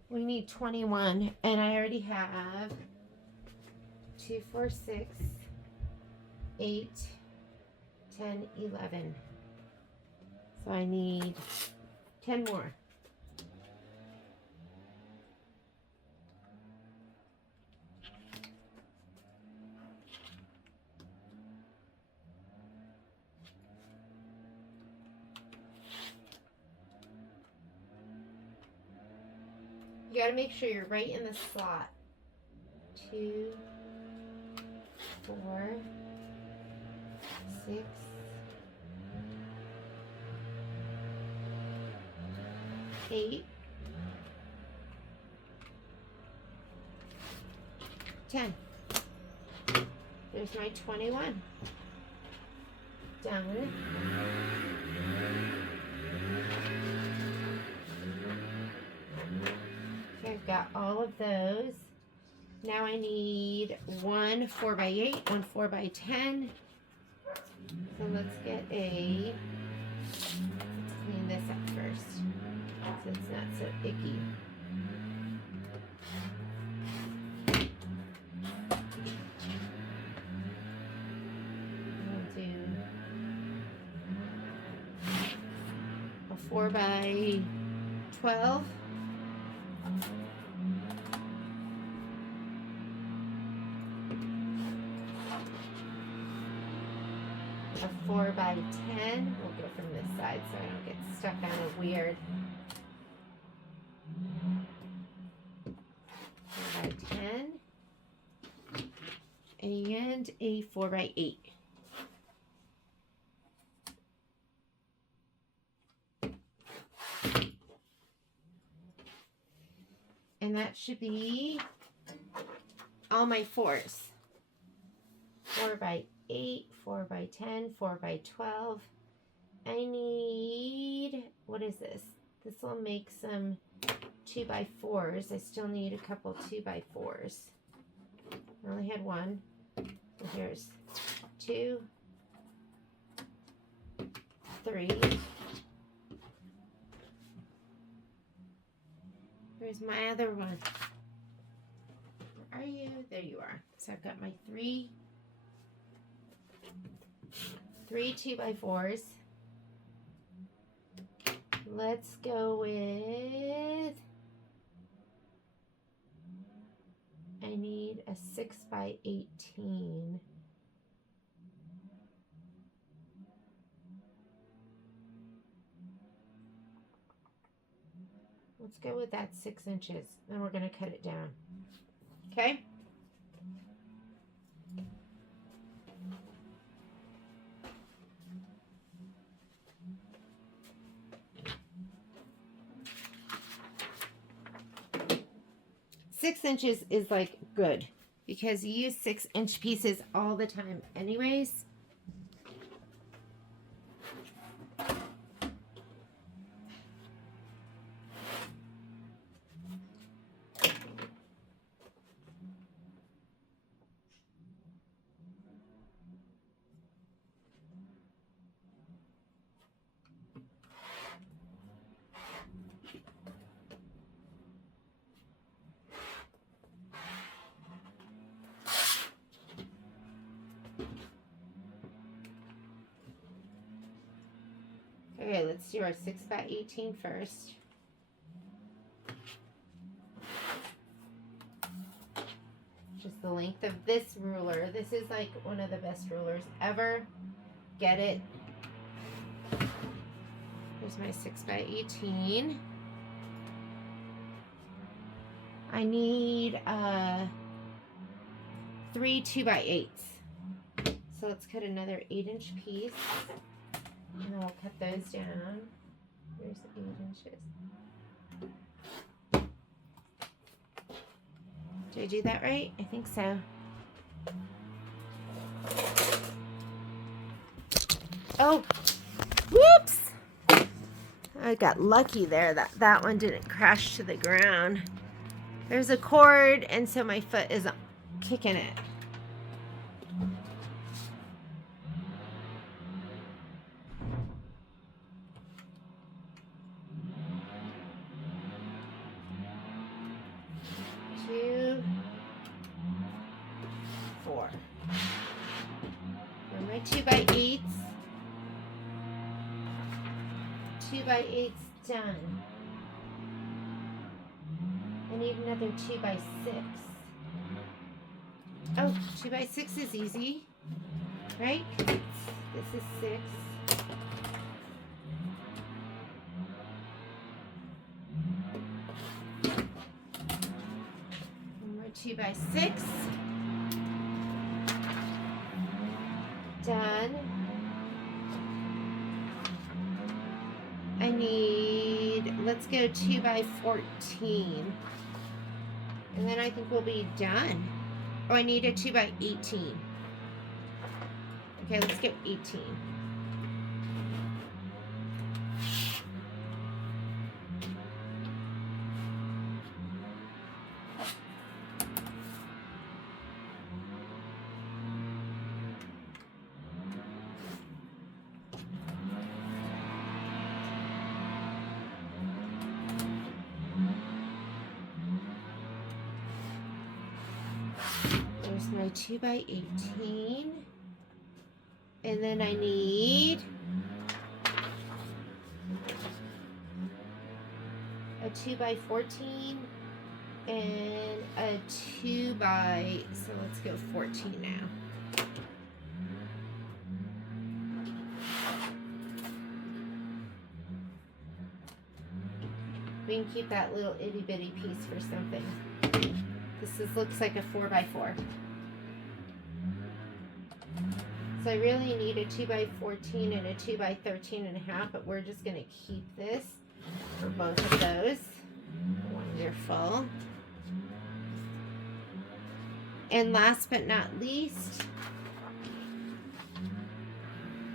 We need 21, and I already have 2, 4, 6, 8, 10, 11. So I need 10 more. You gotta make sure you're right in the slot. 2, 4, 6, 8, 10. There's my 21. Done. Okay, I've got all of those. Now I need one 4x8, one 4x10. So let's get let's clean this up first so it's not so icky. We'll do a 4x12. A 4x10. We'll go from this side so I don't get stuck on a weird 4x10 and a 4x8. And that should be all my 4s. 4x8, 4x10, 4x12. I need, what is this? This will make some 2x4s. I still need a couple 2x4s. I only had one. So here's 2, 3. Where's my other one? Where are you? There you are. So I've got my three 2x4s. Let's go with, I need a 6x18. Let's go with that 6 inches. Then we're going to cut it down. Okay? Six inches is like good because you use 6-inch pieces all the time anyways. Okay, let's do our 6x18 first. Just the length of this ruler. This is like one of the best rulers ever. Get it. Here's my 6x18. I need 3 2x8s. So let's cut another 8-inch piece. And then we'll cut those down. Here's 8 inches. Did I do that right? I think so. Oh, whoops! I got lucky there that that one didn't crash to the ground. There's a cord, and so my foot is kicking it. For my 2x8s. 2x8s done. I need another 2x6. Oh, 2x6 is easy, right? This is 6. One more 2x6. Done. I need, let's go 2x14. And then I think we'll be done. Oh, I need a 2x18. Okay, let's go 18. 2 by 18. And then I need a 2 by 14 and a 2 by, so let's go 14 now. We can keep that little itty bitty piece for something. Looks like a 4 by 4. So I really need a 2 by 14 and a 2 by 13 and a half, but we're just going to keep this for both of those. Wonderful. And last but not least,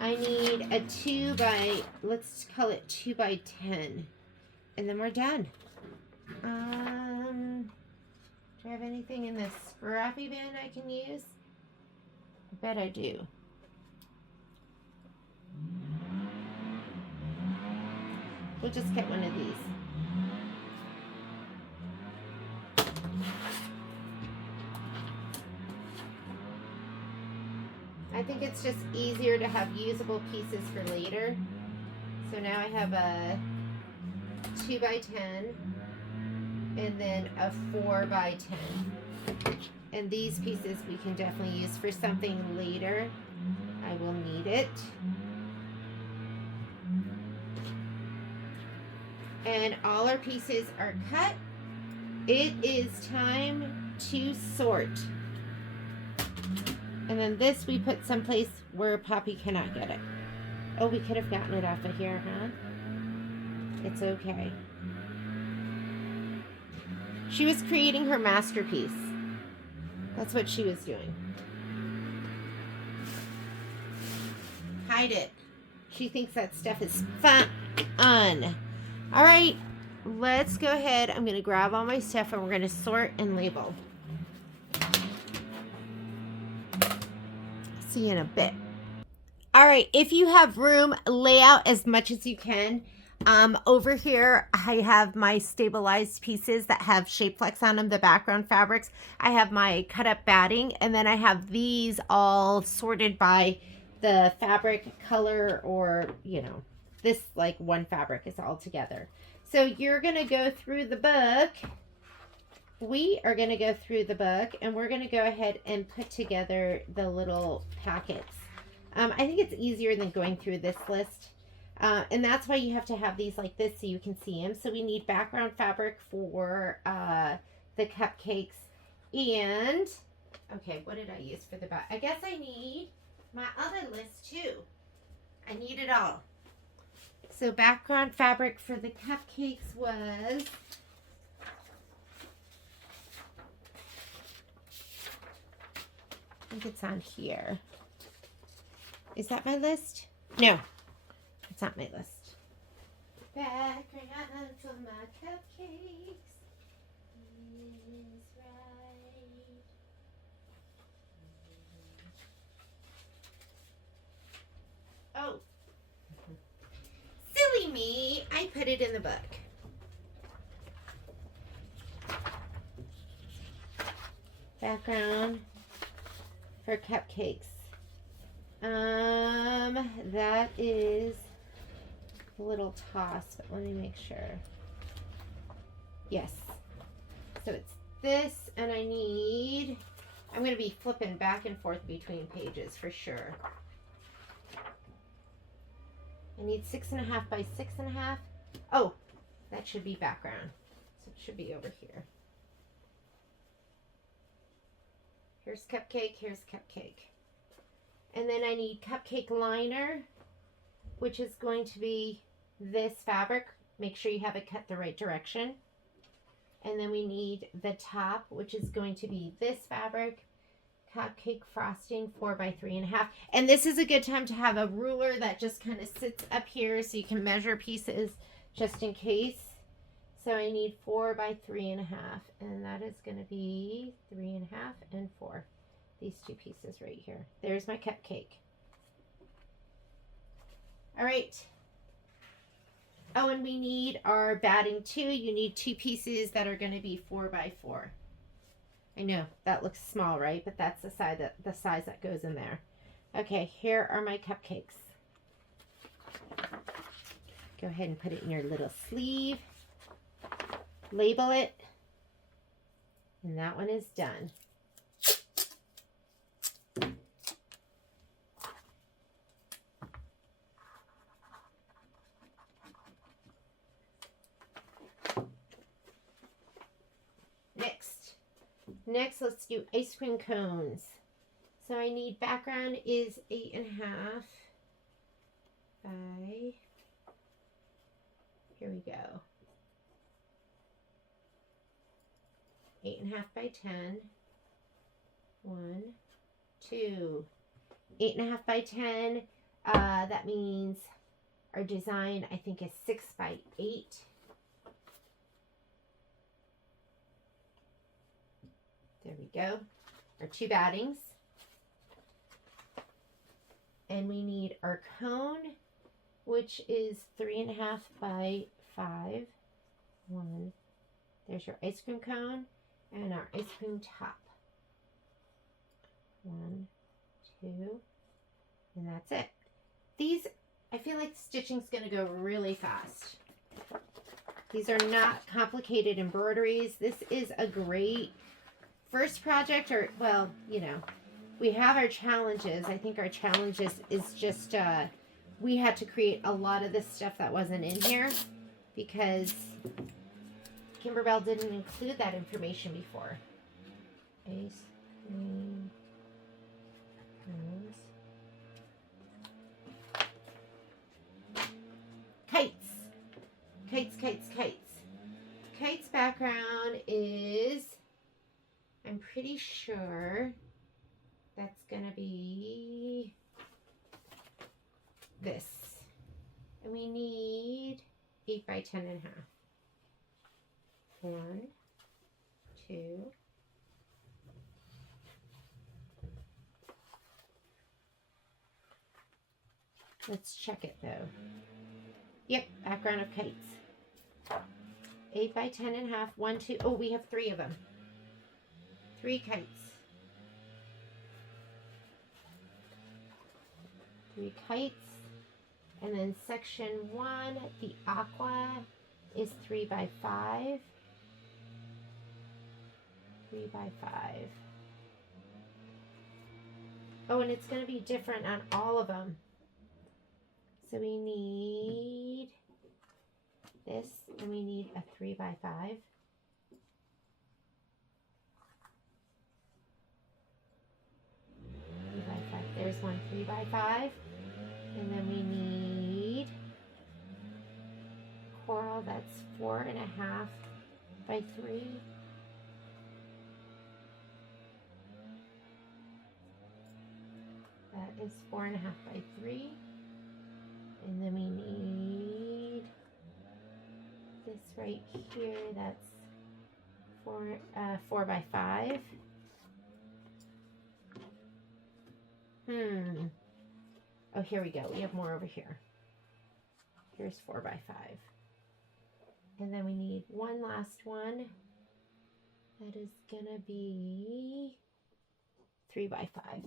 I need a 2 by, let's call it 2 by 10. And then we're done. Do I have anything in this scrappy bin I can use? I bet I do. We'll just get one of these. I think it's just easier to have usable pieces for later. So now I have a 2 by 10 and then a 4 by 10. And these pieces we can definitely use for something later. I will need it. And all our pieces are cut. It is time to sort. And then this we put someplace where Poppy cannot get it. Oh, we could have gotten it off of here, huh? It's okay. She was creating her masterpiece. That's what she was doing. Hide it. She thinks that stuff is fun. All right, let's go ahead. I'm going to grab all my stuff and we're going to sort and label. See you in a bit. All right, if you have room, lay out as much as you can. Over here, I have my stabilized pieces that have Shapeflex on them, the background fabrics. I have my cut up batting, and then I have these all sorted by the fabric color, or, you know, this like one fabric is all together. So you're going to go through the book. We are going to go through the book, and we're going to go ahead and put together the little packets. I think it's easier than going through this list. And that's why you have to have these like this so you can see them. So we need background fabric for the cupcakes. And, okay, what did I use for the back? I guess I need my other list too. I need it all. So background fabric for the cupcakes was... I think it's on here. Is that my list? No, it's not my list. Background for my cupcakes is right. Oh, silly me. I put it in the book. Background for cupcakes. That is a little toss, but let me make sure. Yes. So it's this, and I'm going to be flipping back and forth between pages for sure. I need 6.5 by 6.5. Oh, that should be background. So it should be over here. Here's cupcake, here's cupcake. And then I need cupcake liner, which is going to be this fabric. Make sure you have it cut the right direction. And then we need the top, which is going to be this fabric. Cupcake frosting 4 by 3.5. And this is a good time to have a ruler that just kind of sits up here so you can measure pieces just in case. So I need 4 by 3.5, and that is going to be 3.5 and 4. These two pieces right here. There's my cupcake. All right. Oh, and we need our batting too. You need 2 pieces that are going to be 4 by 4. I know that looks small, right? But that's the size that goes in there. Okay, here are my cupcakes. Go ahead and put it in your little sleeve. Label it. And that one is done. Next, let's do ice cream cones. So I need background is 8.5 by, here we go, 8.5 by 10. 1, 2, 8.5 by 10. That means our design, I think, is 6 by 8. There we go. Our 2 battings. And we need our cone, which is 3.5 by 5. 1. There's your ice cream cone and our ice cream top. 1, 2, and that's it. These, I feel like stitching's going to go really fast. These are not complicated embroideries. This is a great first project, or, well, you know, we have our challenges. I think our challenges is just, we had to create a lot of this stuff that wasn't in here because Kimberbell didn't include that information before. Ice cream cones. Kites. Kites, kites, kites. Kites background is, I'm pretty sure that's gonna be this. And we need 8 by 10.5. 1, 2. Let's check it though. Yep, background of kites. 8 by 10.5. 1, 2. Oh, we have 3 of them. 3 kites. 3 kites. And then section 1, the aqua is 3 by 5. 3 by 5. Oh, and it's going to be different on all of them. So we need this, and we need a 3 by 5. 3 by 5. There's one 3 by 5. And then we need coral, that's 4.5 by 3. That is 4.5 by 3. And then we need this right here, that's 4 by 5. Oh, here we go. We have more over here. Here's 4 by 5. And then we need one last one. That is gonna be 3 by 5.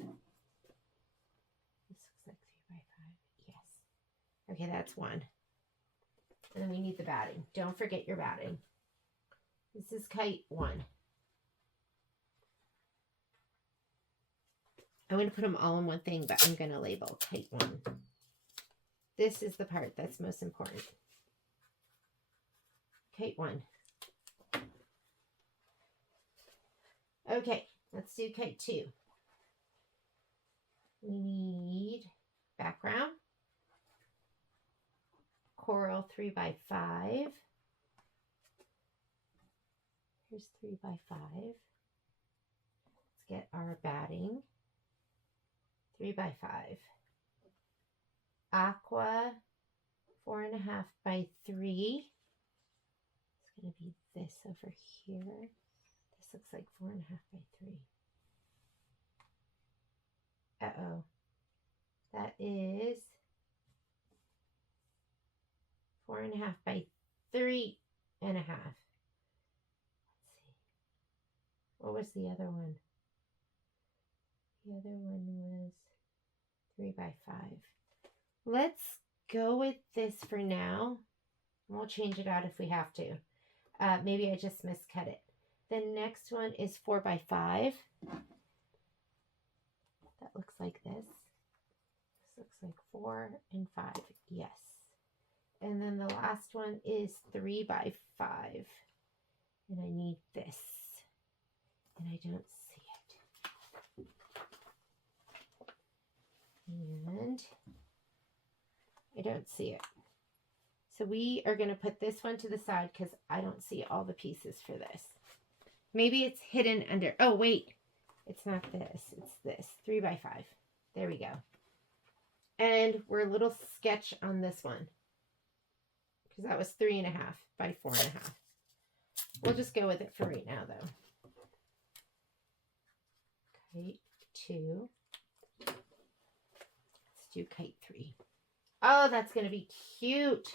This looks like 3 by 5. Yes. Okay, that's one. And then we need the batting. Don't forget your batting. This is kite 1. I'm going to put them all in one thing, but I'm going to label kite 1. This is the part that's most important. Kite 1. Okay, let's do kite 2. We need background. Coral 3 by 5. Here's 3 by 5. Let's get our batting. 3 by 5. Aqua 4.5 by 3. It's going to be this over here. This looks like 4.5 by 3. Uh-oh. That is 4.5 by 3.5. Let's see. What was the other one? The other one was 3 by 5. Let's go with this for now. We'll change it out if we have to. Maybe I just miscut it. The next one is 4 by 5. That looks like this. This looks like 4 and 5. Yes. And then the last one is 3 by 5. And I need this. And I don't see it. And I don't see it. So we are going to put this one to the side because I don't see all the pieces for this. Maybe it's hidden under. Oh, wait. It's not this. It's this. 3 by 5. There we go. And we're a little sketch on this one. Because that was 3.5 by 4.5. We'll just go with it for right now, though. Kite 2. Let's do kite 3. Oh, that's going to be cute.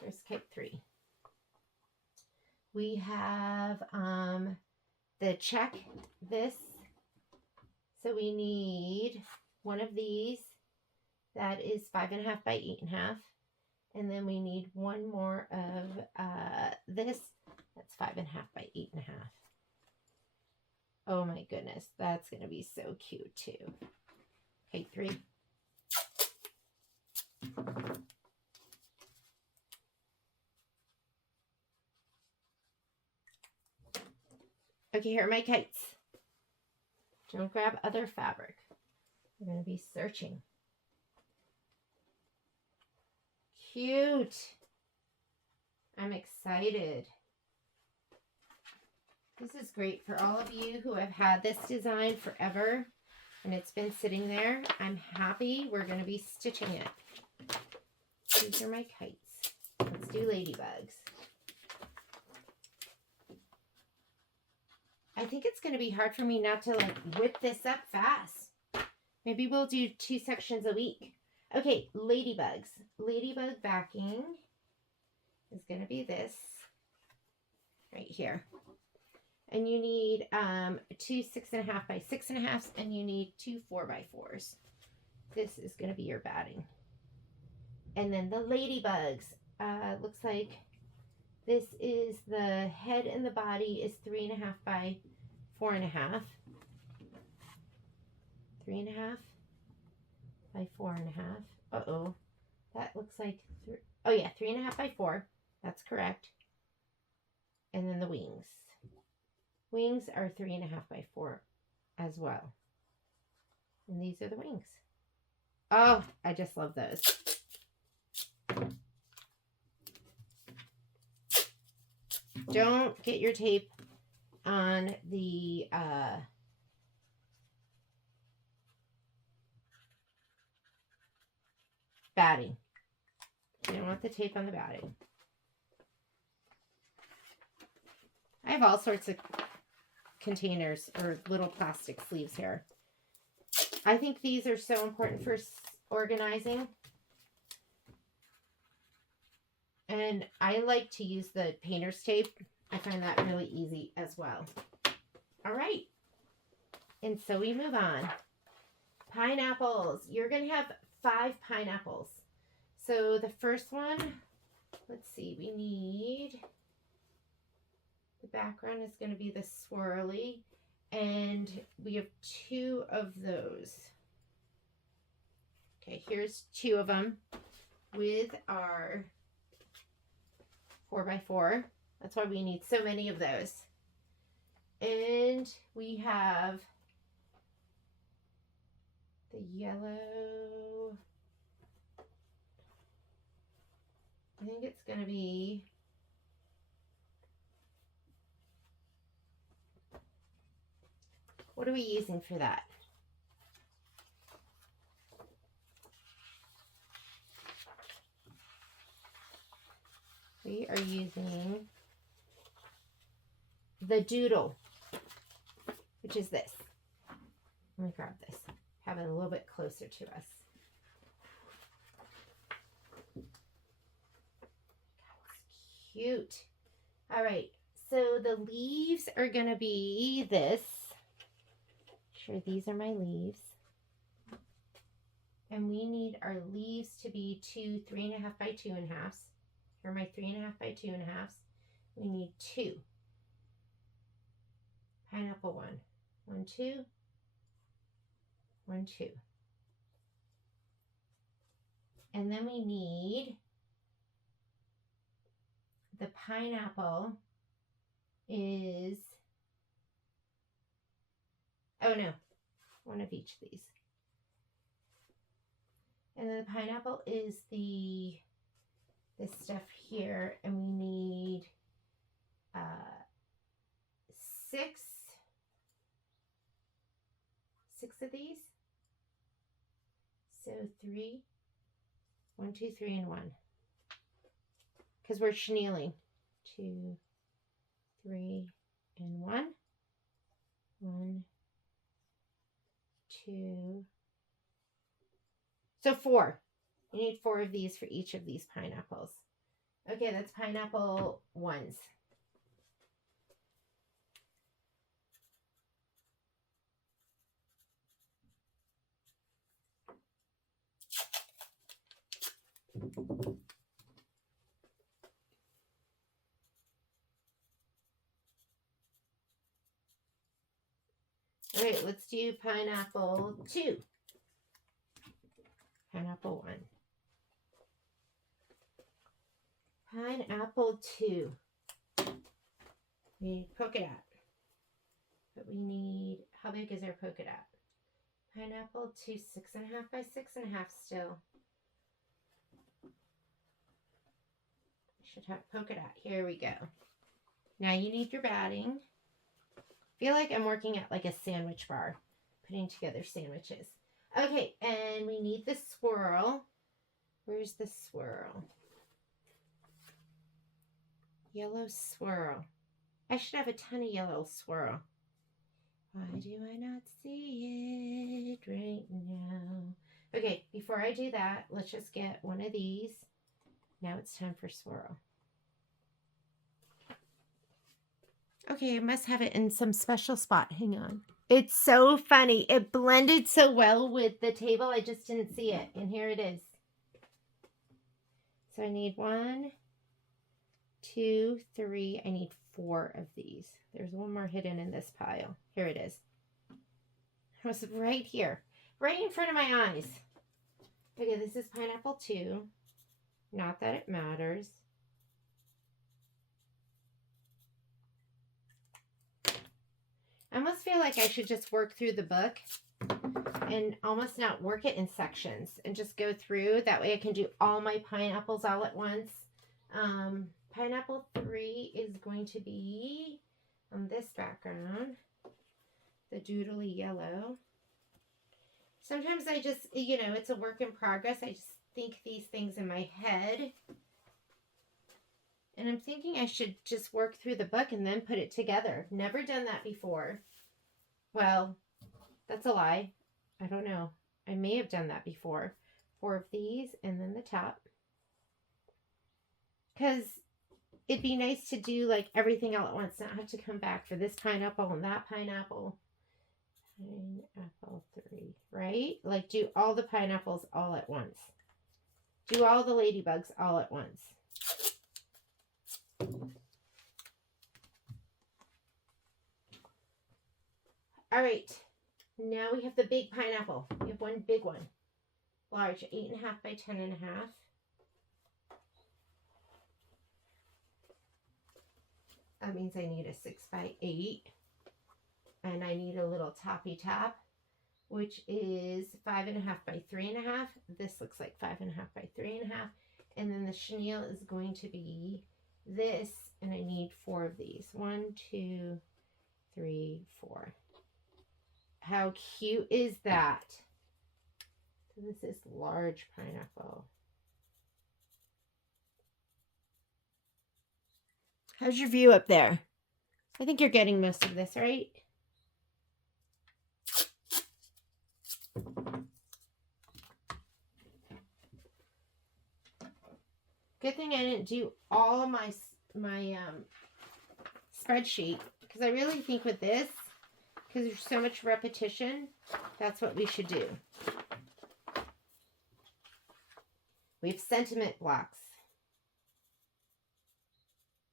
There's kite 3. We have the check this. So we need one of these. That is 5.5 by 8.5. And then we need one more of this. That's 5.5 by 8.5. Oh my goodness. That's going to be so cute too. Kite 3. Okay, here are my kites. Don't grab other fabric. We're going to be searching. Cute. I'm excited. This is great for all of you who have had this design forever and it's been sitting there. I'm happy we're going to be stitching it. These are my kites. Let's do ladybugs. I think it's going to be hard for me not to like whip this up fast. Maybe we'll do 2 sections a week. Okay, ladybugs. Ladybug backing is going to be this right here. And you need 2 6.5 by 6.5, and you need 2 4 by 4s. This is going to be your batting. And then the ladybugs. Looks like this is the head and the body is 3.5 by 4.5. 3.5 by 4.5. Uh-oh. That looks like, oh yeah, 3.5 by 4. That's correct. And then the wings. Wings are 3.5 by 4 as well. And these are the wings. Oh, I just love those. Don't get your tape on the batting. You don't want the tape on the batting. I have all sorts of containers or little plastic sleeves here. I think these are so important for organizing. And I like to use the painter's tape. I find that really easy as well. All right. And so we move on. Pineapples. You're going to have 5 pineapples. So the first one, let's see, we need, the background is going to be the swirly. And we have 2 of those. Okay, here's 2 of them with our 4 by 4. That's why we need so many of those. And we have the yellow. I think it's going to be what are we using for that? We are using the doodle, which is this. Let me grab this. Have it a little bit closer to us. God, it's cute. All right, So the leaves are going to be this. Sure, these are my leaves. And we need our leaves to be 3.5 by 2.5. Here are my 3.5 by 2.5. We need 2. Pineapple 1. 1, 2. 1, 2. And then we need the pineapple is, oh no, one of each of these. And then the pineapple is this stuff here, and we need 6 of these. So 3, 1, 2, 3, and 1. Because we're chenilling. 2, 3, and 1. 1, 2. So 4. You need 4 of these for each of these pineapples. Okay, that's pineapple 1s. All right, let's do pineapple 2. Pineapple 1. Pineapple 2. We need polka dot. But we need, how big is our polka dot? Pineapple 2, 6.5 by 6.5 still. Should have polka dot. Here we go. Now you need your batting. I feel like I'm working at like a sandwich bar, putting together sandwiches. Okay, and we need the swirl. Where's the swirl? Yellow swirl. I should have a ton of yellow swirl. Why do I not see it right now? Okay, before I do that, let's just get one of these. Now it's time for swirl. Okay, I must have it in some special spot. Hang on. It's so funny. It blended so well with the table. I just didn't see it. And here it is. So I need 1, 2, 3. I need 4 of these. There's one more hidden in this pile. Here it is. It was right here. Right in front of my eyes. Okay, this is pineapple 2. Not that it matters. I almost feel like I should just work through the book and almost not work it in sections and just go through. That way I can do all my pineapples all at once. Pineapple 3 is going to be on this background, the doodly yellow. Sometimes I just, you know, it's a work in progress. I just think these things in my head. And I'm thinking I should just work through the book and then put it together. Never done that before. Well, that's a lie. I don't know. I may have done that before. 4 of these and then the top. Because it'd be nice to do like everything all at once. Not have to come back for this pineapple and that pineapple. Pineapple 3, right? Like do all the pineapples all at once. Do all the ladybugs all at once. All right, now we have the big pineapple. We have one big one, large, 8.5 by 10.5. That means I need a 6 by 8, and I need a little toppy top, which is 5.5 by 3.5. This looks like 5.5 by 3.5, and then the chenille is going to be this, and I need 4 of these. 1, 2, 3, 4. How cute is that? So this is large pineapple. How's your view up there? I think you're getting most of this, right? Good thing I didn't do all of my spreadsheet because I really think with this, because there's so much repetition, that's what we should do. We have sentiment blocks.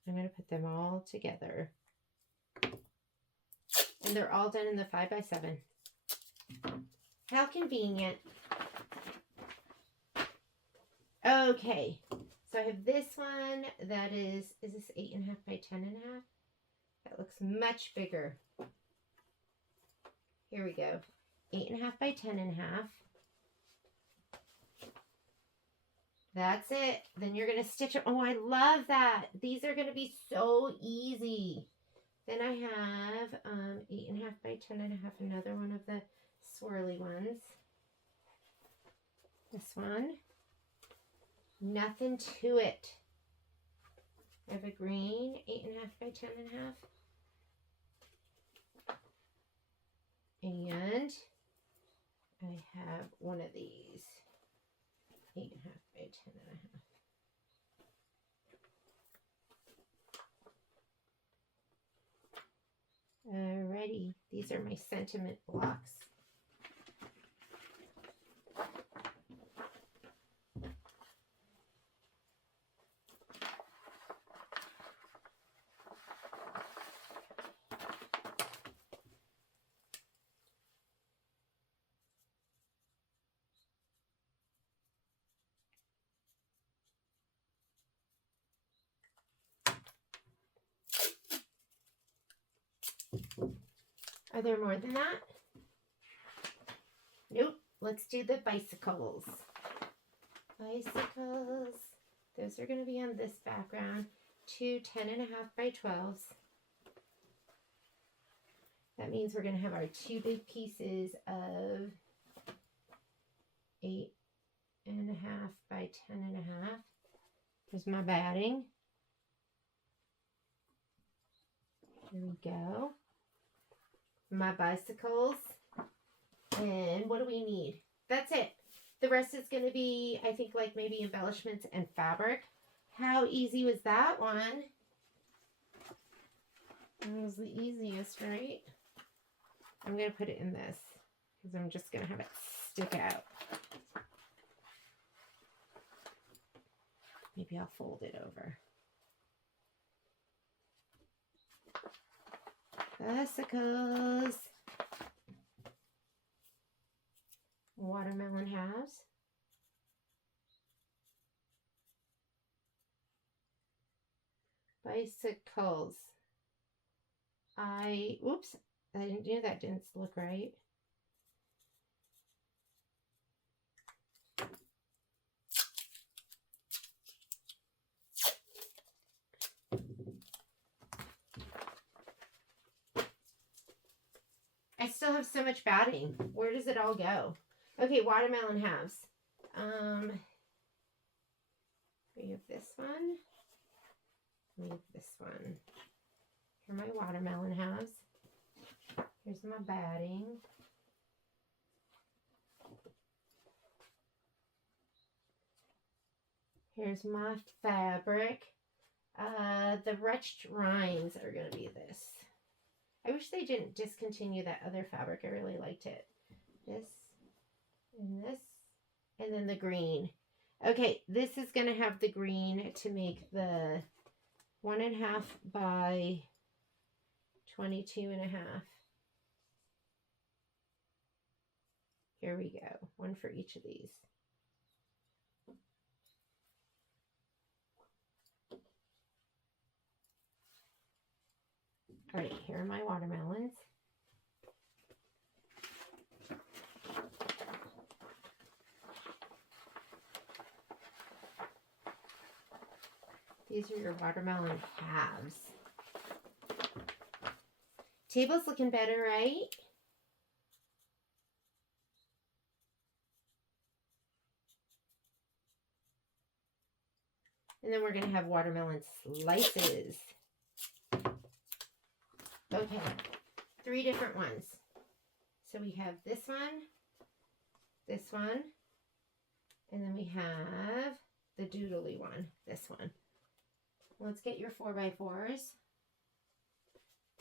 I'm going to put them all together. And they're all done in the 5x7. How convenient. Okay. So I have this one that is this 8.5 by 10.5? That looks much bigger. Here we go. 8.5 by 10.5. That's it. Then you're going to stitch it. Oh, I love that. These are going to be so easy. Then I have 8.5 by 10.5, another one of the swirly ones. This one. Nothing to it. I have a green 8.5 by 10.5. And I have one of these 8.5 by 10.5. Alrighty, these are my sentiment blocks. Are there more than that? Nope. Let's do the bicycles. Bicycles. Those are going to be on this background. Two 10.5 by 12s. That means we're going to have our two big pieces of 8.5 by 10.5. Here's my batting. Here we go. My bicycles. And what do we need? That's it. The rest is going to be, I think, like maybe embellishments and fabric. How easy was that one? That was the easiest, right? I'm going to put it in this because I'm just going to have it stick out. Maybe I'll fold it over. Bicycles. Watermelon halves. Bicycles. Oops, I didn't do that. Didn't look right. I still have so much batting. Where does it all go? Okay, watermelon halves. We have this one. We have this one. Here are my watermelon halves. Here's my batting. Here's my fabric. The ruched rinds are going to be this. I wish they didn't discontinue that other fabric. I really liked it. This and this. And then the green. Okay, this is going to have the green to make the 1.5 by 22.5. Here we go. One for each of these. All right, here are my watermelons. These are your watermelon halves. Table's looking better, right? And then we're going to have watermelon slices. Okay, 3 different ones. So we have this one, and then we have the doodly one, this one. Let's get your 4x4s.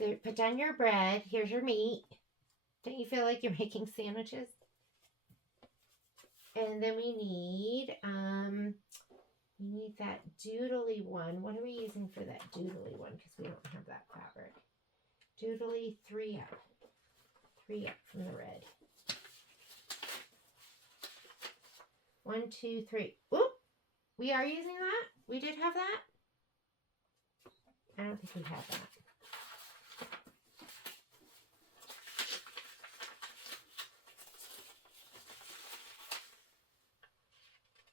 There, put down your bread. Here's your meat. Don't you feel like you're making sandwiches? And then we need that doodly one. What are we using for that doodly one? Because we don't have that fabric. Doodly 3 up. 3 up from the red. 1, 2, 3. Oop! We are using that? We did have that? I don't think we have that.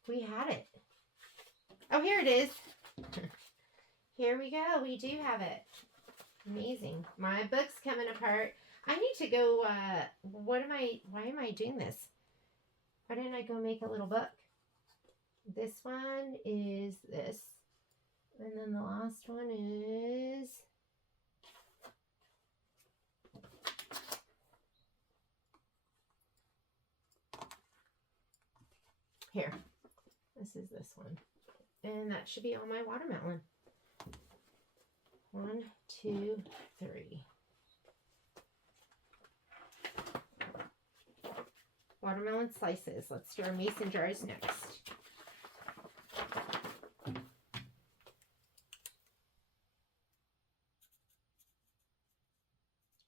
We had it. Oh, here it is. Here we go. We do have it. Amazing. My book's coming apart. I need to go, why am I doing this? Why didn't I go make a little book? This one is this. And then the last one is... Here. This is this one. And that should be on my watermelon. 1, 2, 3. Watermelon slices. Let's do our mason jars next.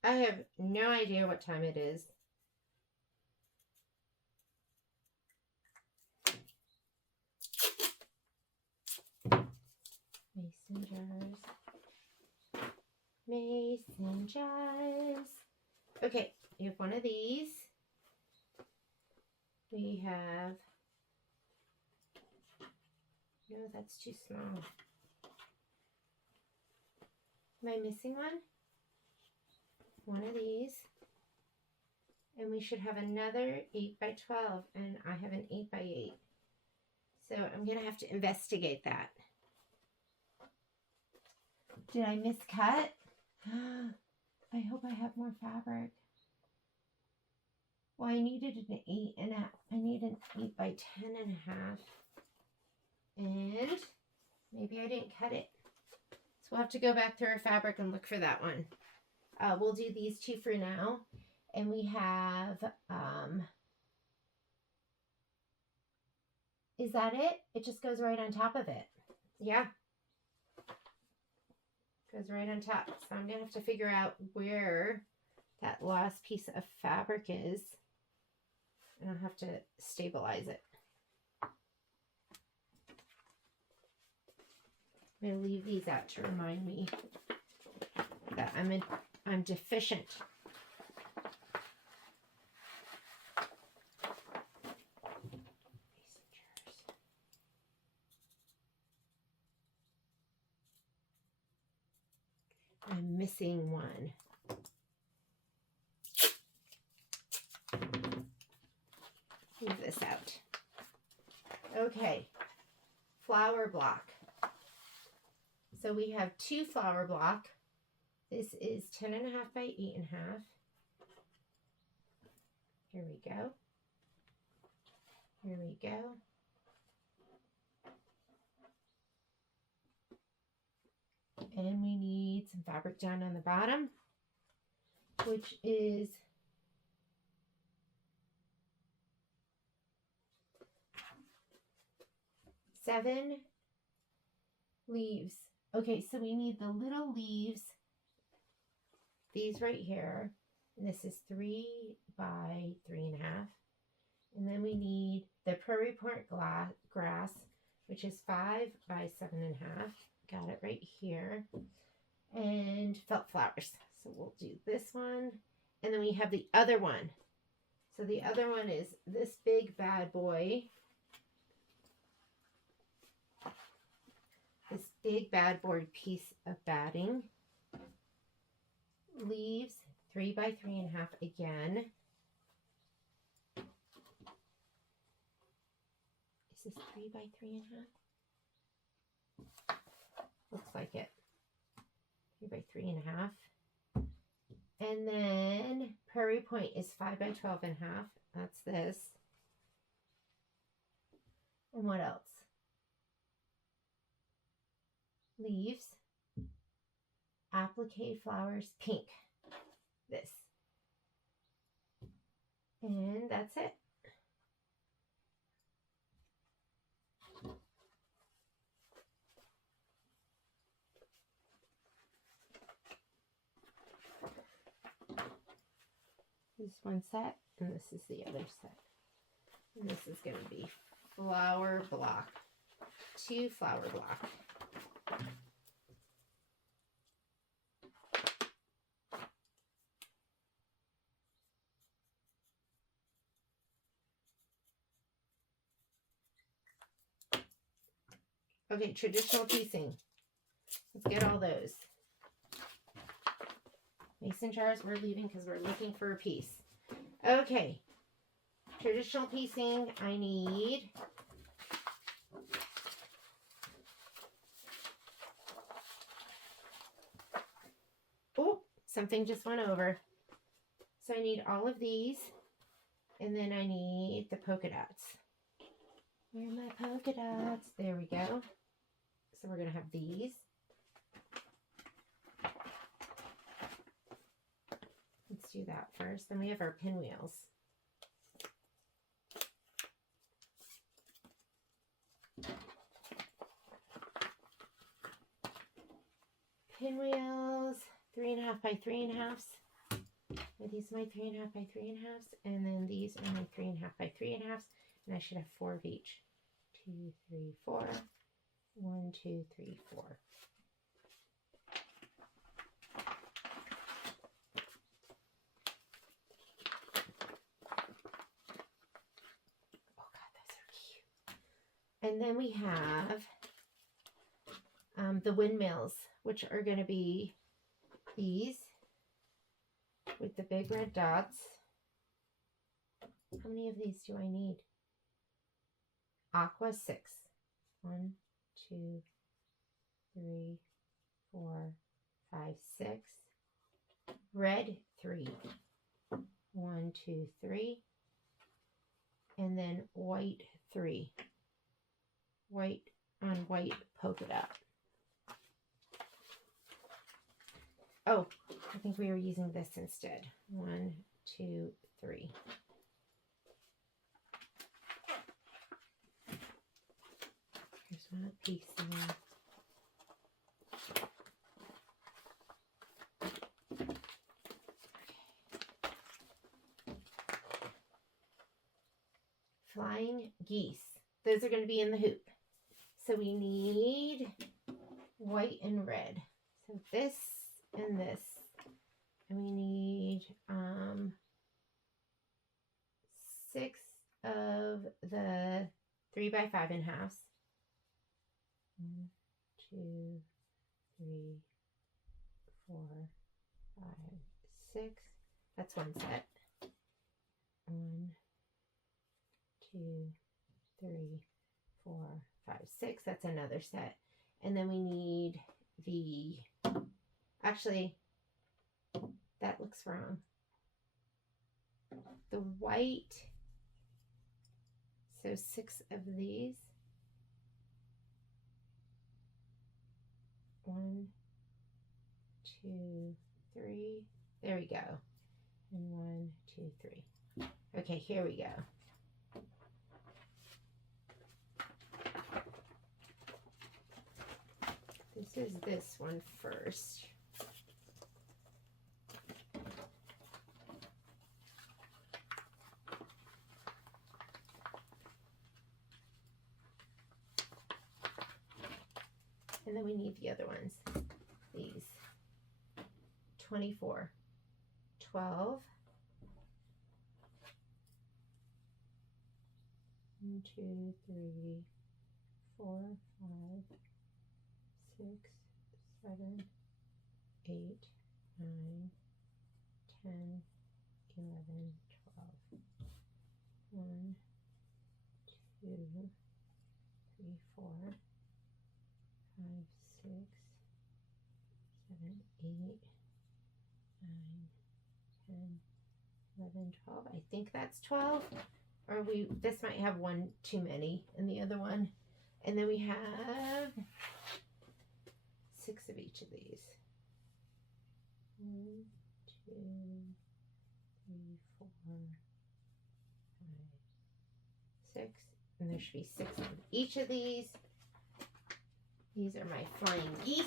I have no idea what time it is. Mason jars. Mason jars. Okay, we have one of these. We have... No, that's too small. Am I missing one? One of these. And we should have another 8 by 12. And I have an 8 by 8. So I'm going to have to investigate that. Did I miscut? I hope I have more fabric. Well, I needed an 8 and I need an 8 by 10 and a half. And maybe I didn't cut it. So we'll have to go back through our fabric and look for that one. We'll do these two for now. And we have, is that it? It just goes right on top of it. Yeah. Goes right on top. So I'm going to have to figure out where that last piece of fabric is. And I'll have to stabilize it. I'm going to leave these out to remind me that I'm deficient. I'm missing one. Move this out. Okay, flower block. So we have 2 flower block. This is 10 and a half by 8 and a half. Here we go. Here we go. And we need some fabric down on the bottom, which is seven leaves. Okay, so we need the little leaves, these right here. And this is 3 by 3 and a half. And then we need the prairie point grass, which is 5 by 7 and a half. Got it right here. And felt flowers. So we'll do this one. And then we have the other one. So the other one is this big bad boy. This big bad boy piece of batting. Leaves 3 by 3 and a half again. Is this 3 by 3 and a half? Looks like it. 3 by 3 and a half. And then prairie point is 5 by 12 and a half. That's this. And what else? Leaves. applique flowers pink. This. And that's it. This is one set, and this is the other set. And this is going to be flower block. 2 flower block. Okay, traditional piecing. Let's get all those. Mason jars we're leaving because we're looking for a piece. Okay. Traditional piecing, I need oh, something just went over. So I need all of these, and then I need the polka dots. Where are my polka dots? There we go. So we're going to have these. Let's do that first. Then we have our pinwheels. Pinwheels, 3.5 by 3.5. Are these my 3.5 by 3.5? And then these are my 3.5 by 3.5. And I should have 4 of each. 2, 3, 4. 1, 2, 3, 4. Oh God, those are cute. And then we have the windmills, which are going to be these with the big red dots. How many of these do I need? Aqua 6. 1, 2, 3, 4, 5, 6. Red 3. 1, 2, 3. And then white 3. White on white polka dot. Oh, I think we were using this instead. 1, 2, 3. Here's one piece there. Flying geese. Those are going to be in the hoop. So we need white and red. So this and this. And we need 6 of the 3 by 5.5. 1, 2, 3, 4, 5, 6. That's one set. 1, 2, 3, 4, 5, 6. That's another set. And then we need the, actually, that looks wrong. The white, so 6 of these. 1, 2, 3. There we go. And 1, 2, 3. Okay, here we go. This is this one first. And then we need the other ones. These. 24. 12. 1, 2, 3, 4, 5, 6, 7, 8, 9, 10, 11, 12. 1, 2, 3, 4, 5, 6, 7, 8, 9, 10, 11, 12. I think that's 12. Or this might have one too many in the other one. And then we have 6 of each of these. 1, 2, 3, 4, 5, 6, and there should be 6 on each of these. These are my flying geese.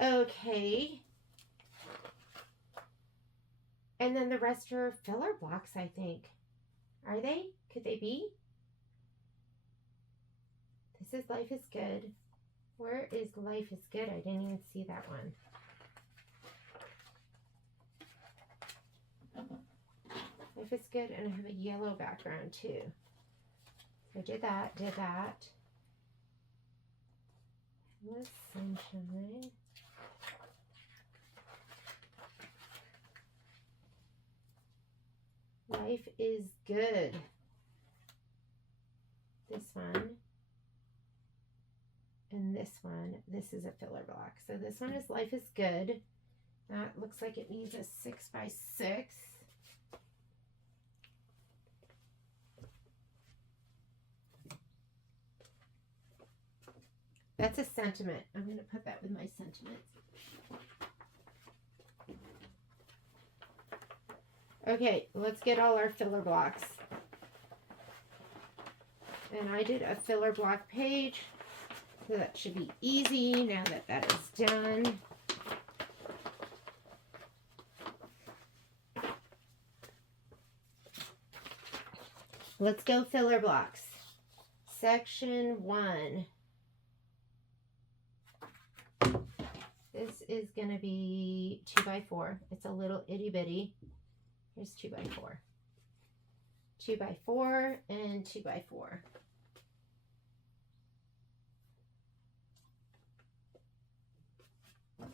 Okay. And then the rest are filler blocks, I think. Are they? Could they be? This is Life is Good. Where is Life is Good? I didn't even see that one. Life is Good, and I have a yellow background too. So I did that, Endless Sunshine. Life is Good. This one. And this one. This is a filler block. So this one is Life is Good. That looks like it needs a 6 by 6. That's a sentiment. I'm going to put that with my sentiments. Okay, let's get all our filler blocks. And I did a filler block page, so that should be easy now that that is done. Let's go filler blocks. Section 1. This is going to be 2 by 4. It's a little itty bitty. Here's 2 by 4. 2 by 4 and 2 by 4.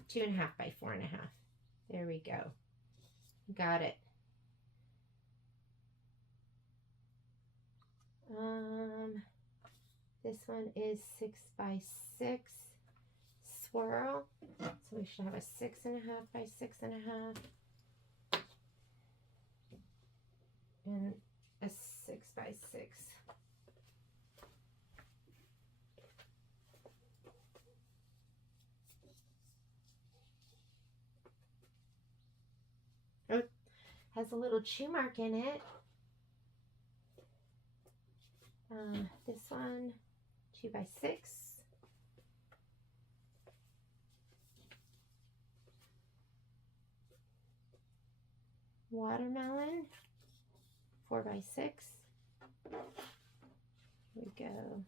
Two and a half by 4.5. There we go. Got it. This one is 6 by 6 swirl. So we should have a 6.5 by 6.5. And a 6 by 6. Oh, has a little chew mark in it. This one, 2 by 6. Watermelon, 4 by 6. Here we go.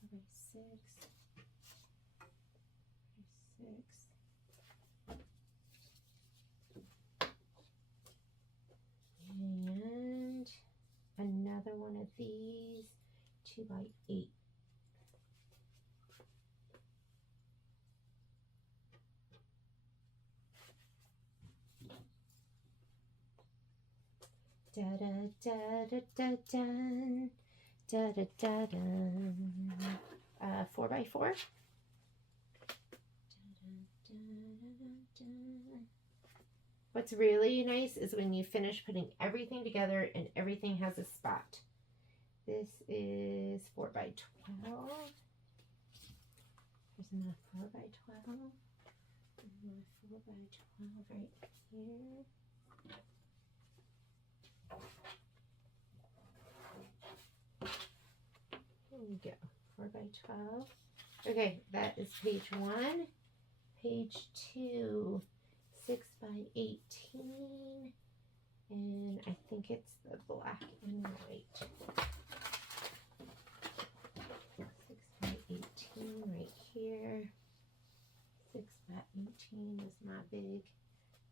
4 by 6. 6. And another one of these, 2 by 8. Da da da da da dun. Da da da dun. 4 by 4. What's really nice is when you finish putting everything together and everything has a spot. This is 4 by 12. There's another 4 by 12. Another 4 by 12 right here. There we go. 4 by 12. Okay, that is page 1. Page 2. 6 by 18, and I think it's the black and white. 6 by 18 right here. 6 by 18 is my big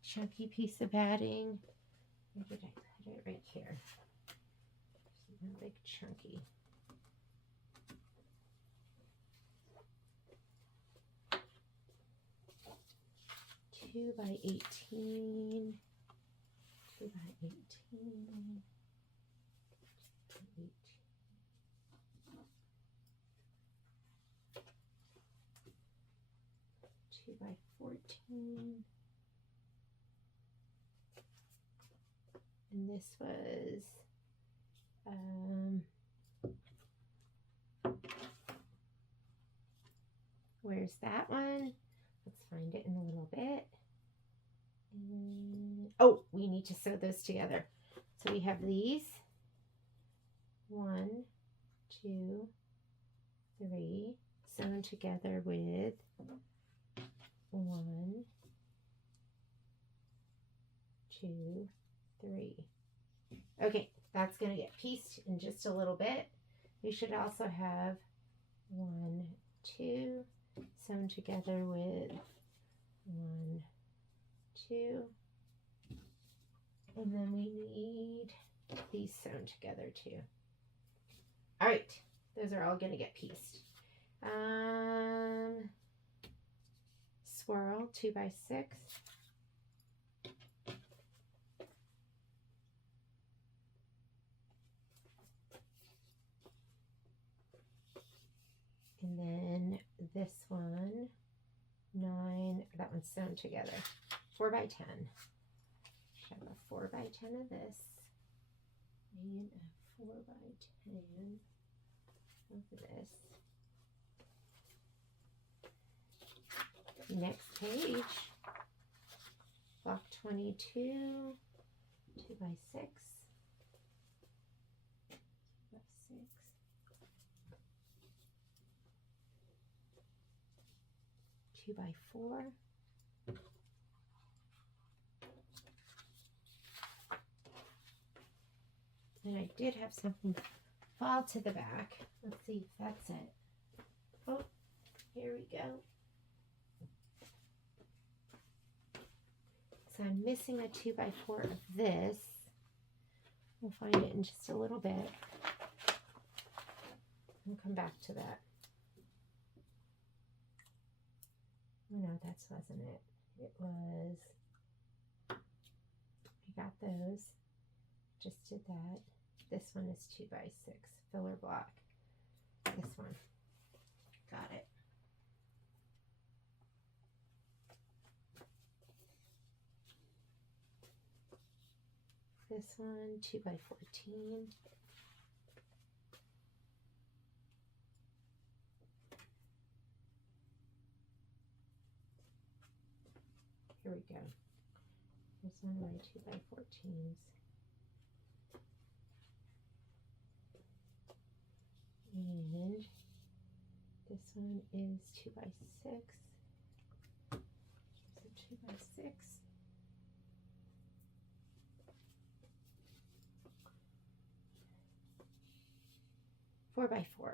chunky piece of batting. Where did I put it? Right here. My big chunky. 2 by 18, 2 by 18, 2 by 14, and this was Where's that one? Let's find it in a little bit. Oh, we need to sew those together. So we have these. 1, 2, 3, sewn together with 1, 2, 3. Okay, that's going to get pieced in just a little bit. We should also have 1, 2, sewn together with 1, 2, and then we need these sewn together too. All right, those are all going to get pieced. Swirl 2x6. And then this one, 9, that one's sewn together. 4x10. Should have a 4x10 of this. And a 4x10 of this. Next page, block 22, 2x6. 2x4. And I did have something fall to the back. Let's see if that's it. Oh, here we go. So I'm missing a 2x4 of this. We'll find it in just a little bit. We'll come back to that. Oh no, that wasn't it. It was, I got those. Just did that. This one is 2x6, filler block. This one. Got it. This one, 2x14. Here we go. Here's one of my 2x14s. And this one is 2x6. So 2x6. 4x4.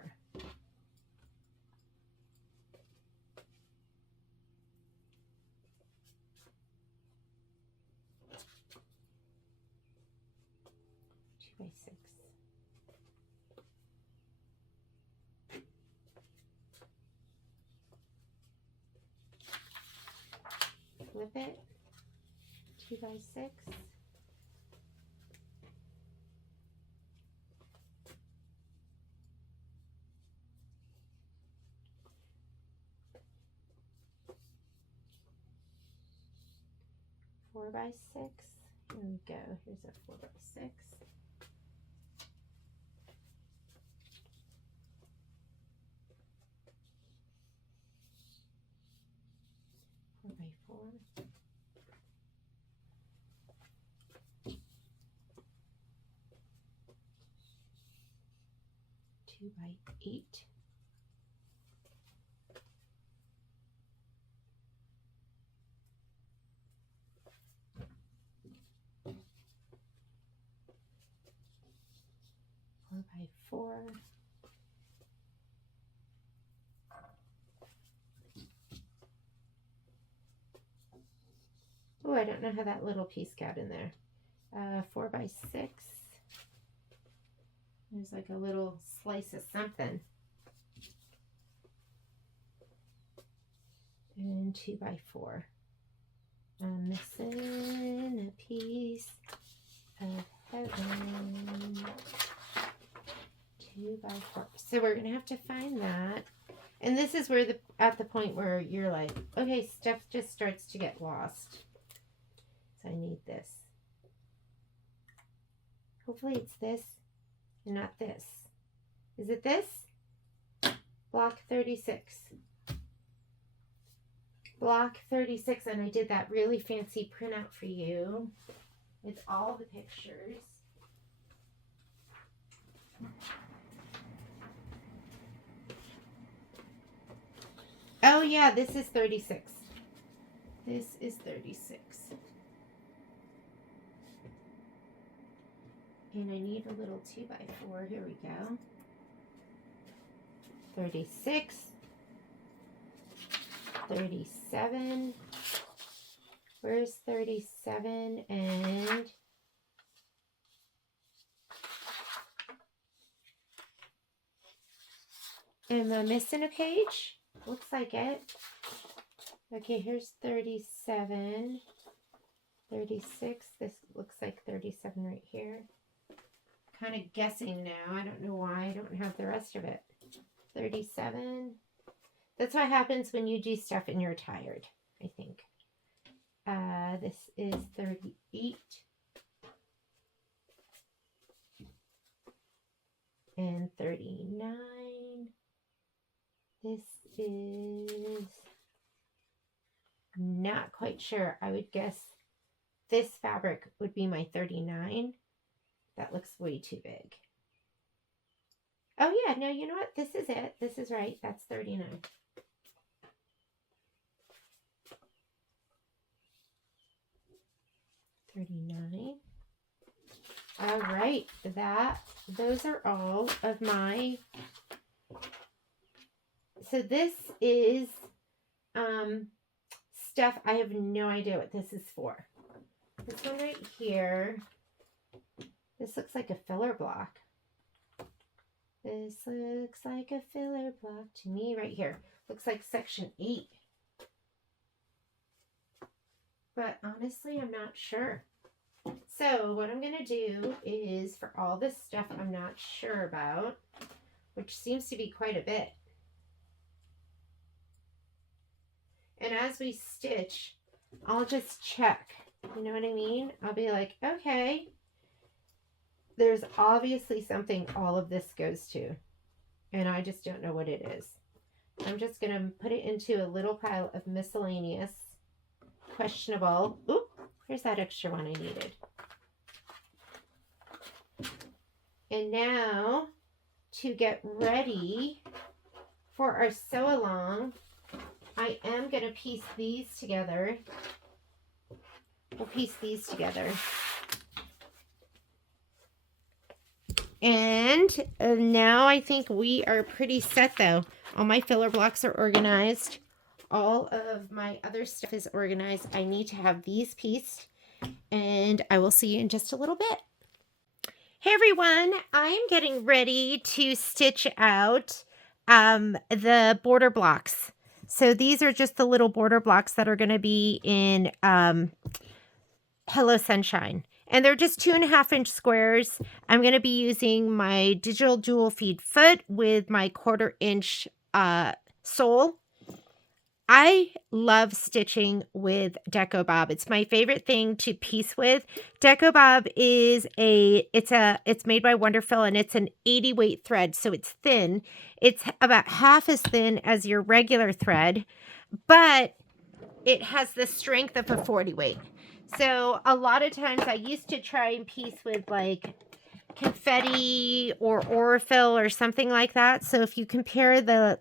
Flip it, 2x6. Four by 6. Here we go. Here's a 4x6. 4x4. 2x8. 4x4. Oh, I don't know how that little piece got in there. 4x6. There's like a little slice of something. And 2x4. I'm missing a piece of heaven. 2x4. So we're gonna have to find that. And this is where at the point where you're like, okay, stuff just starts to get lost. So I need this. Hopefully it's this. Not this. Is it this? Block 36. Block 36, and I did that really fancy printout for you with all the pictures. Oh yeah, this is 36. This is 36. And I need a little 2x4. Here we go. 36. 37. Where's 37? And am I missing a page? Looks like it. Okay, here's 37. 36. This looks like 37 right here. Kind of guessing now. I don't know why I don't have the rest of it. 37. That's what happens when you do stuff and you're tired, I think. This is 38. And 39. This is not quite sure. I would guess this fabric would be my 39. That looks way too big. Oh yeah, no, you know what? This is it. This is right. That's 39. All right, those are all of my. So this is stuff. I have no idea what this is for. This one right here. This looks like a filler block. This looks like a filler block to me right here. Looks like section 8. But honestly, I'm not sure. So what I'm going to do is, for all this stuff I'm not sure about, which seems to be quite a bit. And as we stitch, I'll just check. You know what I mean? I'll be like, okay, there's obviously something all of this goes to. And I just don't know what it is. I'm just going to put it into a little pile of miscellaneous, questionable. Oop, here's that extra one I needed. And now, to get ready for our sew along, I am going to piece these together. We'll piece these together. And now I think we are pretty set though. All my filler blocks are organized. All of my other stuff is organized. I need to have these pieced, and I will see you in just a little bit. Hey everyone, I'm getting ready to stitch out the border blocks. So these are just the little border blocks that are going to be in Hello Sunshine. And they're just 2.5-inch squares. I'm going to be using my digital dual feed foot with my 1/4-inch sole. I love stitching with Deco Bob. It's my favorite thing to piece with. Deco Bob is it's made by Wonderful, and it's an 80 weight thread, so it's thin. It's about half as thin as your regular thread, but it has the strength of a 40 weight. So a lot of times I used to try and piece with like confetti or Aurifil or something like that. So if you compare the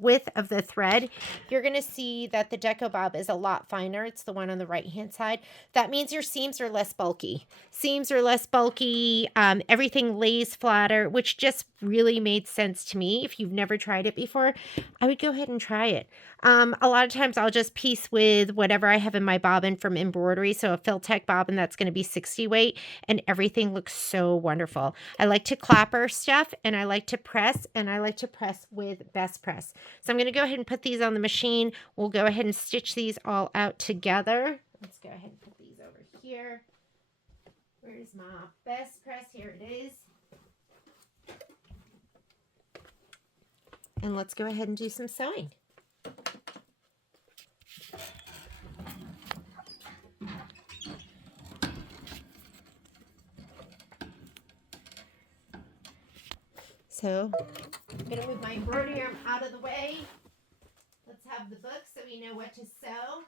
width of the thread, you're going to see that the Deco Bob is a lot finer. It's the one on the right hand side. That means your seams are less bulky. Seams are less bulky. Everything lays flatter, which just really made sense to me. If you've never tried it before, I would go ahead and try it. A lot of times I'll just piece with whatever I have in my bobbin from embroidery. So a Filtech bobbin that's going to be 60 weight, and everything looks so wonderful. I like to clapper stuff, and I like to press, and I like to press with Best Press. So I'm going to go ahead and put these on the machine. We'll go ahead and stitch these all out together. Let's go ahead and put these over here. Where's my Best Press? Here it is. And let's go ahead and do some sewing. So I'm going to move my embroidery arm out of the way. Let's have the book so we know what to sew.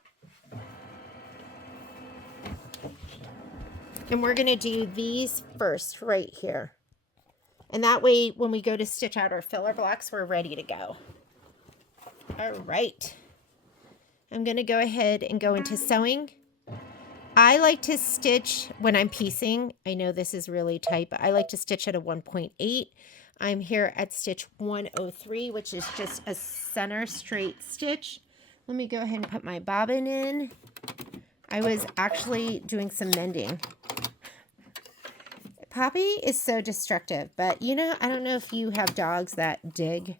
And we're going to do these first right here. And that way, when we go to stitch out our filler blocks, we're ready to go. All right. I'm going to go ahead and go into sewing. I like to stitch when I'm piecing. I know this is really tight, but I like to stitch at a 1.8. I'm here at stitch 103, which is just a center straight stitch. Let me go ahead and put my bobbin in. I was actually doing some mending. Poppy is so destructive, but you know, I don't know if you have dogs that dig,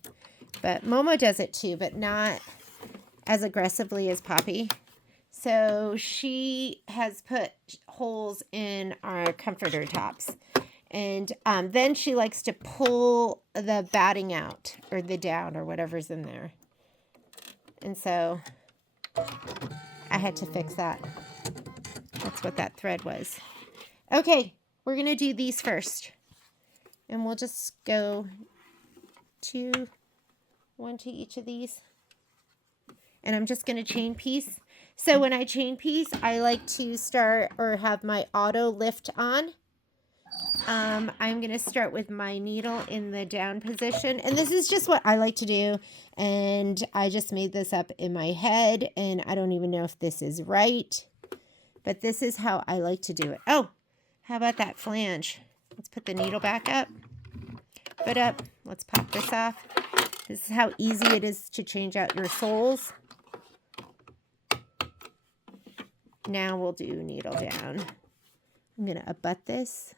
but Momo does it too, but not as aggressively as Poppy. So she has put holes in our comforter tops. And then she likes to pull the batting out or the down or whatever's in there. And so I had to fix that. That's what that thread was. Okay, we're going to do these first. And we'll just go one to each of these. And I'm just going to chain piece. So when I chain piece, I like to start or have my auto lift on. I'm going to start with my needle in the down position. And this is just what I like to do. And I just made this up in my head. And I don't even know if this is right. But this is how I like to do it. Oh, how about that flange? Let's put the needle back up. Foot up. Let's pop this off. This is how easy it is to change out your soles. Now we'll do needle down. I'm going to abut this.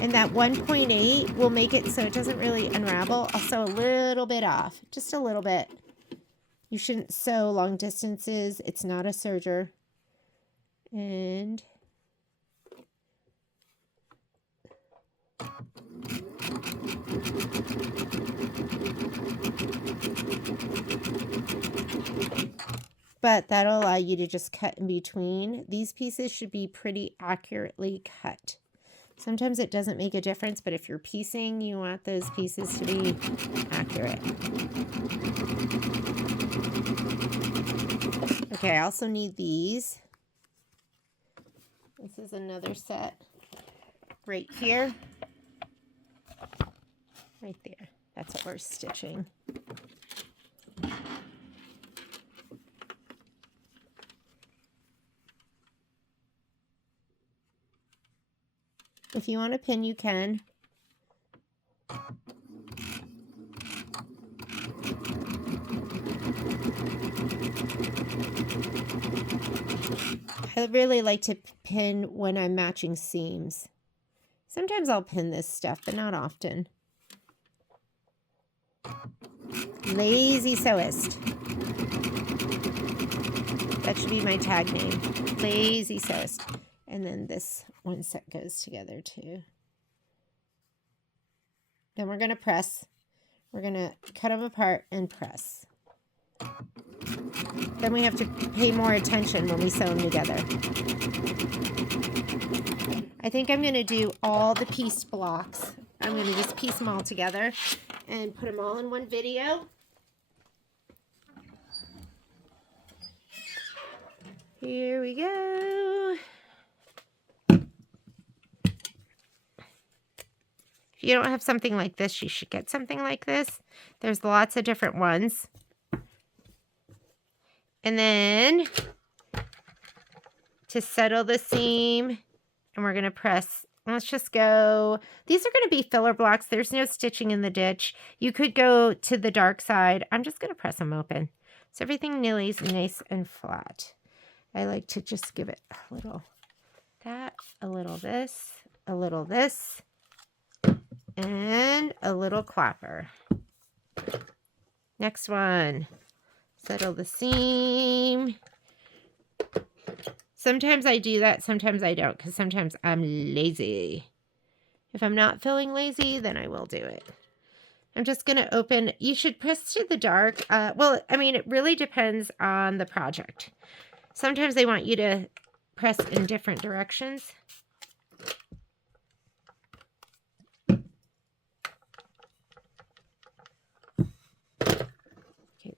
And that 1.8 will make it so it doesn't really unravel. I'll sew a little bit off, just a little bit. You shouldn't sew long distances. It's not a serger. And but that'll allow you to just cut in between. These pieces should be pretty accurately cut. Sometimes it doesn't make a difference, but if you're piecing, you want those pieces to be accurate. Okay, I also need these. This is another set right here. Right there. That's what we're stitching. If you want to pin, you can. I really like to pin when I'm matching seams. Sometimes I'll pin this stuff, but not often. Lazy Sewist. That should be my tag name. Lazy Sewist. And then this one set goes together too. Then we're going to press. We're going to cut them apart and press. Then we have to pay more attention when we sew them together. I think I'm going to do all the piece blocks. I'm going to just piece them all together and put them all in one video. Here we go. If you don't have something like this, you should get something like this. There's lots of different ones. And then to settle the seam, and we're going to press, let's just go, these are going to be filler blocks. There's no stitching in the ditch. You could go to the dark side. I'm just going to press them open. So everything lays nice and flat. I like to just give it a little that, a little this, and a little clapper. Next one. Settle the seam. Sometimes I do that, sometimes I don't, because sometimes I'm lazy. If I'm not feeling lazy, then I will do it. I'm just going to open. You should press to the dark. Well, I mean, it really depends on the project. Sometimes they want you to press in different directions.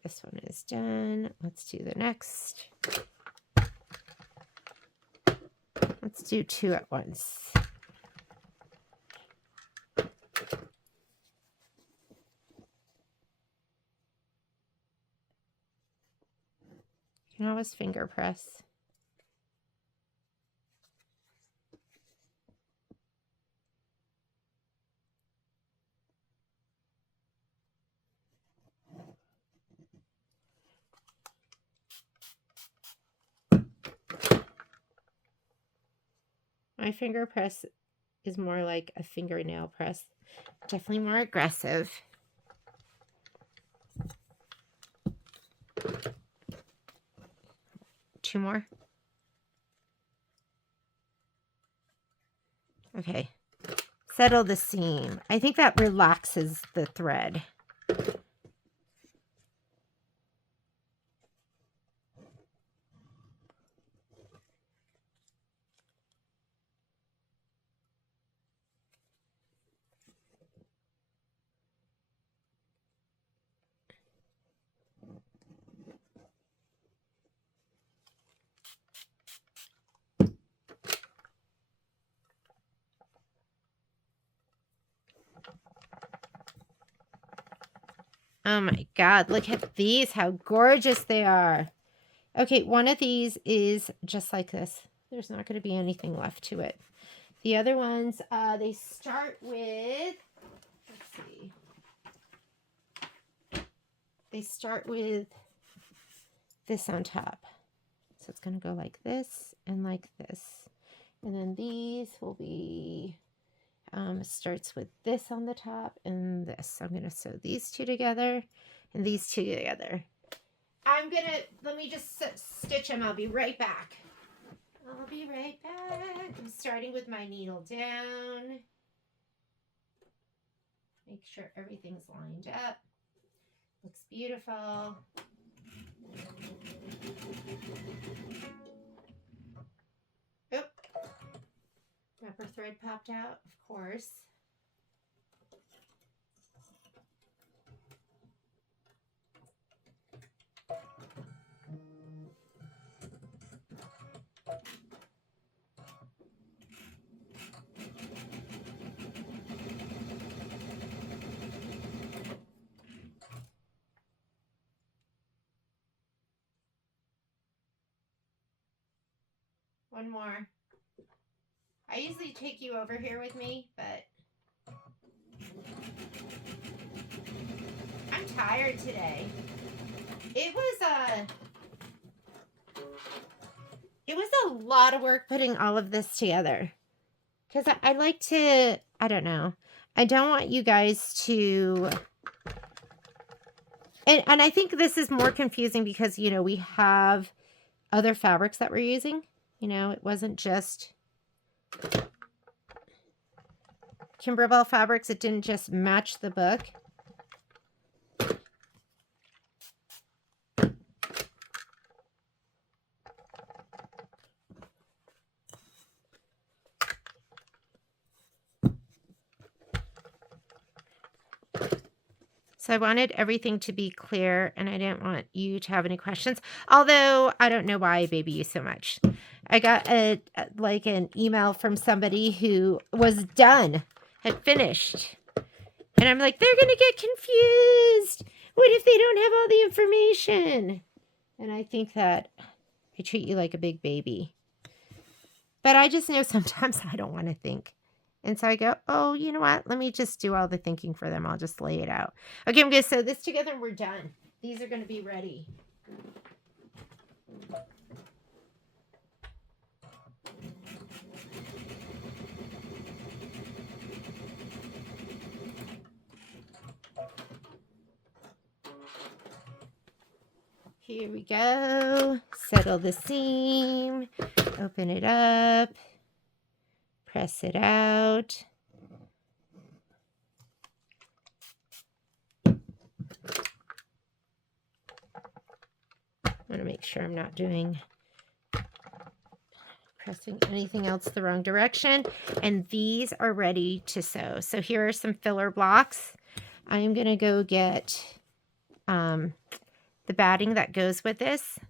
this one is done. Let's do the next. Let's do 2 at once. You can always finger press. My finger press is more like a fingernail press. Definitely more aggressive. Two more. Okay. Settle the seam. I think that relaxes the thread. Oh my God, look at these, how gorgeous they are. Okay, one of these is just like this. There's not going to be anything left to it. The other ones, they start with, let's see. They start with this on top. So it's going to go like this and like this. And then these will be, starts with this on the top and this. So I'm going to sew these two together and these two together. Let me just stitch them. I'll be right back. I'll be right back. I'm starting with my needle down. Make sure everything's lined up. Looks beautiful. Oop. Upper thread popped out, of course. One more. I usually take you over here with me, but I'm tired today. It was a lot of work putting all of this together. Because I like to, I don't know. I don't want you guys to, and I think this is more confusing because, you know, we have other fabrics that we're using. You know, it wasn't just Kimberbell fabrics. It didn't just match the book. So I wanted everything to be clear and I didn't want you to have any questions. Although I don't know why I baby you so much. I got an email from somebody who was done, had finished. And I'm like, they're going to get confused. What if they don't have all the information? And I think that I treat you like a big baby. But I just know sometimes I don't want to think. And so I go, oh, you know what? Let me just do all the thinking for them. I'll just lay it out. Okay, I'm going to sew this together and we're done. These are going to be ready. Here we go. Settle the seam. Open it up. Press it out. I want to make sure I'm not pressing anything else the wrong direction. And these are ready to sew. So here are some filler blocks. I am going to go get the batting that goes with this.